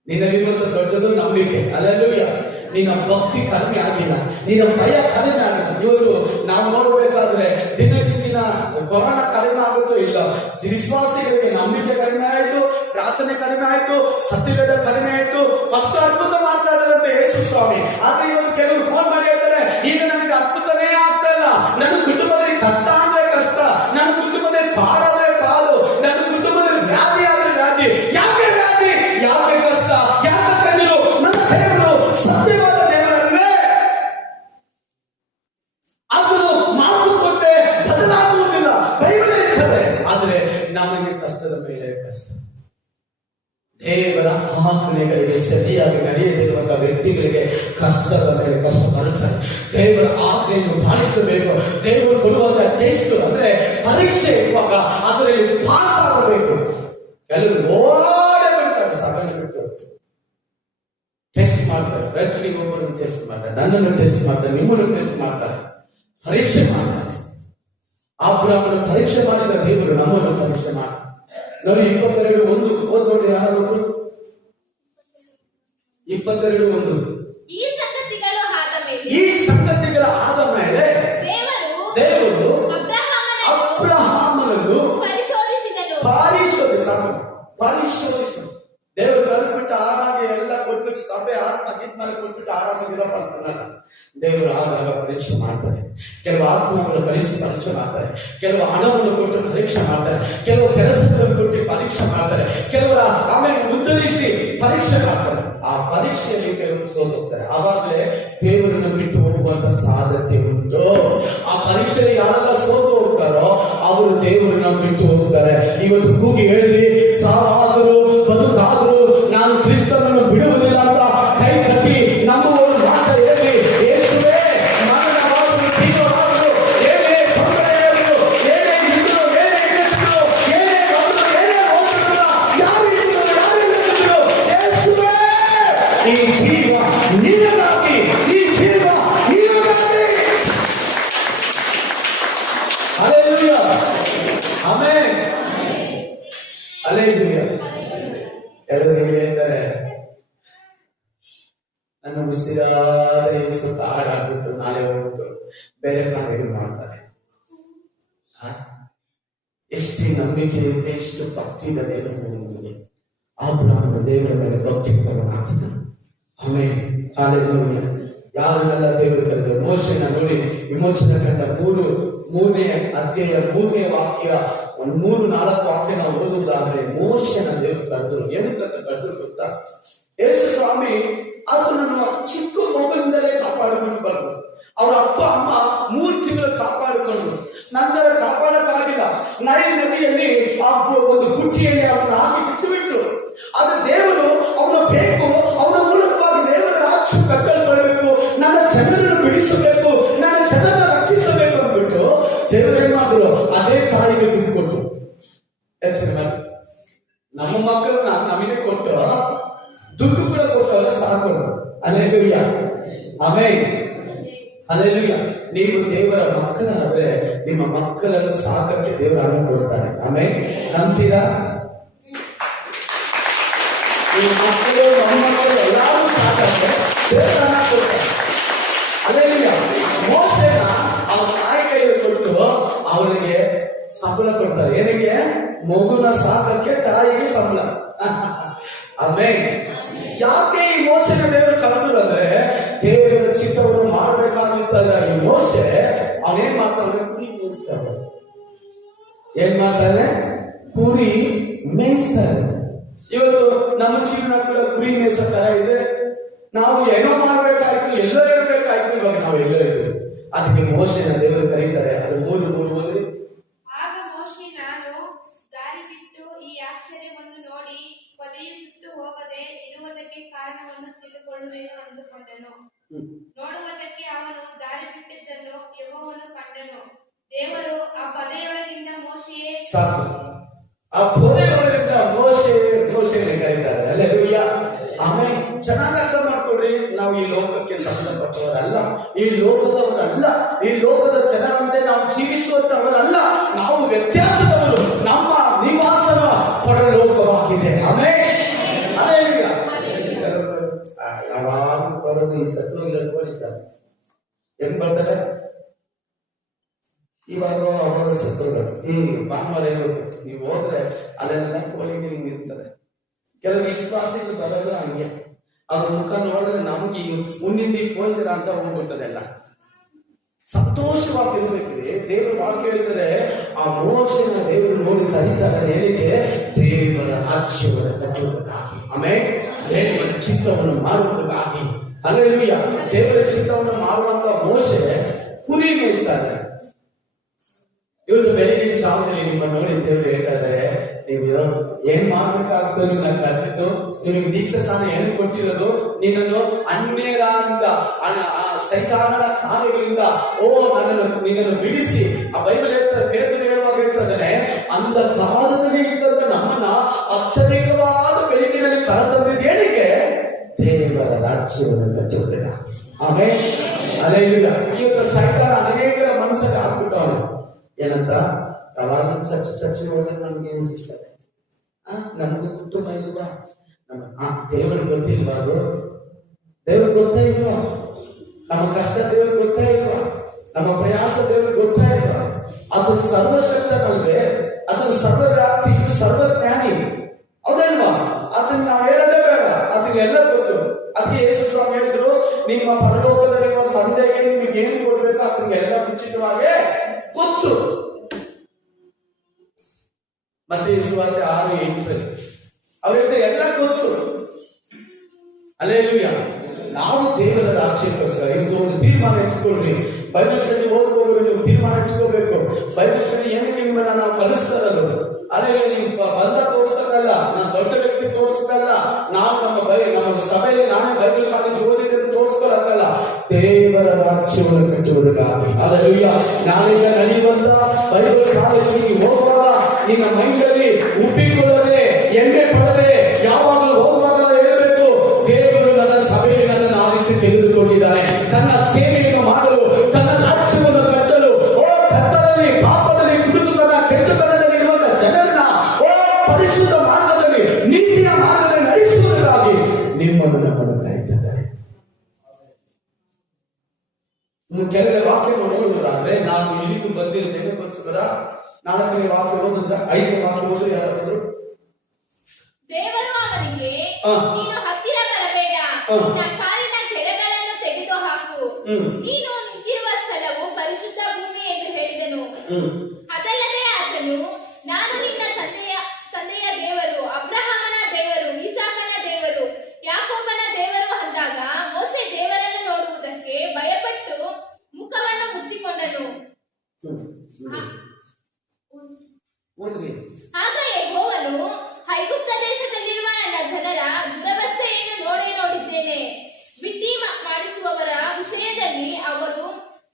ನಿನ್ನಲ್ಲಿರುವಂತ ದೊಡ್ಡದು ನಂಬಿಕೆ. ಹಲ್ಲೆಲೂಯಾ. ನಿನ್ನ ಭಕ್ತಿ ಕಡಿಮೆ ಆಗಿಲ್ಲ, ನಿನ್ನ ಭಯ ಕಡಿಮೆ ಆಗಿಲ್ಲ. ಇವತ್ತು ನಾವು ನೋಡಬೇಕಾದ್ರೆ ದಿನ ಕೊರೋನಾ ಕಡಿಮೆ ಆಗುತ್ತೋ ಇಲ್ಲ, ವಿಶ್ವಾಸಿಗಳಿಗೆ ನಂಬಿಕೆ ಕಡಿಮೆ ಆಯ್ತು, ಪ್ರಾರ್ಥನೆ ಕಡಿಮೆ ಆಯ್ತು, ಸತ್ಯವೇದ ಕಡಿಮೆ ಆಯ್ತು. ಫಸ್ಟ್ ಅದ್ಭುತ ಮಾಡ್ತಾ ಇದ್ದಾರಂತೆ ಯೇಸು ಸ್ವಾಮಿ. ಆದ್ರೆ ಇವತ್ತು ಕೆಲವರು ಫೋನ್ ಮಾಡಿ ಹೇಳ್ತಾರೆ, ಈಗ ನನಗೆ ಅದ್ಭುತನೇ ಆಗ್ತಾ ಇಲ್ಲ, ನನ್ನ ಕುಟುಂಬದಲ್ಲಿ ಕಷ್ಟ ಅಂದ್ರೆ ಕಷ್ಟ, ನನ್ನ ಕುಟುಂಬದಲ್ಲಿ ಪಾಡಾದ್ರೆ ಪಾಲು, ನನ್ನ ಕುಟುಂಬದಲ್ಲಿ ವ್ಯಾಧಿ ಆದ್ರೆ ವ್ಯಾಧಿ. ಯಾಕೆ ವ್ಯಾಧಿ, ಯಾಕೆ ಕಷ್ಟ, ಯಾಕೆ ಕಣ್ಣೀರು? ನನ್ನ ದೇವರು ಸತ್ಯವಾದ ದೇವರನ್ನೇ, ಅದನ್ನು ಮಾತು ಕೊಟ್ಟೆ ಬದಲಾಗುವುದಿಲ್ಲ, ಬೈಬಲ್ ಇರ್ತದೆ. ಆದ್ರೆ ನಮಗೆ ಕಷ್ಟದ ಮೇಲೆ ಕಷ್ಟ. ದೇವರ ಆಜ್ಞೆಗಳಿಗೆ ಸರಿಯಾಗಿ ನಡೆಯದಿರುವಂತಹ ವ್ಯಕ್ತಿಗಳಿಗೆ ಕಷ್ಟದ ಮೇಲೆ ಕಷ್ಟ ಬರುತ್ತದೆ. ದೇವರ ಆಜ್ಞೆಯನ್ನು ಪಾಲಿಸಬೇಕು. ದೇವರು ಕೊಡುವಂತ ಟೆಸ್ಟ್ ಅಂದ್ರೆ ಪರೀಕ್ಷೆ ಇರುವಾಗ ಅದರಲ್ಲಿ ಪಾಸ್ ಆಗಬೇಕು. ಕೆಲವರು ಓಡೇ ಬಿಡ್ತಾರೆ, ಸಗಣ ಬಿಟ್ಟು ಟೆಸ್ಟ್ ಮಾಡ್ತಾರೆ. ಪ್ರತಿಯೊಬ್ಬರು ಟೆಸ್ಟ್ ಮಾಡ್ತಾರೆ, ನನ್ನನ್ನು ಟೆಸ್ಟ್ ಮಾಡ್ತಾರೆ, ನಿಮ್ಮನ್ನು ಟೆಸ್ಟ್ ಮಾಡ್ತಾರೆ, ಪರೀಕ್ಷೆ ಮಾಡ್ತಾರೆ. ಅಬ್ರಹಾಮನು ಪರೀಕ್ಷೆ ಮಾಡಿದ ದೇವರು ನಮ್ಮನ್ನು ಪರೀಕ್ಷೆ ಮಾಡ್ತಾರೆ. ನಾವು 22:1 ಓದ್ಬೋದು. ಯಾರು 22:1. ಈ ಸಂಗತಿಗಳು ಆದ ಮೇಲೆ ದೇವರು ಅಬ್ರಹಾಮನನ್ನು ಪರಿಶೋಧಿಸಿದನು. ದೇವರು ಕರೆದ್ಬಿಟ್ಟು ಆರಾಗಿ ಎಲ್ಲ ಕೊಟ್ಬಿಟ್ಟು ಸಭೆ ಆತ್ಮಗೀತ್ನಲ್ಲಿ ಕೊಟ್ಬಿಟ್ಟು ಆರಾಮಾಗಿರಪ್ಪ ಅಂತಲ್ಲ. ದೇವರು ಆಗಾಗ ಪರೀಕ್ಷೆ ಮಾಡ್ತಾರೆ. ಕೆಲವು ಆತ್ಮವನ್ನು ಕಲಿಸಿ ಪರೀಕ್ಷೆ ಮಾಡ್ತಾರೆ, ಕೆಲವು ಹಣವನ್ನು ಕೊಟ್ಟು ಪರೀಕ್ಷೆ ಮಾಡ್ತಾರೆ, ಕೆಲವು ಕೆಲಸಗಳನ್ನು ಕೊಟ್ಟು ಪರೀಕ್ಷೆ ಮಾಡ್ತಾರೆ, ಕೆಲವರ ಆಮೇಲೆ ಉತ್ತರಿಸಿ ಪರೀಕ್ಷೆ ಮಾಡ್ತಾರೆ. ಆ ಪರೀಕ್ಷೆಯಲ್ಲಿ ಕೆಲವರು ಸೋಲುತ್ತಾರೆ. ಆವಾಗಲೇ ದೇವರನ್ನು ಬಿಟ್ಟು ಹೋಗುವಂತ ಸಾಧ್ಯತೆ ಉಂಟು. ಆ ಪರೀಕ್ಷೆಯಲ್ಲಿ ಯಾರೆಲ್ಲ ಸೋತು ಹೋಗ್ತಾರೋ ಅವರು ದೇವರನ್ನ ಬಿಟ್ಟು ಹೋಗ್ತಾರೆ. ಇವತ್ತು ಕೂಗಿ ಹೇಳಿ, ಸಾವಾದರೂ ಬದುಕಾದರೂ ನಾನು ಕ್ರಿಸ್ತನನ್ನು ಬಿಡುವುದಿಲ್ಲ ಅಂತ ಕೈ ಕಟ್ಟಿ ನಂಬುವವರು ಮಾತ್ರ ಹೇಳಿ, ಯೇಸುವೇ ಮರಣವಾದರೂ ಜೀವವಾದರೂ ಏನೇ ತೊಂದರೆ ಇರಲು, ಏನೇ ಇದ್ರು, ಏನೇ ಇದ್ರು, ಏನೇ ಬಂದ್ರು, ಏನೇ ಹೋಗಿದ್ರು, ಯಾರು ಇದ್ರು, ಯಾರು ಇಲ್ಲದಿದ್ರು, ಯೇಸುವೇ ಈ ಜೀವ ನಿನಗಾಗಿ, ಈ ಜೀವ ನಿನಗಾಗಿ. Hallelujah, amen, hallelujah. ಎಲ್ಲರೂ ಹೇಳ್ತಾರೆ, ನನ್ನ ಉಸಿರಾದ ಸುತ್ತ ಹಾಡಾಗ್ಬಿಟ್ಟು ನಾಳೆ ಹೋಗ್ಬಿಟ್ಟು ಬೇರೆ ಕಾರ್ಯಗಳು ಮಾಡ್ತಾರೆ. ಎಷ್ಟು ನಂಬಿಕೆ ಇದೆ, ಎಷ್ಟು ಭಕ್ತಿ ಇದೆ ದೇವರಿಗೆ. ಅಬ್ರಹಾಮನು ದೇವರ ಮೇಲೆ ಭಕ್ತಿ ಆಗ್ತದೆ. Amen, hallelujah. ಯಾರನ್ನೆಲ್ಲ ದೇವರು ಕರೆದು ಮೋಶೆನ ನೋಡಿ ವಿಮೋಚನಾ ಕಂಡ 3ನೇ ಅಧ್ಯಾಯ 3ನೇ ವಾಕ್ಯ ಒಂದು 3-4 ವಾಕ್ಯ ನಾವು ಓದುವುದಾದ್ರೆ ಮೋಶೆನ ದೇವರು ಕರೆದ್ರು. ಏನಕ್ಕಂತ ಕರೆದ್ರು ಗೊತ್ತಾ? ಯೇಸು ಸ್ವಾಮಿ ಆತನನ್ನು ಚಿಕ್ಕ ಮಗುವಿಂದಲೇ ಕಾಪಾಡಿಕೊಂಡು ಬಂದರು. ಅವರ ಅಪ್ಪ ಅಮ್ಮ 3 ತಿಂಗಳು ಕಾಪಾಡಿಕೊಂಡು ನಂತರ ಕಾಪಾಡಕ್ಕಾಗಿಲ್ಲ. ನೈಲ್ ನದಿಯಲ್ಲಿ ಆ ಒಂದು ಬುಟ್ಟಿಯಲ್ಲಿ ಅವನ್ನ ಹಾಕಿ ಬಿಟ್ಟು ಬಿಟ್ರು. ಆದ್ರೆ ದೇವರು ಅವನ ಬೇಕು, ಅವನ ಮೂಲಕವಾಗಿ ದೇವರ ರಾಜ್ಯ ಕಟ್ಟಲ್ಪಡಬೇಕು, ನನ್ನ ಜನರನ್ನು ಬಿಡಿಸಬೇಕು, ನನ್ನ ಜನರನ್ನು ರಕ್ಷಿಸಬೇಕು ಅಂದ್ಬಿಟ್ಟು ದೇವರು ಏನ್ ಮಾಡಿದ್ರು? ಅದೇ ಕಾಲಿಗೆ ದುಡ್ಡು ಕೊಟ್ಟು. ಯೋಚನೆ ಮಾಡಿ, ನಮ್ಮ ಮಕ್ಕಳನ್ನ ನಮಗೆ ಕೊಟ್ಟು ದುಡ್ಡು ಕೂಡ ಕೊಟ್ಟವರ ಸಾಕು. Alleluia, amen, alleluia. ನೀವು ದೇವರ ಮಕ್ಕಳಾದ್ರೆ ನಿಮ್ಮ ಮಕ್ಕಳನ್ನು ಸಾಕಕ್ಕೆ ದೇವರು ಹಣ ಕೊಡ್ತಾರೆ. ಆಮೆನ್, ನಂಬ್ತೀರಾ? ನಿಮ್ಮ ಮಕ್ಕಳು, ಮೊಮ್ಮಕ್ಕಳು ಎಲ್ಲರೂ ಸಾಕಕ್ಕೆ ದೇವರು ಹಣ ಕೊಡ್ತಾರೆ. ಅಲ್ಲೇಲೂಯಾ. ಮೋಶೆನ ಅವನ ತಾಯಿ ಕೈಯಲ್ಲಿ ಕೊಟ್ಟು ಅವನಿಗೆ ಸಂಬಳ ಕೊಡ್ತಾರೆ. ಏನಕ್ಕೆ? ಮಗುನ ಸಾಕಕ್ಕೆ ತಾಯಿಗೆ ಸಂಬಳ. ಆಮೆನ್. ಯಾಕೆ ಈ ಮೋಶೆನ ದೇವರು ಕರೆದ್ರು ಅಂದ್ರೆ ದೇವರ ಚಿತ್ತವನ್ನು ಮಾಡಬೇಕಾಗಿದ್ದ ಈ ಮೋಶೆ ಅವನೇನ್ ಮಾಡ್ತಾನೆ? ಕುರಿ ಮೇಯಿಸ್ತಾರೆ. ಏನ್ ಮಾಡ್ತಾನೆ? ಕುರಿ ಮೇಯಿಸ್ತಾರೆ. ಇವತ್ತು ನಮ್ಮ ಜೀವನ ಕೂಡ ಕುರಿ ಮೇಯಿಸೋ ತರ ಇದೆ. ನಾವು ಏನೋ ಮಾಡ್ಬೇಕಾಯ್ತು, ಎಲ್ಲೋ ಇರ್ಬೇಕಾಯ್ತು, ಇವಾಗ ನಾವು ಎಲ್ಲೋ ಇರ್ಬೇಕು. ಅದಕ್ಕೆ ಮೋಶೆನ ದೇವರು ಕರೀತಾರೆ. ಅದು 3 ಓದಿ. ಆಗ ಮೋಶೆ, ನಾನು ದಾರಿ ಬಿಟ್ಟು ಈ ಆಶ್ಚರ್ಯವನ್ನು ನೋಡಿ ಪೊದೆಯು ಸುಟ್ಟು ಹೋಗದೆ ಇರುವುದಕ್ಕೆ ಕಾರಣವನ್ನು ತಿಳಿದುಕೊಳ್ಳುವೆನು ಅಂದುಕೊಂಡನು. ನೋಡುವುದಕ್ಕೆ ಅವನು ದಾರಿ ಬಿಟ್ಟಿದ್ದನ್ನು ಯೆಹೋವನು ಕಂಡನು. ದೇವರು ಆ ಪೊದೆಯೊಳಗಿಂದ ಮೋಶೆಯೇ ಸಾಕು. ಆ ಪೊದೆಯೊಳಗಿಂದ ಮೋಶೆಯನ್ನು ಕರೀತಾರೆ. Hallelujah, amen. ಚೆನ್ನಾಗಿ ಅರ್ಥ ಮಾಡ್ಕೊಡ್ರಿ. ನಾವು ಈ ಲೋಕಕ್ಕೆ ಸಂಬಂಧಪಟ್ಟವರಲ್ಲ, ಈ ಲೋಕದವರಲ್ಲ, ಈ ಲೋಕದ ಜನರಂತೆ ನಾವು ಜೀವಿಸುವಂತವರಲ್ಲ. ನಾವು ವ್ಯತ್ಯಾಸದವರು. ನಮ್ಮ ನಿವಾಸನ ಪರಲೋಕವಾಗಿದೆ. Amen, hallelujah. ಯಾವಾಗ ಬರೋದು ಈ ಸತ್ವಗಳ ಕೋರಿತಾರೆ ಹೆಂಗ್ ಬರ್ತಾರೆ? ಇವಾಗ ಅವರ ಸತ್ವಗಳು ಈ ಭಾನುವಾರ ಇರುತ್ತೆ. ನೀವು ಹೋದ್ರೆ ಅಲ್ಲೆಲ್ಲ ಕೋಳಿಗೆ ಹಿಂಗ್ ಇರ್ತದೆ. ಕೆಲವು ವಿಶ್ವಾಸಿಗಳು ಬರೋದು ಹಂಗೆ. ಅವ್ರ ಮುಖ ನೋಡಿದ್ರೆ ನಮ್ಗೆ ಮುಂದಿನ ಹೋಯ್ತೀರ ಅಂತ ಹೋಗ್ಬಿಡ್ತದೆ. ಎಲ್ಲ ಸಂತೋಷವಾಗಿರ್ಬೇಕ್ರಿ. ದೇವರು ವಾಕ್ಯ ಹೇಳ್ತಾರೆ, ಆ ಮೋಶೆನ ದೇವರು ನೋಡಿ ಕರೀತಾರೆ. ಹೇಳಿಕೆ ದೇವರ ರಾಜ್ಯವನ್ನು ಕಟ್ಟುವುದಕ್ಕಾಗಿ, ಆಮೇಲೆ ದೇವರ ಚಿತ್ತವನ್ನು ಮಾಡುವುದಕ್ಕಾಗಿ. ಹಲ್ಲೆಲೂಯಾ. ದೇವರ ಚಿತ್ತವನ್ನು ಮಾಡುವಂತ ಮೋಶೆ ಕುರಿ ಮೇಯಿಸ್ತಾರೆ. ಇವತ್ತು ಬೆಳಗಿನ ಜಾವದಲ್ಲಿ ನಿಮ್ಮ ನೋಡಿ ದೇವರು ಹೇಳ್ತಾರೆ, ನೀವು ಏನ್ ಮಾಡ್ಬೇಕಾಗ್ತದೆ? ನಿಮ್ಮನ್ನ ಕರೆದಿದ್ದು, ನಿಮಗೆ ದೀಕ್ಷಾ ಸ್ಥಾನ ಏನು ಕೊಟ್ಟಿರೋದು? ನಿನ್ನನ್ನು ಅನ್ಯರ ಅಂತ ಸೈತಾನನ ಕಾರ್ಯಗಳಿಂದ ನಿನ್ನನ್ನು ಬಿಡಿಸಿ. ಆ ಬೈಬಲ್ ಹೇಳ್ತಾರೆ, ಪೇತ್ರನು ಹೇಳುವಾಗ ಹೇಳ್ತಾರೆ, ಅಂದ ಕಾಲದಲ್ಲಿ ಇದ್ದಂತ ನಮ್ಮನ್ನ ಅತ್ಯಧಿಕವಾದ ಬೆಳಕಿನಲ್ಲಿ ಕರೆತಂದಿದ್ದು ಏನಕ್ಕೆ? ದೇವರ ರಾಜ್ಯವನ್ನು ಕಟ್ಟುವುದಿಲ್ಲ. ಆಮೇಲೆ ಅಲ್ಲೇಲಿಲ್ಲ. ಇವತ್ತು ಸೈತಾನ ಅನೇಕರ ಮನಸ್ಸಲ್ಲಿ ಹಾಕ್ಬಿಟ್ಟವನು. ಏನಂತ? ಯಾವಾಗ ಚರ್ಚೆ ಹೋದ್ರೆ ನಮ್ಗೆ ಏನ್ ಸಿಗ್ತದೆ? ನಮ್ಗೆ ಕುಟುಂಬ ಇಲ್ವಾ? ದೇವರು ಗೊತ್ತಿಲ್ವಾ? ಅದು ದೇವ್ರು ಗೊತ್ತಾ ಇಲ್ವಾ? ನಮ್ಮ ಕಷ್ಟ ದೇವ್ರು ಗೊತ್ತಾ ಇಲ್ವಾ? ನಮ್ಮ ಪ್ರಯಾಸ ದೇವ್ರು ಗೊತ್ತಾ ಇಲ್ವಾ? ಅದು ಸರ್ವಶಕ್ತನಲ್ವೇ? ಅದನ್ನು ಸರ್ವವ್ಯಾಪ್ತಿಯು ಸರ್ವಜ್ಞಾನಿ, ಹೌದಲ್ವಾ? ಅದನ್ನ ನಾವು ಹೇಳೋದೇ ಬೇಡ, ಅದಕ್ಕೆ ಎಲ್ಲ ಗೊತ್ತು. ಅದಕ್ಕೆ ಯೇಸು ಸ್ವಾಮಿ ಹೇಳಿದ್ರು, ನಿಮ್ಮ ಪರಲೋಕದಲ್ಲಿರುವ ತಂದೆಗೆ ನಿಮಗೆ ಏನು ಕೊಡ್ಬೇಕು ಅದಕ್ಕೆ ಎಲ್ಲ ಮುಂಚಿತವಾಗಿ ಗೊತ್ತು. ಮತ್ತೆ ಸುವಾರ್ತೆ 6:8 ಅವರಿಗೆ ಎಲ್ಲ ಗೊತ್ತು. ಹಲ್ಲೆಲೂಯಾ. ನಾವು ದೇವರ ರಾಜ್ಯಕ್ಕೋಸ್ಕರ ಇವತ್ತು ಒಂದು ತೀರ್ಮಾನ ಇಟ್ಕೊಳ್ರಿ. ಬೈಬಲ್ ಸ್ಟಡಿ ಓದುವಾಗ ನೀವು ತೀರ್ಮಾನ ಇಟ್ಕೋಬೇಕು. ಬೈಬಲ್ ಸ್ಟಡಿ ಏನಕ್ಕೆ ನಿಮ್ಮನ್ನ ನಾವು ಕಲಿಸ್ತಾರಲ್ಲ, ಅಲ್ಲೇ ನೀವು ಬಂದ ತೋರಿಸೋದಲ್ಲ, ನಾನು ದೊಡ್ಡ ವ್ಯಕ್ತಿ ತೋರಿಸೋದಲ್ಲ, ನಾವು ನಮ್ಮ ಸಭೆಯಲ್ಲಿ ನಾನೇ ಬೈಬಲ್ ಕಾಲೇಜ್ ಓದಿದ್ದನ್ನು ತೋರಿಸ್ಕೊಳ್ಳೋದಲ್ಲ, ದೇವರ ರಾಜ್ಯವನ್ನು ಕಟ್ಟುವುದಕ್ಕಾಗಿ. ಹಲ್ಲೆಲೂಯಾ. ನಾಳೆಯಿಂದ ನಡೆಯುವಂತ ಬೈಬಲ್ ಕಾಲೇಜಿಗೆ ಹೋಗುವಾಗ ನಿನ್ನ ಮೈಂಡಲ್ಲಿ ಉಪ್ಪಿಕೊಳ್ಳದೆ, ಎಣ್ಣೆ ಪಡದೆ, ಯಾವಾಗಲೂ ಹೋಗುವಾಗ ಹೇಳಬೇಕು, ದೇವರು ನನ್ನ ಸಭೆಯಲ್ಲಿ ನನ್ನನ್ನು ಆರಿಸಿ ತೆಗೆದುಕೊಂಡಿದ್ದಾನೆ ತನ್ನ ಸೇವೆಯನ್ನು ಮಾಡಲು, ತನ್ನ ರಾಜ್ಯವನ್ನು ಕಟ್ಟಲು. ಕತ್ತಲಲ್ಲಿ, ಪಾಪದಲ್ಲಿ, ಕುಡುಕುತನ, ಕೆಟ್ಟತನದಲ್ಲಿ ಇರುವ ಜನರನ್ನ ಪರಿಶುದ್ಧ ಮಾರ್ಗದಲ್ಲಿ, ನೀತಿಯ ಮಾರ್ಗದಲ್ಲಿ ನಡೆಸುವುದಕ್ಕಾಗಿ ನಿಮ್ಮನ್ನು ನಮ್ಮನ್ನು ಕಾಯ್ತಿದ್ದಾರೆ. ಕೆಲವೇ ವಾಕ್ಯ ನೋಡುವುದಾದ್ರೆ, ನಾನು ಇಳಿದು ಬಂದಿರುತ್ತೇನೆ ಗೊತ್ತಿಲ್ಲ. 4ನೇ ವಾಕ್ಯ ಓದಿದ್ರೆ 5ನೇ ವಾಕ್ಯ ಓದಿ ಯಾರಾದ್ರು? ದೇವರು ಅವನಿಗೆ, ನೀನು ಹತ್ತಿರ ಬರಬೇಡ, ನಿನ್ನ ಕಾಲಿನ ಕೆರಗಳನ್ನು ತೆಗೆದು ಹಾಕು, ನೀನು ನಿಂತಿರುವ ಸ್ಥಳವು ಪರಿಶುದ್ಧ ಭೂಮಿ ಎಂದು ಹೇಳಿದನು. ಅದಲ್ಲದೆ ಆತನು, ನಾನು ಓದ್ರಿ. ಆಗ ಯೆಹೋವನು ಐಗುಪ್ತ ದೇಶದಲ್ಲಿರುವ ನನ್ನ ಜನರ ದುರವಸ್ಥೆಯನ್ನು ನೋಡಿದ್ದೇನೆ. ಬಿಟ್ಟಿ ಮಾಡಿಸುವವರ ವಿಷಯದಲ್ಲಿ ಅವರು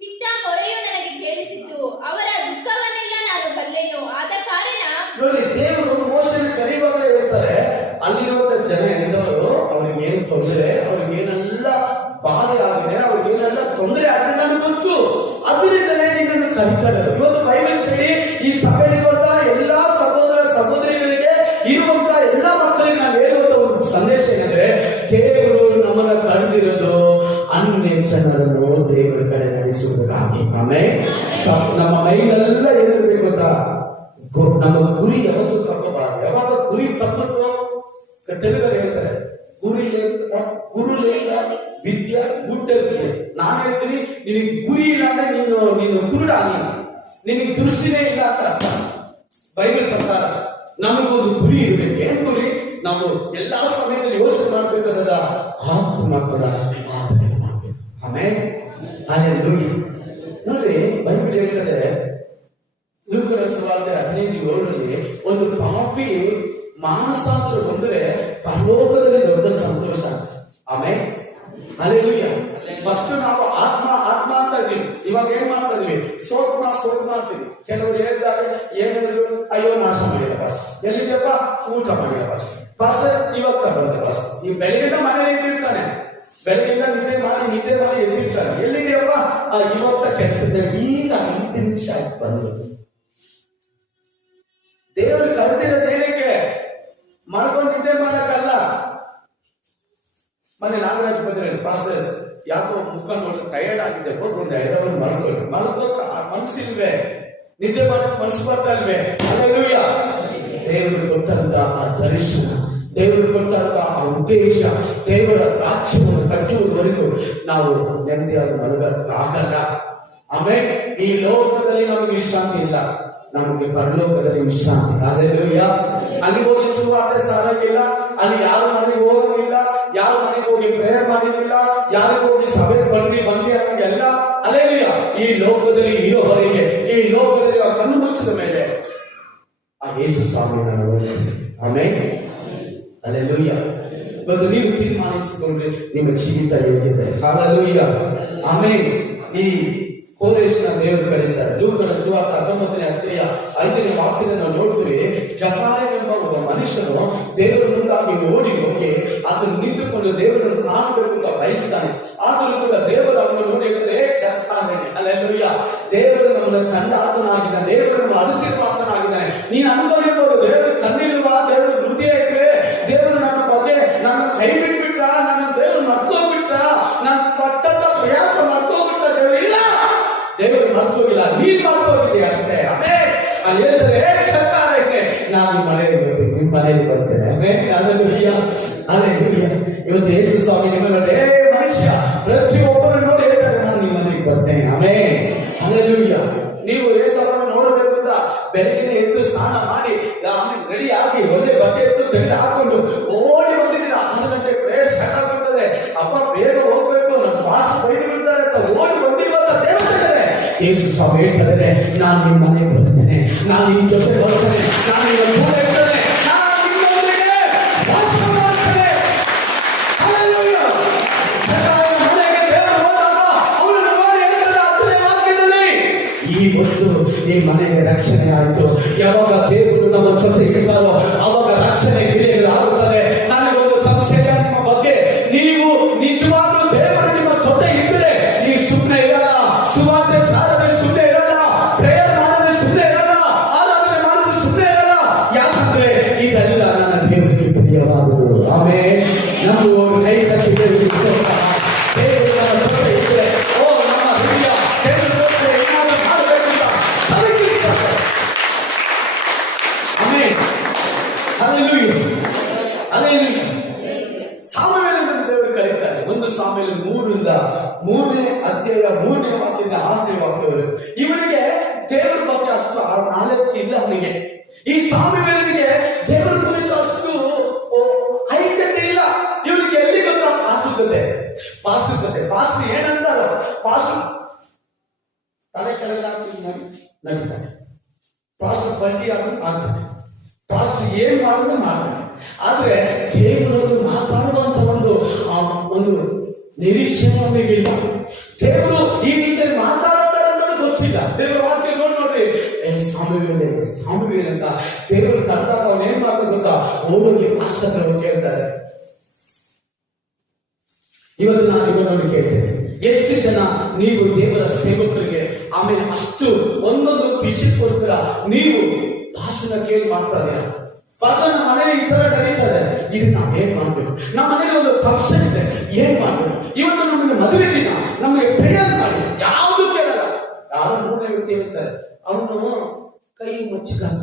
ಇಟ್ಟ ಮೊರೆಯು ನನಗೆ ಕೇಳಿಸಿತು. ಅವರ ದುಃಖವನ್ನೆಲ್ಲ ನಾನು ಬಲ್ಲೆನು. ಆದ ಕಾರಣ ನೋಡಿ, ದೇವರು ಮೋಶೆನ ಕರೆಯುವಾಗ ಹೇಳ್ತಾರೆ, ಅಲ್ಲಿರುವಂತ ಜನ ಎಂದವರು ಅವ್ರಿಗೆ ಏನು ತೊಂದರೆ, ಅವ್ರಿಗೆ ಏನೆಲ್ಲ ಬಾಧೆ ಆಗಿದೆ, ಅವ್ರಿಗೆ ಏನೆಲ್ಲ ತೊಂದರೆ ಆಗಿದೆ ನನಗೆ ಗೊತ್ತು, ಅದರಿಂದಲೇ ನಿನ್ನನ್ನು ಕರೀತಾರೆ. ಇವತ್ತು ಬೈಬಲ್ ಸ್ಟಡಿ ಈ ಸಭೆಯಲ್ಲಿರುವಂತ ಎಲ್ಲಾ ಸಹೋದರ ಸಹೋದರಿಗಳಿಗೆ, ಇರುವಂತ ಎಲ್ಲಾ ಮಕ್ಕಳಿಗೆ ನಾನು ಹೇಳುವಂತ ಒಂದು ಸಂದೇಶ ಏನಂದ್ರೆ, ದೇವರು ನಮ್ಮನ್ನ ಕರೆದಿರೋದು ಅನ್ಯ ಜನರನ್ನು ದೇವರ ಕಡೆ ನಡೆಸುವುದಕ್ಕಾಗಿ. ಆಮೇಲೆ ನಮ್ಮ ಮೈಲೆಲ್ಲ ಏನಿರ್ಬೇಕು ಗೊತ್ತಾ, ನಮ್ಮ ಗುರಿ ಯಾವತ್ತು ತಪ್ಪಬಾರದು. ಯಾವಾಗ ಗುರಿ ತಪ್ಪುತ್ತೋ ತೆಲುಗಲ್ಲಿ ಹೇಳ್ತಾರೆ, ಗುರುಲೇಖ ವಿದ್ಯಾ ಗುಡ್ಡ. ನಾನು ಹೇಳ್ತೀನಿ, ನಿನಗೆ ಗುರಿ ಇಲ್ಲ ಅಂದ್ರೆ ನೀನು ಕುರುಡ, ನಿನಗೆ ದೃಷ್ಟಿನೇ ಇಲ್ಲ ಅಂತ ಬೈಬಲ್ ಪ್ರಕಾರ. ನಮಗೊಂದು ಗುರಿ ಇರಬೇಕು. ಏನ್ ಗುರಿ? ನಾವು ಎಲ್ಲಾ ಸಮಯದಲ್ಲಿ ಯೋಚನೆ ಮಾಡ್ಬೇಕಾದ ಆತ್ಮಗಳ ಆಧಾರ ಮಾಡಬೇಕು. ಆಮೇಲೆ ಅದೇ ನೋಡಿ, ಬೈಬಲ್ ಹೇಳ್ತಾರೆ ಲೂಕನ ಸುವಾರ್ತೆ 15:7 ಒಂದು ಪಾಪಿ ಮಾನಸಾಂತರ ಬಂದ್ರೆ ಪರಲೋಕದಲ್ಲಿ ದೊಡ್ಡ ಸಂತೋಷ. ಆಮೇಲೆ ಹಲ್ಲೆಲೂಯ. ಫಸ್ಟ್ ನಾವು ಆತ್ಮ ಅಂತ ಇದೀವಿ. ಇವಾಗ ಏನ್ ಮಾಡ್ತಾ ಇದೀವಿ? ಸೋತ್ಮ ಅಂತೀವಿ. ಕೆಲವರು ಹೇಳಿದಾಗ ಏನಾದ್ರು, ಅಯ್ಯೋ ನಾಶ ಮಾಡಿಲ್ಲ ಪಾಸ್, ಎಲ್ಲಿದೆಯಪ್ಪ ಊಟ ಮಾಡಿಲ್ಲ ಪಾಸ್, ಇವಾಗ ಬಂದ ಪಾಸ್. ಈ ಬೆಳಗಿನ ಮನೇಲಿ ಎದ್ದಿರ್ತಾನೆ, ಬೆಳಗಿನ ನಿದ್ದೆ ಮಾಡಿ ಎದ್ದಿರ್ತಾನೆ. ಎಲ್ಲಿದೆಯಪ್ಪ? ಇವತ್ತ ಕೆಲಸದ ಈಗ 5 ನಿಮಿಷ ಆಯ್ತು ಬಂದು. ದೇವರು ಕರೆದಿರೋದೇನಕ್ಕೆ? ಮಾಡ್ಕೊಂಡು ನಿದ್ದೆ ಮಾಡಕ್ಕಲ್ಲ. ಮನೆ ನಾಗರಾಜ್ ಬಂದ್ರೆ ಪಾಸ್ಟರ್ ಯಾಕೋ ಮುಖ ನೋಡಿ ಟಯರ್ಡ್ ಆಗಿದೆ, ಹೋಗಿ ಒಂದು 2 ಅವರ್ ಮಲ್ಕೋಕ ಮನಸ್ಸಿಲ್ವೇ? ನಿದ್ದೆ ಮಾಡಕ್ ಮನಸ್ಸು ಬರ್ತಾ ಇಲ್ವೇ? ಹಲ್ಲೆಲೂಯ. ದೇವರು ಕೊಟ್ಟಂತ ಆ ದರ್ಶನ, ದೇವರು ಕೊಟ್ಟಂತ ಆ ಉದ್ದೇಶ, ದೇವರ ರಾಜ್ಯವನ್ನು ಕಟ್ಟುವವರೆಗೂ ನಾವು ನೆಮ್ಮದಿಯಾಗಿ ಮಲಗಕ್ಕಾಗಲ್ಲ. ಆಮೇಲೆ ಈ ಲೋಕದಲ್ಲಿ ನಮಗೆ ವಿಶ್ರಾಂತಿ ಇಲ್ಲ, ನಮಗೆ ಪರಲೋಕದಲ್ಲಿ ವಿಶ್ರಾಂತಿ. ಹಲ್ಲೆಲೂಯ. ಅಲ್ಲಿ ಹೋಗಿ ಸುವಾರ್ತೆ ಸಾರಕ್ಕಿಲ್ಲ, ಅಲ್ಲಿ ಯಾರು ಮನೆಗೆ ಹೋಗೋದಿಲ್ಲ, ಯಾರು ಮನೆಗೆ ಹೋಗಿ ಪ್ರೇಯರ್ ಮಾಡಿಲ್ಲ, ಯಾರಿಗೂ ಹೋಗಿ ಸಭೆ ಬಂದಿ ಅನ್ನೋದೆಲ್ಲ. ಹಲ್ಲೆಲೂಯ. ಈ ಲೋಕದಲ್ಲಿ ಇರೋವರೆಗೆ, ಈ ಲೋಕದಲ್ಲಿ ಕಣ್ಣು ಮುಚ್ಚಿದ ಮೇಲೆ ಆ ಯೇಸು ಸ್ವಾಮಿಯನ್ನು ನೋಡ್ತೀವಿ. ಆಮೇಲೆ ಹಲ್ಲೆಲೂಯ. ಇವತ್ತು ನೀವು ತೀರ್ಮಾನಿಸಿಕೊಂಡ್ರೆ ನಿಮ್ಮ ಜೀವಿತ ಹೇಗಿದೆ. ಹಲ್ಲೆಲೂಯ. ಆಮೇಲೆ ಈ ಕೋರೇಶನ ದೇವರು ಕರೀತಾರೆ. ಲೂಕನ ಸುವಾರ್ತೆ 19ನೇ ಅಧ್ಯಾಯ 5ನೇ ವಾಕ್ಯದಲ್ಲಿ ನಾವು ನೋಡ್ತೀವಿ, ಜಕಾರನೆಂಬ ಒಬ್ಬ ಮನುಷ್ಯನು ದೇವರ ಮುಂದಾಗಿ ಓಡಿ ಹೋಗಿ ಅದನ್ನು ನಿಂತುಕೊಂಡು ದೇವರನ್ನು ಕಾಣಬೇಕು ಅಂತ ಬಯಸ್ತಾನೆ. ಆದರೂ ಕೂಡ ದೇವರು ಅವನು ನೋಡಿ ಹೇಳ್ತಾರೆ, ಜಕಾರನೆ. ಹಲ್ಲೆಲೂಯ. ದೇವರು ನಮ್ಮನ್ನು ಕಂಡಾತನಾಗಿದ್ದಾನೆ, ದೇವರು ನಮ್ಮ ಅನುಕೂಲನಾಗಿದ್ದಾನೆ. ನೀನು ಅನುಭವಿಸಬಹುದು, ದೇವರು ಕಣ್ಣಿಲ್ವಾ, ದೇವರು ಹೃದಯ ಇಲ್ವೇ, ದೇವರು ನನ್ನ ಬಗ್ಗೆ ನನ್ನ ಕೈ ಬಿಟ್ಬಿಟ್ರ, ನನ್ನ ದೇವರು ಮರ್ತೋಗ್ಬಿಟ್ರ, ನನ್ನ ಪಟ್ಟಂತ ಪ್ರಯಾಸ ಮರ್ತೋಗ್ಬಿಟ್ರ, ದೇವರು ಇಲ್ಲ, ದೇವರು ಮರ್ತೋಗಿಲ್ಲ, ನೀನ್ ಮರ್ತೋಗಿದೆಯಾ ಅಷ್ಟೇ. ಆಮೇಲೆ ಅಲ್ಲಿ ಹೇಳಿದ್ರೆ ಸರ್ಕಾರಕ್ಕೆ ನಾನು ನಿಮ್ಮ ಮನೆಯಲ್ಲಿ ಬರ್ತೇನೆ. ಇವತ್ತು ಯೇಸು ಸ್ವಾಮಿ ನಿಮ್ಮ ನೋಡಿ, ಮನುಷ್ಯ ಪ್ರತಿಯೊಬ್ಬರು ನೋಡಿ ಹೇಳ್ತಾರೆ, ನಾನು ನಿಮ್ಮ ಮನೆಗೆ ಬರ್ತೇನೆ. ಆಮೇಲೆ ಹಲ್ಲೆಲೂಯ. ನೀವು ಯೇಸುವನ್ನು ನೋಡಬೇಕು ಅಂತ ಬೆಳಗಿನ ಎದ್ದು ಸ್ನಾನ ಮಾಡಿ ಆಮೇಲೆ ರೆಡಿ ಆಗಿ ಒಳ್ಳೆ ಬಟ್ಟೆ ಎದ್ದು ತೆಗೆದು ಹಾಕೊಂಡು ಓಡಿ ಬಂದಿದ್ದೀರ. 6 ಗಂಟೆ ಪ್ರೇಯರ್ ಸ್ಟಾರ್ಟ್ ಆಗ್ಬಿಡ್ತದೆ. ಅಪ್ಪ ಬೇಗ ಹೋಗ್ಬೇಕು, ನನ್ನ ವಾಸ ಬೈದು ಬಿಡ್ತಾರೆ ಅಂತ ಓಡಿ ಬಂದಿರುವಂತ ದೇವಸ್ಥಾನ ಯೇಸು ಸ್ವಾಮಿ ಹೇಳ್ತಾರೆ, ನಾನು ನಿಮ್ಮ ಮನೆಗೆ ಬರ್ತೇನೆ, ನಾನು ನಿಮ್ಮ ಜೊತೆ ಬರ್ತೇನೆ, ನಾನು ನಿಮ್ಮ ಕೂಡ ಇರ್ತೇನೆ, ನಾನು ನಿಮ್ಮ ಮನೆಗೆ ವಾಸ ಮಾಡ್ತೇನೆ. ಹಲ್ಲೆಲೂಯ. ಮನೆಗೆ ದೇವರು ಹೋದಾಗ ಅವರನ್ನು ನೋಡಿ ಹೇಳ್ತಾರೆ 10ನೇ ವಾಕ್ಯದಲ್ಲಿ, ಈ ಹೊತ್ತು ಈ ಮನೆಗೆ ರಕ್ಷಣೆ ಆಯಿತು. ಯಾವಾಗ ದೇವರು ನಮ್ಮ ಜೊತೆ ಇರ್ತಾರೋ ಅವಾಗ ರಕ್ಷಣೆ ಕ್ರಿಯೆಗಳಾಗುತ್ತದೆ. ನನಗೊಂದು ಸಂಶಯ ನಿಮ್ಮ ಬಗ್ಗೆ, ನೀವು ನಿಜವಾಗ್ಲೂ ದೇವರು ನಿಮ್ಮ ಜೊತೆ ಇದ್ದರೆ ನೀವು ಸುಮ್ಮನೆ ಇರಲ್ಲ, ಸುವಾರ್ತೆ ಸಾರದೆ ಸುಮ್ಮನೆ ಇರಲ್ಲ, ಪ್ರೇಯರ್ ಮಾಡದೆ ಸುಮ್ಮನೆ ಇರಲ್ಲ, ಆರಾಧನೆ ಮಾಡದೆ ಸುಮ್ಮನೆ ಇರಲ್ಲ. ಯಾಕಂದ್ರೆ ಇದೆಲ್ಲ ನನ್ನ ದೇವರಿಗೆ ಪ್ರಿಯವಾಗುವುದು. ಆಮೇಲೆ ನಮ್ಮ ಕೈ ಕಟ್ಟಿ ದೇವರು ನಮ್ಮ ಜೊತೆ ಇದ್ದರೆ, ಓ ನಮ್ಮ ಹೃದಯ ದೇವರ ಜೊತೆ ಏನಾದರೂ ಮಾಡಬೇಕಂತ ಅದಕ್ಕಿರ್ತಾರೆ. ಆಮೇಲೆ ಹಲ್ಲೆಲೂಯ. ಹಲ್ಲೆಲೂಯ. ಸಾಮುವೇಲನನ್ನು ದೇವರು ಕರೀತಾರೆ. 1 ಸಾಮುವೇಲ 3ನೇ ಅಧ್ಯಾಯ 3ನೇ ವಾಕ್ಯದಿಂದ 6ನೇ ವಾಕ್ಯವರೆಗೂ ಇವನಿಗೆ ದೇವರ ಬಗ್ಗೆ ಅಷ್ಟು ನಾಲೆಡ್ಜ್ ಇಲ್ಲ. ಅವನಿಗೆ ಈ ಸಾಮುವೇಲನಿಗೆ ದೇವರ ಕುರಿತು ಅಷ್ಟು ಐಕ್ಯತೆ ಇಲ್ಲ. ಇವನಿಗೆ ಎಲ್ಲಿ ಗೊತ್ತಾ? ಪಾಸು ಏನಂತಾರೋ ಪಾಸು ತಲೆ ಕೆಳಗೆ ನಡೀತಾನೆ. ಪಾಸು ಪಲ್ಟಿ ಆಗ್ತಾನೆ, ಪಾಸ್ಟ್ ಏನ್ ಮಾಡಿದ್ರು ಮಾಡ್ತಾನೆ. ಆದ್ರೆ ದೇವರನ್ನು ಮಾತಾಡುವಂತ ಒಂದು ನಿರೀಕ್ಷೆ ನಮಗಿಲ್ಲ. ದೇವರು ಈ ರೀತಿಯಲ್ಲಿ ಮಾತಾಡುತ್ತಾರೆ ಅನ್ನೋದು ಗೊತ್ತಿಲ್ಲ. ದೇವರ ವಾಕ್ಯ ನೋಡ್ರಿ, ಸಾಮುವೇಲ್ ಅಂತ ದೇವರು ಕರೆದಾಗ ಅವನು ಏನ್ ಮಾಡ್ತಾರೆ ಗೊತ್ತಾ? ಓಡೋಗಿ ಪಾಸ್ಟರ್ಗಳು ಕೇಳ್ತಾರೆ. ಇವತ್ತು ನಾನು ಇವನನ್ನು ಕೇಳ್ತೇನೆ, ಎಷ್ಟು ಜನ ನೀವು ದೇವರ ಸೇವಕರಿಗೆ ಆಮೇಲೆ ಅಷ್ಟು ಒಂದೊಂದು ವಿಷಯಕ್ಕೋಸ್ಕರ ನೀವು ಭಾಷಣ ಕೇಳಿ ಮಾಡ್ತಾರೆ? ಭಾಷಣ ಮನೇಲಿ ಈ ತರ ನಡೀತಾರೆ, ಇದು ನಾವ್ ಏನ್ ಮಾಡ್ಬೇಕು? ನಮ್ಮ ಮನೇಲಿ ಒಂದು ಫಂಕ್ಷನ್ ಇದೆ, ಏನ್ ಮಾಡ್ಬೇಕು? ಇವತ್ತು ನಮಗೆ ಮದುವೆ ದಿನ, ನಮಗೆ ಪ್ರೇಯರ್ ಮಾಡಿ, ಯಾವುದು ಕೇಳಲ್ಲ. ಯಾರು ಮೂರನೇ ವ್ಯಕ್ತಿ ಹೇಳ್ತಾರೆ, ಅವನು ಕೈ ಮಚ್ಚಿದಾಗ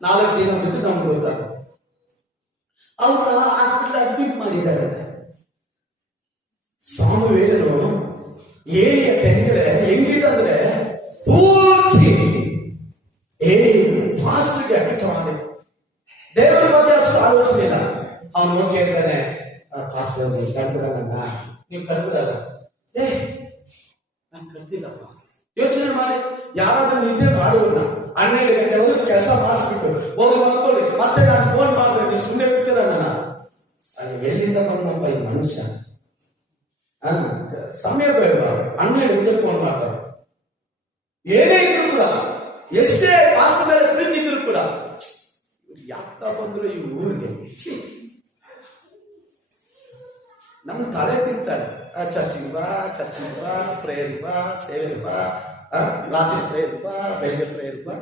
4 ದಿನ ಬಿಟ್ಟು ನಮ್ಗೆ ಗೊತ್ತಾಗ್ತದೆ ಅವ್ರನ್ನ ಹಾಸ್ಪಿಟಲ್ ಅಡ್ಮಿಟ್ ಮಾಡಿದ್ದಾರೆ. ಸಾಮುವೇಲನು ಏಲಿಯ ಕೆಳಗಡೆ ಹೆಂಗಿತ್ತಂದ್ರೆ ಪೂರ್ತಿ ಫಾಸ್ಟ್ಗೆ ಅಡ್ಮಿಟ್. ದೇವರ ಬಗ್ಗೆ ಅಷ್ಟು ಆಲೋಚನೆ ಇಲ್ಲ. ಅವನು ಹೋಗಿ ಹೇಳ್ತಾನೆ, ಪಾಸ್ಟರ್ ನೀವು ಕರ್ಬಿಡಲ್ಲ, ನೀವು ಕರ್ಬಿಡಲ್ಲ. ನಾನು ಕರ್ತಿಲ್ಲಪ್ಪ. ಯೋಚನೆ ಮಾಡಿ, ಯಾರಾದ್ರೂ ನಿದ್ದೆ ಮಾಡೋಣ, 12 ಗಂಟೆ ಹೋಗಿ ಕೆಲಸ ಮಾಡಿಸ್ಬಿಟ್ಟು ಹೋಗಿ ಮಾಡ್ಕೊಳ್ಳಿ, ಮತ್ತೆ ನಾನು ಫೋನ್ ಮಾಡಿದ್ರೆ ನೀವು ಸುಮ್ಮನೆ ಬಿಡ್ತೀರ ನನ್ನ? ಅದು ಎಲ್ಲಿಂದ ಬಂದಪ್ಪ ಈ ಮನುಷ್ಯ? ಸಮಯ ಬೇಡ, 12 ಗಂಟೆ ಫೋನ್ ಮಾಡ್ತಾರೆ. ಏನೇ ಇದ್ರು ಕೂಡ, ಎಷ್ಟೇ ಪಾಸ್ಟ ಮೇಲೆ ಪ್ರೀತಿ ಇದ್ರು ಕೂಡ, ಯಾಕ ಬಂದ್ರು ಈ ಊರಿಗೆ? ನಮ್ ತಲೆ ತಿಂತಾರೆ. ಚರ್ಚಿಗೆ ಬಾ, ಪ್ರೇಯರ್ ಬಾ, ಸೇವೆ ಬಾ, ರಾತ್ರಿ ಪ್ರೇಯರ್ ಬಾ, ಬೆಳಿಗ್ಗೆ ಪ್ರೇಯರ್ ಬಾ.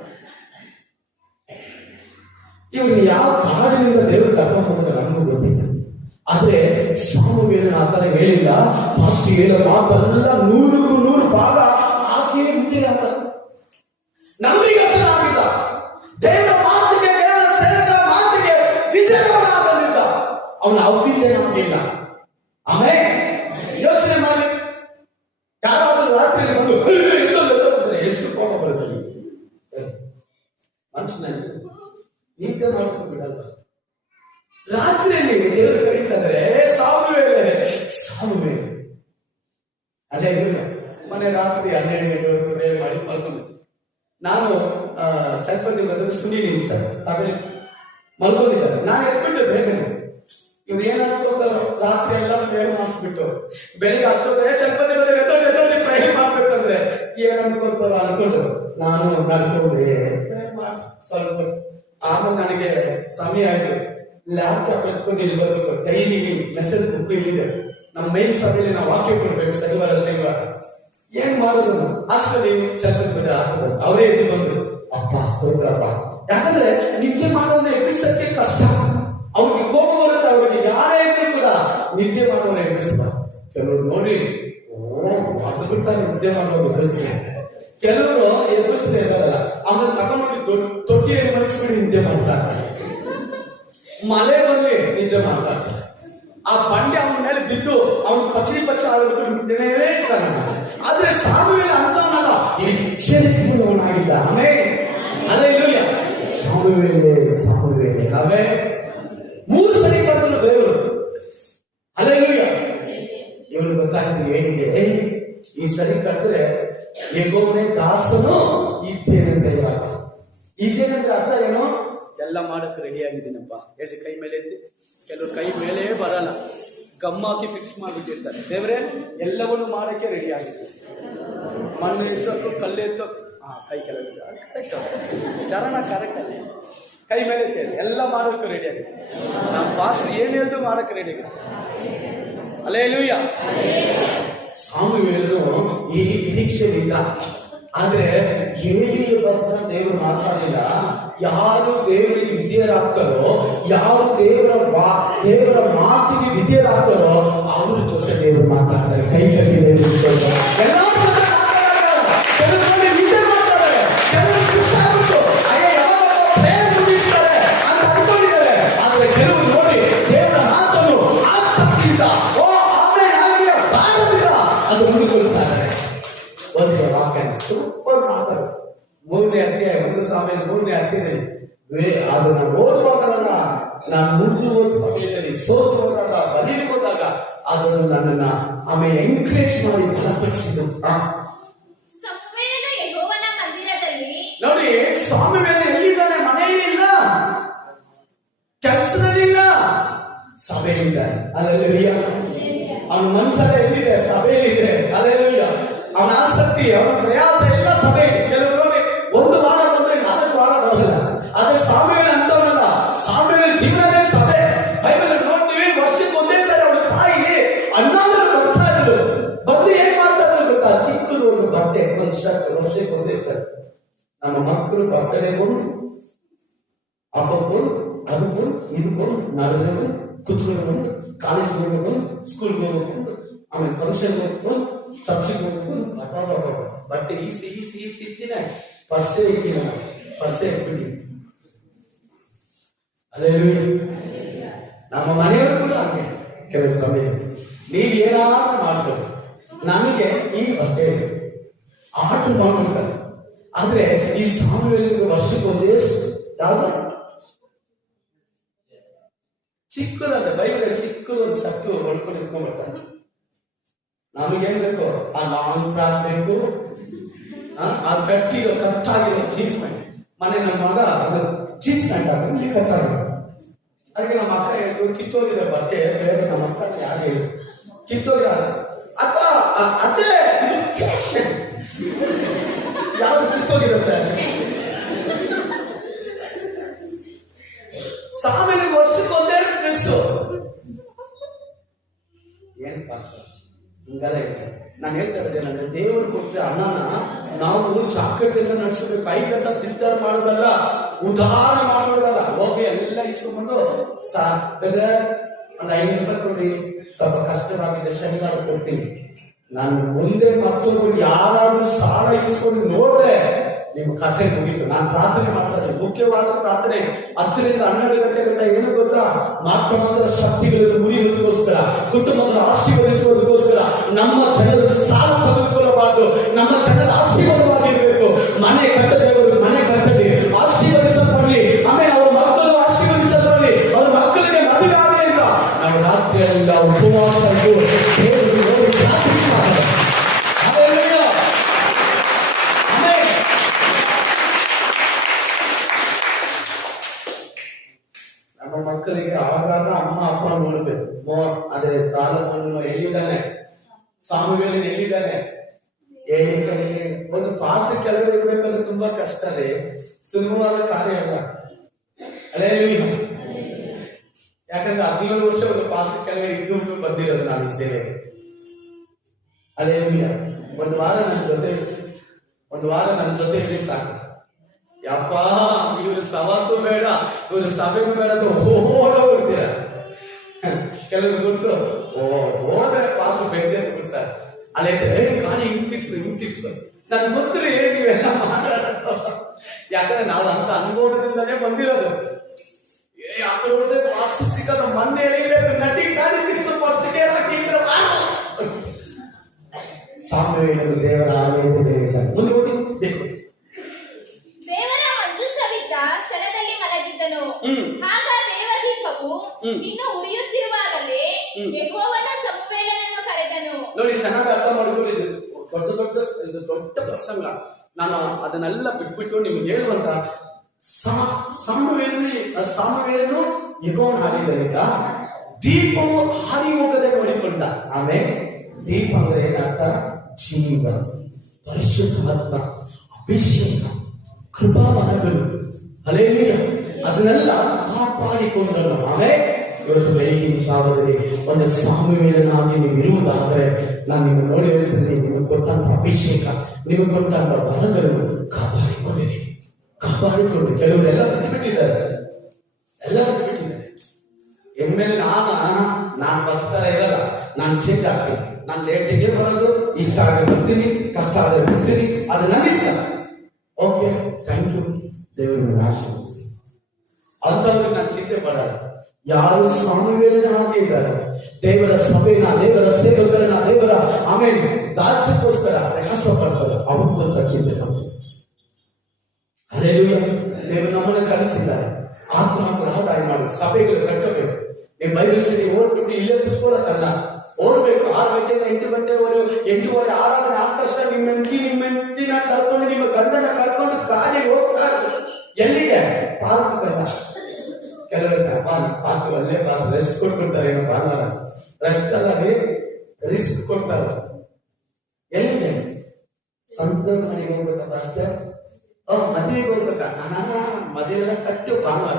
ಇವ್ರು ಯಾವ ಕಾಡಿನಿಂದ ದೇವರು ಕರ್ಕೊಂಡು ಹೋಗೋದು ನಮಗೂ ಗೊತ್ತಿಲ್ಲ. ಆದ್ರೆ ಸಾಮುವೇಲನ ಆ ತರ ಹೇಳಿಲ್ಲ. ಫಸ್ಟ್ ಹೇಳೋ ಮಾತೆಲ್ಲ 100% ಭಾಗ ಆಕೆ ಇದ್ದೀರ ಅಂತ ನಮಗೋಸ್ಕರ ಆಗಿದ್ದ. ದೇವರ ಮಾತಿಗೆ, ದೇವರ ಸೇವಕರ ಮಾತಿಗೆ ವಿಜಯವಾಗಲಿದ್ದ. ಅವನ ಔದ್ದಿದ್ದೇ ನಮಗಿಲ್ಲ. ಆಮೇಲೆ ಯೋಚನೆ ಮಾಡಿ, ಯಾರಾದ್ರೂ ರಾತ್ರಿಯಲ್ಲಿ ಬಂದು ಎಷ್ಟು ಕೋಪ ಬರುತ್ತೆ ಮನುಷ್ಯನಲ್ಲಿ. ನಿದ್ದೆ ಮಾಡ್ಕೊಂಡು ಬಿಡಲ್ಲ. ರಾತ್ರಿಯಲ್ಲಿ ದೇವರು ಕರೀತಾರೆ, ಸಾಮುವೇಲ. ಅದೇ ಮನೆ ರಾತ್ರಿ 12 ಗಂಟೆವರೆಗೂ ಪ್ರೇಯರ್ ಮಾಡಿ ಮಲ್ಕೊಂಡಿದ್ದೆ. ನಾನು ಚಲ್ಪತಿ ಬಂದ್ರೆ ಸುನೀಲ್ ಸರ್ ಸಭೆ ಮಲ್ಕೊಂಡಿದ್ದಾರೆ. ನಾನು ಎದ್ಬಿಟ್ಟು ಬೇಗನೆ, ಇವ್ರು ಏನಾದ್ರು ರಾತ್ರಿ ಎಲ್ಲ ಪ್ರೇಯರ್ ಮಾಡಿಸ್ಬಿಟ್ಟು ಬೆಳಿಗ್ಗೆ ಅಷ್ಟೊತ್ತೇ ಚಲ್ಪತಿ ಬಂದ್ರೆ ಎದ್ದೊಳ್ಳಿ ಪ್ರೇಯರ್ ಮಾಡ್ಬೇಕಂದ್ರೆ ಏನ್ ಅನ್ಕೊಳ್ತಾರ ಅನ್ಕೊಂಡು ನಾನು ನಡ್ಕೊಂಡೆ ಸ್ವಲ್ಪ. ಆಮೇಲೆ ನನಗೆ ಸಮಯ ಆಯ್ತು, ಲ್ಯಾಪ್ಟಾಪ್ ಎತ್ಕೊಂಡು ಇಲ್ಲಿ ಬರ್ಬೇಕು. ಡೈಲಿ ಮೆಸೇಜ್ ಬುಕ್ ಇಲ್ಲಿದೆ. ನಮ್ಮ ಮೈನ್ ಸಭೆಯಲ್ಲಿ ನಾವು ವಾಕ್ಯ ಕೊಡ್ಬೇಕು ಶನಿವಾರ. ಏನ್ ಮಾಡೋದು? ಅಷ್ಟರಲ್ಲಿ ಚಲ್ಪತಿ ಬಂದ್ರೆ ಆಚೆ ಅವರೇ ಎದ್ದು ಬಂದ್ರು, ಅಪ್ಪ ಸ್ತೋತ್ರಪ್ಪ. ಯಾಕಂದ್ರೆ ನಿದ್ದೆ ಮಾಡೋನ್ನ ಎಬ್ಬಿಸಕ್ಕೆ ಕಷ್ಟ. ಅವ್ರಿಗೆ ಕೋಪ ಬರುತ್ತೆ. ಅವ್ರಿಗೆ ಯಾರೇ ಇದ್ರು ಕೂಡ ನಿದ್ದೆ ಮಾಡೋನ್ನ ಎಬ್ಬಿಸ್ತಾರೆ. ಕೆಲವರು ನೋಡಿ ಅದು ಬಿಡ್ತಾರೆ ನಿದ್ದೆ ಮಾಡೋದು ಎಬ್ಬಿಸ್ರೆ. ಕೆಲವರು ಎಬ್ಬಿಸ್ರೆ ಬರಲ್ಲ. ಆಮೇಲೆ ತಗೊಂಡೋಗಿ ತೊಟ್ಟಿಯಲ್ಲಿ ಮನಸ್ಬಿಡಿ ನಿದ್ದೆ ಮಾಡ್ತಾರೆ. ಮಳೆ ಬಂದು ನಿದ್ದೆ ಮಾಡ್ತಾರೆ. ಆ ಬಂಡೆ ಅವನ ಮೇಲೆ ಬಿದ್ದು ಅವನು ಪಚ್ಚ ಆಗೋದು ನಿದ್ದೆನೇ ಇರ್ತಾನೆ. ಆದ್ರೆ ಸಾಮುವೇಲ ಅಂತವನಲ್ಲ, ಎಚ್ಚರಿಕೆಯವನಾಗಿದ್ದ. ಆಮೇಲೆ ಹಲ್ಲೆಲೂಯ. ಸಾಮುವೇಲ ನಾವೇ 3 ಸರಿ ಕರೆದ್ರು ದೇವರು. ಹಲ್ಲೆಲೂಯ. ಇವರು ಗೊತ್ತಾಯ್ತು ಏನಿದೆ, ಈ ಸರಿ ಕರೆದ್ರೆ ಯೆಹೋವನೇ ದಾಸನು ಇದ್ದೇನೆಂತ. ಇದ್ದೇನೆಂದ್ರೆ ಅರ್ಥ ಏನೋ? ಎಲ್ಲ ಮಾಡಕ್ಕೆ ರೆಡಿ ಆಗಿದ್ದೀನಪ್ಪ. ಹೇಳಿ ಕೈ ಮೇಲೆ ಎತ್ತಿ. ಕೆಲವರು ಕೈ ಮೇಲೆ ಬರಲ್ಲ, ಗಮ್ಮಾಕಿ ಫಿಕ್ಸ್ ಮಾಡಿಬಿಟ್ಟಿರ್ತಾರೆ. ದೇವ್ರೆ ಎಲ್ಲವನ್ನು ಮಾಡಕ್ಕೆ ರೆಡಿ ಆಗಿದೆ. ಮಣ್ಣು ಎತ್ತೋಕು, ಕಲ್ಲು ಎತ್ತೋಕು, ಕೈ ಕೆಳಗೆ ಚರಣ ಕರೆಕ್ಟ್ ಅಲ್ಲಿ ಕೈ ಮೇಲೆ ಎತ್ತಿ ಎಲ್ಲ ಮಾಡೋಕೆ ರೆಡಿ ಆಗಿದೆ. ನಮ್ಮ ಪಾಸ್ಟ್ ಏನ್ ಹೇಳ್ದು ಮಾಡಕ್ಕೆ ರೆಡಿ ಆಗಿದೆ. ಹಲ್ಲೆಲೂಯಾ. ಸಾಮುವೇಲನು ಈ ನಿರೀಕ್ಷೆಯಿಂದ, ಆದ್ರೆ ಏಲಿಯ ಬಗ್ಗೆ ದೇವರು ಮಾತಾಡಿಲ್ಲ. ಯಾರು ದೇವರಿಗೆ ವಿಧೇಯರಾಗ್ತಾರೋ, ಯಾರು ದೇವರ ಮಾತಿಗೆ ವಿಧೇಯರಾಗ್ತಾರೋ ಅವ್ರ ಜೊತೆ ದೇವರು ಮಾತಾಡ್ತಾರೆ. ಕೈ ಕಟ್ಟಿ ಆದ್ರೆ ಕೆಲವರು ನೋಡಿ ದೇವರ ಮಾತನ್ನು ಆಸಕ್ತಿಯಿಂದ ಅದು ಮುಂದುಕೊಳ್ತಾರೆ. ಒಂದು ವಾಕ್ಯ ಸೂಪರ್ ಮಾತಾಡ 3ನೇ ಅಧ್ಯಾಯ 1 ಸಾಮುವೇಲ 3ನೇ ಅಧ್ಯಾಯದಲ್ಲಿ ಅದನ್ನ ಓದುವಾಗಲ್ಲ, ನಾನು ಮುಂಚೆ ಓದ ಸಮಯದಲ್ಲಿ ಸೋತು ಹೋದಾಗ, ಬಲಿಗೆ ಹೋದಾಗ ಅದನ್ನು ನನ್ನನ್ನ ಆಮೇಲೆ ಎಂಕರೇಜ್ ಮಾಡಿ ಬಲಪಡಿಸಿದ್ದು. ಸಮುವೇಲನು ಯೆಹೋವನ ಅಲ್ಲೆಲ್ಲೂಯ್ಯ. ಅವನ ಮನಸ್ಸಲ್ಲಿ ಎಲ್ಲಿದೆ? ಸಭೆಯಲ್ಲಿದೆ. ಅಲ್ಲೆಲ್ಲೂಯ್ಯ. ಅವನ ಆಸಕ್ತಿ, ಅವನ ಪ್ರಯಾಸ ಎಲ್ಲ ಸಭೆ. ಕೆಲವರು ಒಂದು ವಾರ ಬಂದ್ರೆ 4 ವಾರ ಬರೋದಿಲ್ಲ. ಆದ್ರೆ ಸಾಮೇಲ್ ಅಂತವನಲ್ಲ, ಸಾಮೇಲ್ ಜೀವನದೇ ಸಭೆ. ಬೈಬಲ್ ನೋಡ್ತೀವಿ, ವರ್ಷಕ್ಕೆ ಒಂದೇ ಸರಿ ಅವನ ತಾಯಿ ಅಣ್ಣಾದ್ರು ಬರ್ತಾ ಇದ್ರು. ಬಂದು ಏನ್ ಮಾಡ್ತಾ ಇದ್ರು ಗೊತ್ತಾ? ಚಿಕ್ಕದು ಒಂದು ಬಟ್ಟೆ, ಒಂದು ಶರ್ಟ್, ವರ್ಷಕ್ಕೆ ಒಂದೇ ಸರಿ. ನಮ್ಮ ಮಕ್ಕಳು ಬರ್ತಡೇಗಳು, ಹಬ್ಬಗಳು, ಅದಕ್ಕೂ ಇದಕ್ಕೂ ನಡೆದು ಕುತ್ಕೊಂಡು ಕಾಲೇಜ್ ಹೋಗ್ಬೇಕು, ಸ್ಕೂಲ್ಗೆ ಹೋಗ್ಬೇಕು, ಆಮೇಲೆ ಫಂಕ್ಷನ್ ಹೋಗ್ಬೇಕು, ಚರ್ಚಿಗೆ ಹೋಗ್ಬೇಕು. ಬಟ್ಟೆ ಈಸಿನೇ ಪರ್ಸೆ ಇಟ್ಟಿನ, ಪರ್ಸೆ ಇಟ್ಬಿಟ್ಟು. ಅದೇ ನಮ್ಮ ಮನೆಯವರು ಕೂಡ ಹಾಗೆ ಕೆಲವು ಸಮಯ ನೀವು ಏನಾದ್ರು ಮಾಡ್ಬೋದು, ನನಗೆ ಈ ಬಟ್ಟೆ ಆರ್ಡರ್ ಮಾಡ್ಬಿಡ್ತಾರೆ. ಆದ್ರೆ ಈ ಸಾಮೂಹಿಕ ವರ್ಷಕ್ಕೆ ಒಂದೇ ಯಾವ್ದು ಚಿಕ್ಕದಾದ ಬೈಬಲ್ ಚಿಕ್ಕದು ಒಂದು ಸತ್ತು ಹೊಡ್ಕೊಂಡು ಇಟ್ಕೊಂಡ್ಬಿಡ್ತಾರೆ. ನಮಗೇನ್ ಬೇಕು? ಆ ಲಾಂಗ್ ಫ್ರಾಕ್ ಬೇಕು, ಆ ಕಟ್ಟಿರೋ ಕಟ್ಟಾಗಿರೋ ಜೀನ್ಸ್ ಪ್ಯಾಂಟ್. ಮನೆ ನಮ್ಮ ಮಗ ಜೀನ್ಸ್ ಪ್ಯಾಂಟ್ ಹಾಕಿ ಇಲ್ಲಿ ಕಟ್ಟಾಗಿರೋ, ಅದಕ್ಕೆ ನಮ್ಮ ಅಕ್ಕ ಹೇಳಿದ್ರು ಕಿತ್ತೋಗಿರೋ ಬಟ್ಟೆ ಬೇರೆ. ನಮ್ಮ ಅಕ್ಕ ಯಾರು ಹೇಳಿ ಕಿತ್ತೋಗಿರೋ ಅಕ್ಕ ಅದೇ ಇದು ಫ್ಯಾಷನ್. ಯಾವ್ದು ಕಿತ್ತೋಗಿರೋ ಫ್ಯಾಷನ್? ಸಾಮಾನ್ಯ ವರ್ಷಕ್ಕೆ ಒಂದೇ ಡ್ರೆಸ್. ಏನ್ ಪಾಸ್ಟರ್ ಹಿಂಗೆಲ್ಲ ಇರ್ತದೆ? ನಾನು ಹೇಳ್ತಾ ಇದ್ದೆ, ನನ್ನ ದೇವರು ಕೊಟ್ಟರೆ ಅನ್ನನ ನಾವು ಚಾಕಟ್ಟಿಂದ ನಡೆಸಬೇಕು. ಕೈ ಕಟ್ಟ ನಿರ್ಧಾರ ಮಾಡೋದಲ್ಲ, ಉದಾರ ಮಾಡೋದಲ್ಲ. ಹೋಗಿ ಎಲ್ಲ ಇಸ್ಕೊಂಡ್ಬಂದು ಒಂದು 5 ರೂಪಾಯಿ ಕೊಡಿ, ಸ್ವಲ್ಪ ಕಷ್ಟವಾಗಿದೆ, ಶನಿವಾರ ಕೊಡ್ತೀನಿ. ನಾನು ಮುಂದೆ ಮತ್ತೊಂದು ಯಾರಾದ್ರೂ ಸಾಲ ಇಸ್ಕೊಂಡು ನೋಡ್ರೆ ನಿಮ್ಮ ಕಥೆ ಮುಗಿತು. ನಾನು ಪ್ರಾರ್ಥನೆ ಮಾಡ್ತಾ ಇದ್ದೆ, ಮುಖ್ಯವಾದ ಪ್ರಾರ್ಥನೆ 10 ರಿಂದ 12 ಗಂಟೆ ಗಂಟ. ಏನು ಗೊತ್ತಾ? ಮಾತ್ರ ಶಕ್ತಿಗಳನ್ನು ಮುರಿಯೋದಕ್ಕೋಸ್ಕರ, ಕುಟುಂಬವನ್ನು ಆಶೀರ್ವದಿಸುವುದಕ್ಕೋಸ್ಕರ. ನಮ್ಮ ಜನರ ಸಾಲ ತೆಗೆದುಕೊಳ್ಳಬಾರದು, ನಮ್ಮ ಜನರ ಆಶೀರ್ವಾದವಾಗಿರ್ಬೇಕು. ಮನೆ ಕಟ್ಟದವರು ಮನೆ ಕಟ್ಟಲಿ, ಆಶೀರ್ವದಿಸಲ್ಪಡಲಿ. ಆಮೇಲೆ ಅವ್ರ ಮಕ್ಕಳು ಆಶೀರ್ವದಿಸಲ್ಪಡಲಿ, ಅವ್ರ ಮಕ್ಕಳಿಗೆ ಮದುವೆ ಆಗಲಿ ಅಂತ ನಾವು ರಾತ್ರಿಯೆಲ್ಲ ಉಪವಾಸ ಮಕ್ಕಳಿಗೆ ಆಗಾಗ ಅಮ್ಮ ಅಪ್ಪ ನೋಡ್ಬೇಕು. ಅದೇ ಸಾಲವನ್ನು ಎಲ್ಲಿದ್ದಾನೆ, ಸಾಮುವೇಲನ ಎಲ್ಲಿದ್ದಾನೆ, ಒಂದು ಪಾಸ್ ಕೆಳಗಡೆ ಇರ್ಬೇಕಂದ್ರೆ ತುಂಬಾ ಕಷ್ಟ ರೀ, ಸುಲಭವಾದ ಕಾರ್ಯ ಅಲ್ಲ. ಅಲ್ಲೇ ಯಾಕಂದ್ರೆ 17 ವರ್ಷ ಒಂದು ಪಾಸ್ ಕೆಳಗಡೆ ಇದ್ದು ಬಂದಿರೋದು ನಾನು ಈ ಸೇವೆಗೆ. ಅದೇ ಒಂದು ವಾರ ನನ್ನ ಜೊತೆ ಇರ್ಲಿ ಸಾಕು. ಯಪ್ಪ ಇವ್ರ ಸವಾಸು ಬೇಡ, ಇವ್ರ ಸಭೆಗೂ ಬೇಡ ಅಂತ ಓಡೋಗ್ಬಿಡ್ತೀರ. ಕೆಲವರು ಗೊತ್ತು, ಹೋದ್ರೆ ಪಾಸು ಬೇಡ ಬಿಡ್ತಾರೆ. ಅಲ್ಲೇ ಗಾಡಿ ಹಿಂಗ್ ತಿಕ್ಸು ನನ್ ಗೊತ್ತಿರಿ ನೀವೆಲ್ಲ ಮಾತಾಡೋದು. ಯಾಕಂದ್ರೆ ನಾವು ಅಂತ ಅನುಭವದಿಂದಲೇ ಬಂದಿರೋದು. ಯಾಕಂದ್ರೆ ಹೋದ್ರೆ ಪಾಸ್ ಸಿಗೋದು ಮೊನ್ನೆ ಹೇಳಿರ್ಬೇಕು, ನಟಿ ಗಾಡಿ ತಿಕ್ಸು ಫಸ್ಟ್ ಸಾಮ್ರಾಜ್ಯದ ದೇವರ ಆಲಯದ ಮುಂದೆ ಹೋಗಿ ದೇವರ ಮಂಜುಷವಿದ್ದ ಸ್ಥಳದಲ್ಲಿ ಮಲಗಿದ್ದನು. ಆಗ ದೇವದೀಪವು ಇನ್ನು ಉರಿಯುತ್ತಿರುವಾಗಲೇ ಯೆಹೋವನ ಸಮುವೇಲನನ್ನು ಕರೆದನು. ನೋಡಿ, ಚೆನ್ನಾಗಿ ಅರ್ಥ ಮಾಡ್ಕೊಂಡಿದ್ದು. ದೊಡ್ಡ ಪ್ರಸಂಗ. ನಾನು ಅದನ್ನೆಲ್ಲ ಬಿಟ್ಬಿಟ್ಟು ನಿಮ್ಗೆ ಹೇಳುವಂತ ಸಾಮವೇಲನು ಯೆಹೋವನ ಆಲಯದಲ್ಲಿದ್ದ. ದೀಪವು ಹಾರಿ ಹೋಗದೆ ನೋಡಿಕೊಂಡ. ಆಮೇಲೆ ದೀಪ ಅಂದ್ರೆ ಏನರ್ಥ? ಜೀವ, ಪರಿಶುದ್ಧಾತ್ಮ, ಅಭಿಷೇಕ, ಕೃಪಾವರಗಳು. ಹಲ್ಲೆಲೂಯಾ. ಅದನ್ನೆಲ್ಲ ಕಾಪಾಡಿಕೊಂಡನು. ಆಮೇಲೆ ಇವತ್ತು ಬೆಳಗಿನ ಜಾವದಲ್ಲಿ ಒಂದು ಸಾಮವೇಲನಾಗಿ ನೀವು ಇರುವುದಾದರೆ ನಾನು ನಿಮಗೆ ನೋಡಿ ಹೇಳ್ತೀನಿ, ನಿಮಗೆ ಕೊಟ್ಟಂತ ಅಭಿಷೇಕ, ನಿಮಗೆ ಕೊಟ್ಟಂತ ವರಗಳು ಕಾಪಾಡಿಕೊಂಡಿರಿ. ಕೆಲವರು ಎಲ್ಲ ಬಿಟ್ಬಿಟ್ಟಿದ್ದಾರೆ, ಎಮ್ಮೆಲೆ ನಾನು ಫಸ್ಟ್ ತರ ಇರಲ್ಲ, ನಾನು ಚೇಂಜ್ ಆಗ್ತೀನಿ. ನಾನು ಲೇಟಿಗೆ ಬರೋದು, ಇಷ್ಟ ಆಗಿ ಬರ್ತೀನಿ, ಕಷ್ಟ ಆದರೆ ಬರ್ತೀನಿ, ಅದು ನನ್ನ ಇಷ್ಟ. ಓಕೆ, ಥ್ಯಾಂಕ್ ಯು, ದೇವರು ಆಶೀರ್ವದಿಸಿ. ಅಂತಂದ್ರೆ ನಾನು ಚಿಂತೆ ಮಾಡಲ್ಲ. ಯಾರು ಸಾಮವೇಲನ ಹಾಗೆ ಇದ್ದಾರೆ, ದೇವರ ಸಭೆನ, ದೇವರ ಸೇವಕರನ್ನ, ದೇವರ ಆಮೇಲೆ ಜಾಗಕ್ಕೋಸ್ಕರ ಪ್ರಯಾಸ ಪಡ್ತಾರೆ, ಅವ್ರಿಗೋಸ್ಕರ ಚಿಂತೆ ಮಾಡ್ತಾರೆ. ಹಲ್ಲೆಲೂಯಾ. ದೇವರು ನಮ್ಮನ್ನು ಕಳಿಸಿದ್ದಾರೆ. ಆತ್ಮಕ್ಕೆ ಆದಾಯ ಮಾಡಿ ಸಭೆಗಳು ಕಟ್ಟಬೇಕು. ನೀವು ಬೈಬಲ್ ಸ್ಟಡಿ ಓದ್ಬಿಟ್ಟು ಇಲ್ಲೇ ಕುತ್ಕೊಳ್ಳೋಕ್ಕಲ್ಲ, ಓಡ್ಬೇಕು. 6 ಗಂಟೆಯಿಂದ 8 ಗಂಟೆವರೆಗೂ, 8:30 ಆರಾಧನೆ ಆದ ತಕ್ಷಣ ನಿಮ್ಮ ಹೆಂಡತಿನ ಕರ್ಕೊಂಡು, ನಿಮ್ಮ ಗಂಡನ ಕರ್ಕೊಂಡು ಕಾಲಿಗೆ ಹೋಗ್ತಾ ಎಲ್ಲಿಗೆ? ಪಾರ್ಕ್ ಬೇಡ. ಕೆಲವರು ಪಾಸ್ಟ್ ಒಳ್ಳೆ ಪಾಸ್ ರೆಸ್ಟ್ ಕೊಟ್ಬಿಡ್ತಾರೆ ಏನೋ ಭಾನುವಾರ. ರೆಸ್ಟ್ ಅಲ್ಲ ರೀ, ರಿಸ್ಕ್ ಕೊಡ್ತಾರೆ. ಎಲ್ಲಿದೆ ಸ್ವಂತ ಮನೆಗೆ ಹೋಗ್ಬೇಕಾ ಪಾಸ್ಟರ್? ಮದುವೆಗೆ ಹೋಗ್ಬೇಕಾ? ಮದುವೆ ಎಲ್ಲ ಕಟ್ಟು ಭಾನುವಾರ.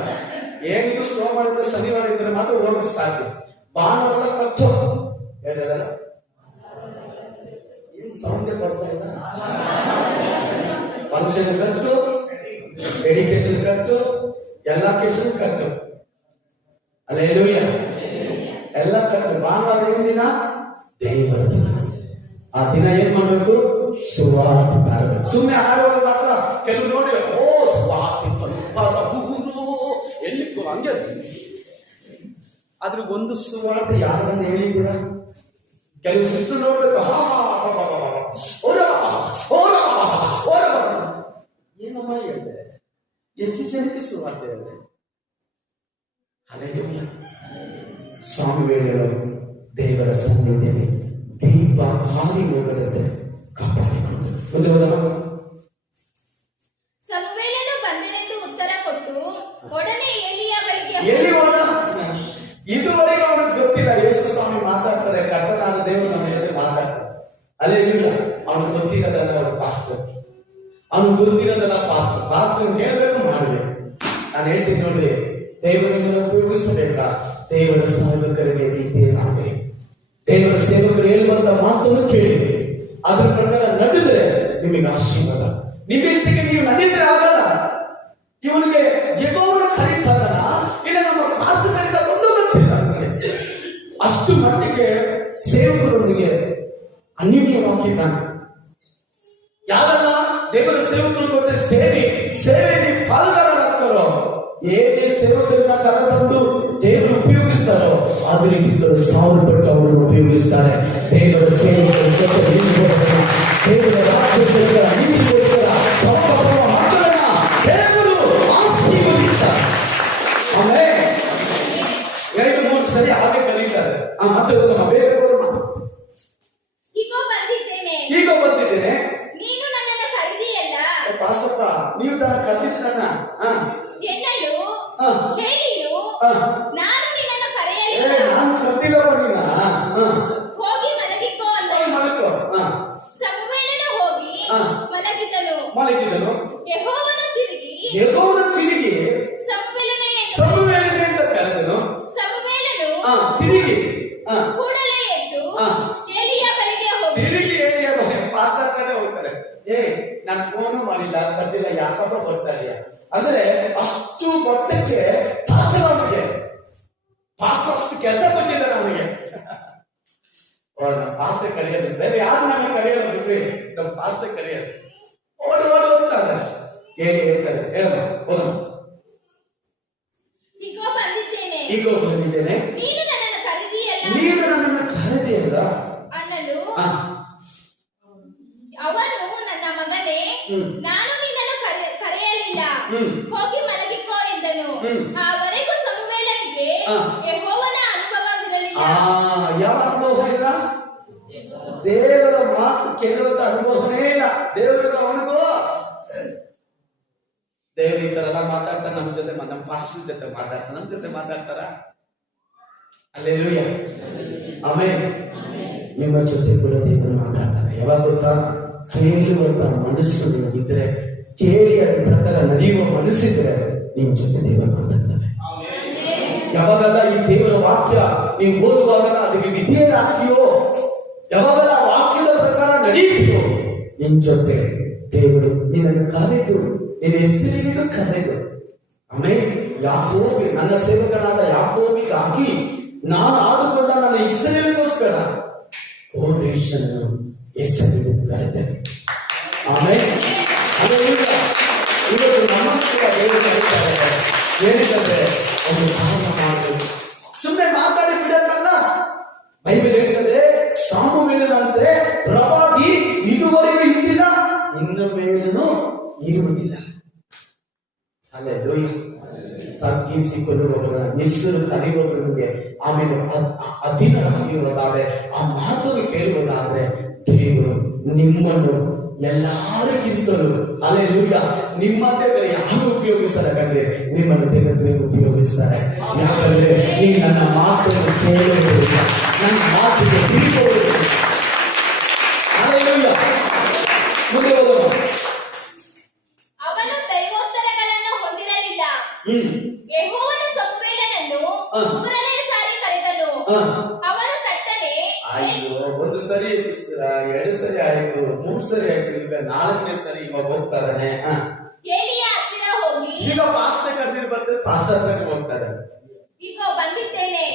ಏನಿದು ಸೋಮವಾರ ಶನಿವಾರ ಇದ್ರೆ ಮಾತ್ರ ಹೋಗಕ್ಕೆ ಸಾಧ್ಯ. ಭಾನುವಾರ ಕಟ್ಟು ಹೇಳಿದಾರ ಸೌಂಡ್ ಬರ್ತಾ ಇಲ್ಲ. ಫಂಕ್ಷನ್ ಖರ್ಚು, ಎಡಿಕೇಶನ್ ಖರ್ಚು, ಎಲ್ಲ ಕೇಶನ್ ಖರ್ಚು. ಹಲ್ಲೆಲೂಯಾ. ಎಲ್ಲ ಖರ್ಚು. ಭಾನುವಾರ ಏನ್ ದಿನ? ದೇವರ ದಿನ. ಆ ದಿನ ಏನ್ ಮಾಡ್ಬೇಕು? ಸುವಾರ್ತೆ ಸಾರಬೇಕು. ಸುಮ್ಮನೆ ಆಡುವಾಗ ಮಾತ್ರ ಕೆಲವು ನೋಡಿ, ಓ ಸುವಾರ್ತೆ ಎಲ್ಲಿ ಹಂಗೆ. ಆದ್ರೆ ಒಂದು ಸುವಾರ್ತೆ ಯಾರನ್ನ ಹೇಳಿದ್ದೀರಾ? ಕೆಲವು ಸಿಸ್ಟರ್ ನೋಡ್ಬೇಕು, ಏನಮ್ಮ ಹೇಳಿದೆ? ಎಷ್ಟು ಜನಕ್ಕೆ ಸುವಾರ್ತೆ ಹೇಳಿದೆ? ಹಲ್ಲೆಲೂಯಾ. ಸ್ವಾಮಿಗಳು ದೇವರ ಸನ್ನಿಧಿಯಲ್ಲಿ ದೀಪ ಹಾರಿ ಹೋಗದಂತೆ ಕಾಪಾಡಿಕೊಂಡು ಸಮುವೇಲನು ಬಂದನೆಂದು ಉತ್ತರ ಕೊಟ್ಟು ಒಡನೆ ಎಲಿಯ ಬಳಿಗೆ ಎಲ್ಲಿ ಹೋದ? ಇದುವರೆಗೆ ಅವನಿಗೆ ಗೊತ್ತಿಲ್ಲ ಯೇಸು ಸ್ವಾಮಿ ಮಾತಾಡ್ತಾರೆ, ಕರ್ತನಾದ ದೇವರು ನಮ್ಮ ಎದುರು ಮಾತಾಡ್ತಾರೆ. ಹಲ್ಲೆಲೂಯಾ. ಅವನಿಗೆ ಗೊತ್ತಿರೋದಲ್ಲ ಅವರ ಪಾಸ್ಟರ್, ಅವನಿಗೆ ಗೊತ್ತಿರೋದಲ್ಲ ಪಾಸ್ಟರ್. ಪಾಸ್ಟರ್ ಹೇಳ್ಬೇಕು, ಮಾಡಬೇಕು. ನಾನು ಹೇಳ್ತೀನಿ ನೋಡಿ, ದೇವರನ್ನು ಉಪಯೋಗಿಸಬೇಕಾ? ದೇವರ ಸೇವಕರಿಗೆ ರೀತಿಯಾಗಿ ದೇವರ ಸೇವಕರು ಹೇಳುವಂತ ಮಾತನ್ನು ಕೇಳಿರಿ, ಅದ್ರ ಪ್ರಕಾರ ನಡೆದ್ರೆ ನಿಮಗೆ ಆಶೀರ್ವಾದ. ನಿಮ್ಮಿಷ್ಟಕ್ಕೆ ನೀವು ನಡೆದ್ರೆ ಆಗಲ್ಲ. ಇವನಿಗೆ ಯೆಹೋವನು ಕರೀತಾನ, ಇಲ್ಲ ನಮ್ಮ ಪಾಸ್ಟರ್ ಕರೀತ ಒಂದು ಗೊತ್ತಿಲ್ಲ ನನಗೆ. ಅಷ್ಟು ಮಟ್ಟಿಗೆ ಸೇವಕರೊಂದಿಗೆ ಅನ್ಯೋನ್ಯವಾಗಿದ್ದಾನೆ. ಯಾರೆಲ್ಲ ದೇವರ ಸೇವಕರು ಜೊತೆ ಸೇವೆಯಲ್ಲಿ ಪಾಲ್ಗಾರರಾಗ್ತಾರೋ, ಹೇಗೆ ಸೇವಕರನ್ನ ಕರೆತಂದು ದೇವರು ಉಪಯೋಗಿಸ್ತಾರೋ ಅದಕ್ಕಿಂತಲೂ 1000 ಪಟ್ಟು ಅವರು ಉಪಯೋಗಿಸ್ತಾರೆ. ದೇವರ ಸೇವಕರ ಜೊತೆ ದೇವರ ರಾಜ್ಯಕ್ಕೋಸ್ಕರ, ನೀತಿಗೋಸ್ಕರ ಮಕ್ಕಳನ್ನ ದೇವರು ಆಶೀರ್ವದಿಸ್ತಾರೆ. ಆಮೇಲೆ 2-3 ಸರಿ ಹಾಗೆ ಕರೀತಾರೆ. ಮತ್ತೆ ಬೇರೆ ಈಗ ಬಂದಿದ್ದೇನೆ, ನೀನು ನನ್ನನ್ನು ಕರೆದಿಯಲ್ಲ. ಪಾಸಪ್ಪ ನೀವು ತಾನು ಕರೆದಿದ್ದನ್ನ ಎನ್ನಲು ಹೇಳಿಯು ನಾನು ನಿನ್ನನ್ನು ಕರೆಯಲಿಲ್ಲ. ನಾನು ಕರೆದಿಲ್ಲವ ನಿನ್ನ. ಹೋಗಿ ಮಲಗಿಕೋ ಅಂದನು. ಮಲಗೋ. ಸಮುವೇಲನು ಹೋಗಿ ಮಲಗಿದನು. ಯೆಹೋವನು ತಿರುಗಿ ಸಮುವೇಲನೇ ಅಂತ ಕರೆದನು. ಸಮುವೇಲನು ತಿರುಗಿ ಕೂಡಲೇ ಎದ್ದು ಎಲಿಯ ಬಳಿಗೆ ಹೋಗಿ ತಿರುಗಿ ಎಲಿಯ ಬಳಿಗೆ ಪಾಸ್ಟರ್ ಮೇಲೆ ಹೋಗ್ತಾರೆ. ನಾನು ಫೋನು ಮಾಡಿಲ್ಲ, ಕರೆದಿಲ್ಲ, ಯಾಕಪ್ಪ ಬರ್ತಾ ಇದೆಯಾ ಅಂದ್ರೆ ಅಷ್ಟು ಮಟ್ಟಕ್ಕೆ ಟಾರ್ಚರ್ ಅವನಿಗೆ. ಪಾಸ್ಟರ್ ಅಷ್ಟು ಕೆಲಸ ಬಂದಿದ್ದಾರೆ ಅವನಿಗೆ. ನಮ್ಮ ಪಾಸ್ಟರ್ ಕರೆಯೋದು ಬೇರೆ ಯಾರು ನಮಗೆ ಕರೆಯೋದು ಬಿಡ್ರಿ, ನಮ್ಮ ಪಾಸ್ಟರ್ ಕರೆಯೋದು. ಓಡಿ ಹೋಗ್ತಾರೆ. ಹೇಳಿ ಹೇಳ್ತಾರೆ, ಹೇಳೋಣ ಹೋಗೋಣ. ಈಗ ಬಂದಿದ್ದೇನೆ, ನೀನು ನನ್ನನ್ನು ಕರೆದಿಯಲ್ಲ ಅನ್ನಲು ಅವನು, ನನ್ನ ಮಗನೇ, ನಾನು ನಿನ್ನನ್ನು ಕರೆಯಲಿಲ್ಲ, ಹೋಗಿ ಮಲಗಿಕೋ ಎಂದನು. ಆವರೆಗೂ ಸಮುವೇಲನಿಗೆ ಯೆಹೋವನ ಅನುಭವವಿರಲಿಲ್ಲ. ಯಾವ ಅನುಭವ ಇಲ್ಲ? ದೇವರ ಮಾತು ಕೇಳುವಂತ ಅನುಭವನೇ ಇಲ್ಲ. ದೇವರಿಗೆ ಅವನಿಗೂ ದೇವ್ರ ಈ ತರ ಎಲ್ಲ ಮಾತಾಡ್ತಾರೆ. ನಮ್ಮ ಜೊತೆ, ನಮ್ಮ ಪಾಸ್ಟರ್ ಜೊತೆ ಮಾತಾಡ್ತಾರೆ, ನಮ್ಮ ಜೊತೆ ಮಾತಾಡ್ತಾರ. ಹಲ್ಲೆಲೂಯಾ. ಆಮೆನ್. ನಿಮ್ಮ ಜೊತೆ ಕೂಡ ದೇವರು ಮಾತಾಡ್ತಾರೆ. ಯಾವಾಗ ಗೊತ್ತಾ? ಕೇಳುವಂತ ಮನಸ್ಸು ನಿಮಗಿದ್ರೆ, ಕೇಳಿ ಅದ್ರ ಪ್ರಕಾರ ನಡೆಯುವ ಮನಸ್ಸಿದ್ರೆ ನಿಮ್ ಜೊತೆ ದೇವರು ಮಾತಾಡ್ತಾರೆ. ಯಾವಾಗಲ್ಲ ಈ ದೇವರ ವಾಕ್ಯ ನೀವು ಓದುವಾಗಲ್ಲ ಅದಕ್ಕೆ ವಿಧೇಯರಾಗ್ತೀಯೋ, ಯಾವಾಗಲ್ಲ ವಾಕ್ಯದ ಪ್ರಕಾರ ನಡೆಯುತ್ತೀಯೋ, ನಿನ್ ಜೊತೆ ದೇವರು ನಿನ್ನನ್ನು ಕರೆದು, ನಿನ್ನ ಹೆಸರಿಗೂ ಕರೆದು. ಆಮೇಲೆ ಯಾಕೋಬಿ, ನನ್ನ ಸೇವಕನಾದ ಯಾಕೋಬಿಗಾಗಿ ನಾನು ಆದುಕೊಂಡ ನನ್ನ ಇಸ್ರಾಯೇಲಿಗೋಸ್ಕರ ಕೋರೇಶನನ್ನು ಹೆಸರಿಗೂ ಕರೆದೆ. ಆಮೇಲೆ ಇವತ್ತು ನಮ್ಮ ಹೇಳಿದ್ರೆ ಒಂದು ಕಾರಣ ಮಾಡಬೇಕು. ಸುಮ್ಮನೆ ಮಾತಾಡಿ ಬಿಡಕ್ಕಲ್ಲ. ಬೈಬಲ್ ಹೇಳ್ತದೆ, ಸಮುವೇಲನಂತೆ ಪ್ರವಾದಿ ಇದುವರೆಗೂ ಇದ್ದಿಲ್ಲ, ಇನ್ನು ಮೇಲೂ ಇರುವುದಿಲ್ಲ. ಹಲ್ಲೆಲೂಯಾ. ತಗ್ಗಿಸಿಕೊಳ್ಳುವವರ ಹೆಸರು ಕರೆಯುವವರಿಗೆ, ಆಮೇಲೆ ಅಧೀನರಾಗಿರುವುದಾದ್ರೆ, ಆ ಮಾತನ್ನು ಕೇಳುವುದಾದ್ರೆ ದೇವರು ನಿಮ್ಮನ್ನು ಎಲ್ಲರಿಗಿಂತಲೂ ಅಲ್ಲೇಲೂಯ ನಿಮ್ಮನ್ನೇ ಬೇರೆ ಯಾರು ಉಪಯೋಗಿಸ್ತಾರೆ ಕಂಡ್ರೆ ನಿಮ್ಮನ್ನು ದೇವರು ಉಪಯೋಗಿಸ್ತಾರೆ. ಯಾಕಂದ್ರೆ ನೀವು ನನ್ನ ಮಾತನ್ನು ಕೇಳುವುದಿಲ್ಲ, ನನ್ನ ಮಾತಿಗೆ ತಿರುಗುವುದಿಲ್ಲ. ಅಲ್ಲೇಲೂಯ. ಮುಂದೆ ಹೋಗೋಣ. ಅವನು ದೈವೋತ್ತರಗಳನ್ನು ಹೊಂದಿರಲಿಲ್ಲ. ಯೆಹೋವನು ಸಮುವೇಲನನ್ನು ಮೂರನೇ ಸಾರಿ ಕರೆದನು. ಅವನು ತಟ್ಟನೆ, ಅಯ್ಯೋ, ಒಂದು ಸರಿ ಎಬ್ಬಿಸ್ತೀರ, 2 ಸರಿ ಆಯ್ತು, 3 ಸರಿ ಆಯ್ತು, ಈಗ 4ನೇ ಸರಿ ಇವಾಗ ಹೋಗ್ತಾ ಇದ್ದಾನೆ. ಏಲಿಯ ಹತ್ತಿರ ಹೋಗಿ, ಈಗ ಪಾಸ್ಟರ್ ಕರೆದಿರ್ ಬಂದ್ರೆ ಪಾಸ್ಟರ್ ಹತ್ರ ಹೋಗ್ತಾ ಇದ್ದಾನೆ. ಈಗ ಬಂದಿದ್ದೇನೆ.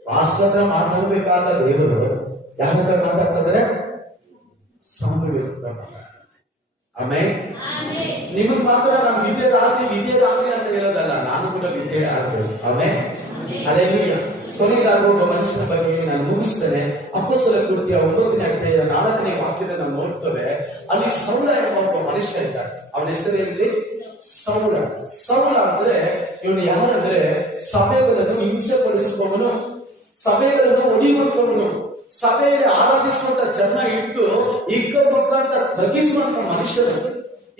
ಪಾಸ್ಟರ್ ಹತ್ರ ಮಾತಾಡ್ಬೇಕಾದ ದೇವರು ಯಾರ ಹತ್ರ ಮಾತಾಡ್ತಾರೆ? ಸಮುವೇಲ ಹತ್ರ ಮಾತಾಡ್ತಾರೆ. ಆಮೇಲೆ ನಿಮಗ್ ಮಾತ್ರ ನಾನು ವಿಧೇಯರಾಗ್ಲಿ ಅಂತ ಹೇಳೋದಲ್ಲ, ನಾನು ಕೂಡ ವಿಧೇಯ ಆಗ್ತೇನೆ. ಆಮೇಲೆ ಅಲ್ಲೇಲೂಯ. ಕೊನೆಗಾಗ ಒಬ್ಬ ಮನುಷ್ಯನ ಬಗ್ಗೆ ನಾನು ಮುಗಿಸ್ತೇನೆ. ಅಪೊಸ್ತಲರ ಕೃತ್ಯ 9ನೇ ಅಧ್ಯಾಯ 4ನೇ ವಾಕ್ಯದಲ್ಲಿ ನಾವು ನೋಡ್ತೇವೆ. ಅಲ್ಲಿ ಸೌಲ ಎಂಬ ಒಬ್ಬ ಮನುಷ್ಯ ಇದ್ದಾನೆ. ಅವನ ಹೆಸರು ಏನಿದೆ? ಸೌಲ. ಸೌಲ ಅಂದ್ರೆ ಇವನು ಯಾರಂದ್ರೆ ಸಭೆಗಳನ್ನು ಹಿಂಸೆ ಪಡಿಸುವವನು, ಸಭೆಗಳನ್ನು ಹೊಡೆಯುವಂತವನು, ಸಭೆಯಲ್ಲಿ ಆರಾಧಿಸುವಂತ ಜನ ಇಟ್ಟು ಇಕ್ಕಬಕ್ಕಂತ ತಗ್ಗಿಸುವಂತ ಮನುಷ್ಯರು.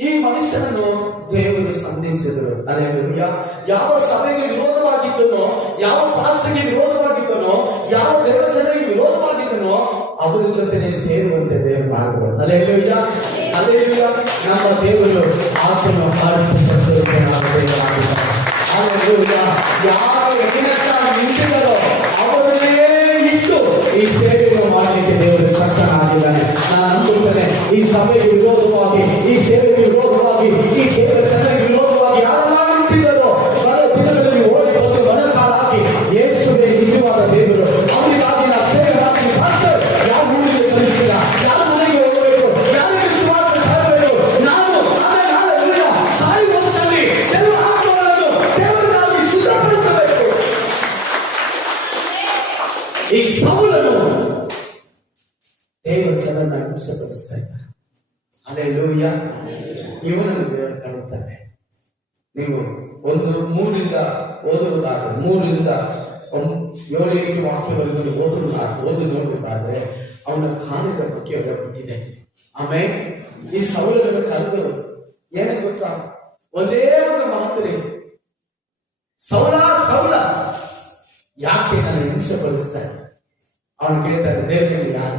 ಈ ಮನುಷ್ಯನನ್ನು ದೇವರು ಸಂಧಿಸಿದರು. ಅಲ್ಲೇಲೂಯ. ಯಾವ ಸಭೆಗೆ ವಿರೋಧವಾಗಿದ್ದನೋ, ಯಾವ ಪಾಸ್ಟರ್ಗೆ ವಿರೋಧವಾಗಿದ್ದನೋ, ಯಾವ ದೇವಜನರಿಗೆ ವಿರೋಧವಾಗಿದ್ದನೋ ಅವರ ಜೊತೆನೆ ಸೇರುವಂತೆ ದೇವರು ಮಾಡಿದರು. ಅಲ್ಲೇಲೂಯ. ಅಲ್ಲೇಲೂಯ. ನಮ್ಮ ದೇವರು ಆತನ ಪಾಲಿಸುವ ಯಾರು ನಿಂತಿದ್ದಾರೋ ಅವರನ್ನೇ ಇಟ್ಟು ಈ ಸೇವೆಯನ್ನು ಮಾಡಲಿಕ್ಕೆ ದೇವರು ಶಕ್ತನಾಗಿದ್ದಾನೆ. ನಾನು ಅಂದುತ್ತೇನೆ, ಈ ಸಭೆಗೆ ವಿರೋಧವಾಗಿ, ಈ ಸೇವೆಗೆ ವಿರೋಧವಾಗಿ, ಈ ದೇವರ ಜನರಿಗೆ ವಿರೋಧವಾಗಿ ಯಾರೆಲ್ಲ ನಿಂತಿದ್ದಾರೋ ಬಹಳ ದಿನಗಳಲ್ಲಿ ಓಡಿ ಬಂದು ಮನಕಾಲ ಹಾಕಿ ಯೇಸುವೇ ನಿಜವಾದ ದೇವರು, ಅವರಿಗಾಗಿ ನಾವು ಸೇವೆ ಮಾಡ್ತೀವಿ. ಪಾಸ್ಟರ್ ಯಾವ ಊರಿಗೆ ಕಲಿಸ್ತೀರ, ಯಾವ ಮನೆಗೆ ಹೋಗಬೇಕು, ಯಾರಿಗೆ ಸುವಾರ್ತೆ ಸಾರಬೇಕು, ನಾನು ಸಾಯಿ ವರ್ಷದಲ್ಲಿ ಕೆಲವು ಆತ್ಮಗಳನ್ನು ದೇವರಿಗಾಗಿ ಶುದ್ಧಪಡಿಸಬೇಕು. ಈ ಸೌಲನು ದೇವರ ಜನರನ್ನ ಹಿಂಸೆಪಡಿಸ್ತಾ ಇದ್ದಾರೆ. ಅಲ್ಲೇಲೂಯ. ಇವನನ್ನು ದೇವರು ಕಾಣುತ್ತಾನೆ. ನೀವು 3ರಿಂದ ಓದುವುದಾದ್ರೆ 3ರಿಂದ 7 ವಾಕ್ಯವರೆಗೂ ಓದು ನೋಡಬೇಕಾದ್ರೆ ಅವನ ಕಾಲದ ಬಗ್ಗೆ ಅವರ ಗೊತ್ತಿದೆ. ಆಮೇಲೆ ಈ ಸೌಲನ್ನು ಕರೆದವರು ಏನಕ್ಕೆ ಗೊತ್ತಾ? ಒಂದೇ ಒಂದು ಮಾತು, ಸೌಲ ಸೌಲ ಯಾಕೆ ನಾನು ಹಿಂಸೆ ಪಡಿಸ್ತಾನೆ? ಅವನು ಕೇಳ್ತಾನೆ, ದೇವರಲ್ಲಿ ಯಾರು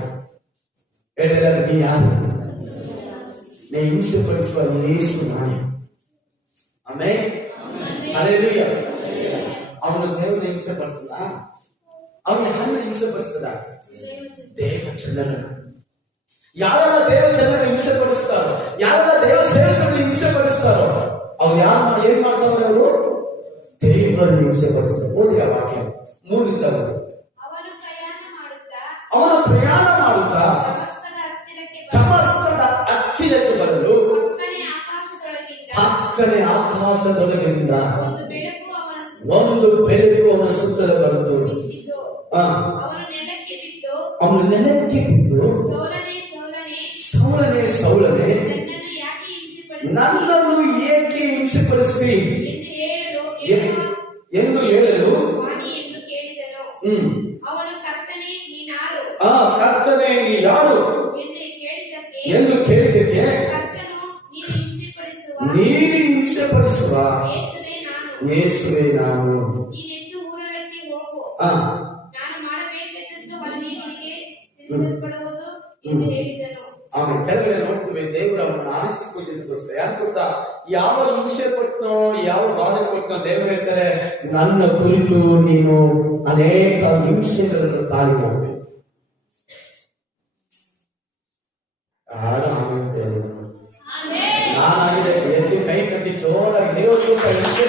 ಹೇಳಿದ್ದಾರೆ? ನೀ ಯಾರು? ನೀ ಹಿಂಸೆ ಪಡಿಸುವ ಯೇಸು ನಾನೇ. ಆಮೇಲೆ ಅಲ್ಲೇಲೂಯ. ಅವನು ದೇವರ ಹಿಂಸೆ ಪಡಿಸಲ್ಲ, ಅವನು ಯಾರನ್ನ ಹಿಂಸೆ ಪಡಿಸ್ತದ? ದೇವ ಜನರನ್ನು. ಯಾರೆಲ್ಲ ದೇವ ಜನರನ್ನು ಹಿಂಸೆ ಪಡಿಸ್ತಾರೋ, ಯಾರೆಲ್ಲ ದೇವ ಸೇವಕರನ್ನು ಹಿಂಸೆ ಪಡಿಸ್ತಾರೋ ಅವ್ರು ಯಾರನ್ನ ಏನ್ ಮಾಡ್ತಾರೆ? ಅವರು ದೇವರನ್ನು ಹಿಂಸೆ ಪಡಿಸ್ತಾರೆ. ಓದಿ ಆ ವಾಕ್ಯ 3ರಿಂದ. ಅವನು ಪ್ರಯಾಣ ಮಾಡುತ್ತಾ ತಮಸ್ಕದ ಹತ್ತಿರಕ್ಕೆ ಬರಲು ಪಕ್ಕನೆ ಆಕಾಶದೊಳಗಿಂದ ಒಂದು ಬೆಳಕು ಅವನ ಸುತ್ತಲೂ ಬಂತು. ಅವನು ನೆಲಕ್ಕೆ ಬಿದ್ದು, ಸೌಲನೇ ಸೌಲನೇ ನನ್ನನ್ನು ಏಕೆ ಹಿಂಸೆಪಡಿಸಿ ಎಂದು ಹೇಳಲು ಕರ್ತನೇ ನೀ ಯಾರು ಎಂದು ಕೇಳಿದ್ದಕ್ಕೆ ನೀನು ಹಿಂಸೆಪಡಿಸುವ ಯೇಸುವೇ ನಾನು. ಆಮೇಲೆ ಕೆಳಗಡೆ ನೋಡ್ತೀವಿ, ದೇವರು ಅವನನ್ನು ಆರಿಸಿಕೊಂಡಿದ್ದಕ್ಕೋಸ್ಕರ. ಯಾಕೆ ಗೊತ್ತಾ? ಯಾವ ಹಿಂಸೆ ಕೊಟ್ಟನೋ, ಯಾವ ಬಾಧೆ ಕೊಟ್ಟನೋ ದೇವರು ಹೇಳ್ತಾರೆ, ನನ್ನ ಕುರಿತು ನೀನು ಅನೇಕ ಹಿಂಸೆಗಳನ್ನು ತಾಳಿ ಹೋಗ್ಬೇಕು. ನಾನಾಗಿದೆ ಎದ್ದು ಕೈ ಕಟ್ಟಿ ಜೋರಾಗಿ ದೇವರು ಹಿಂಸೆ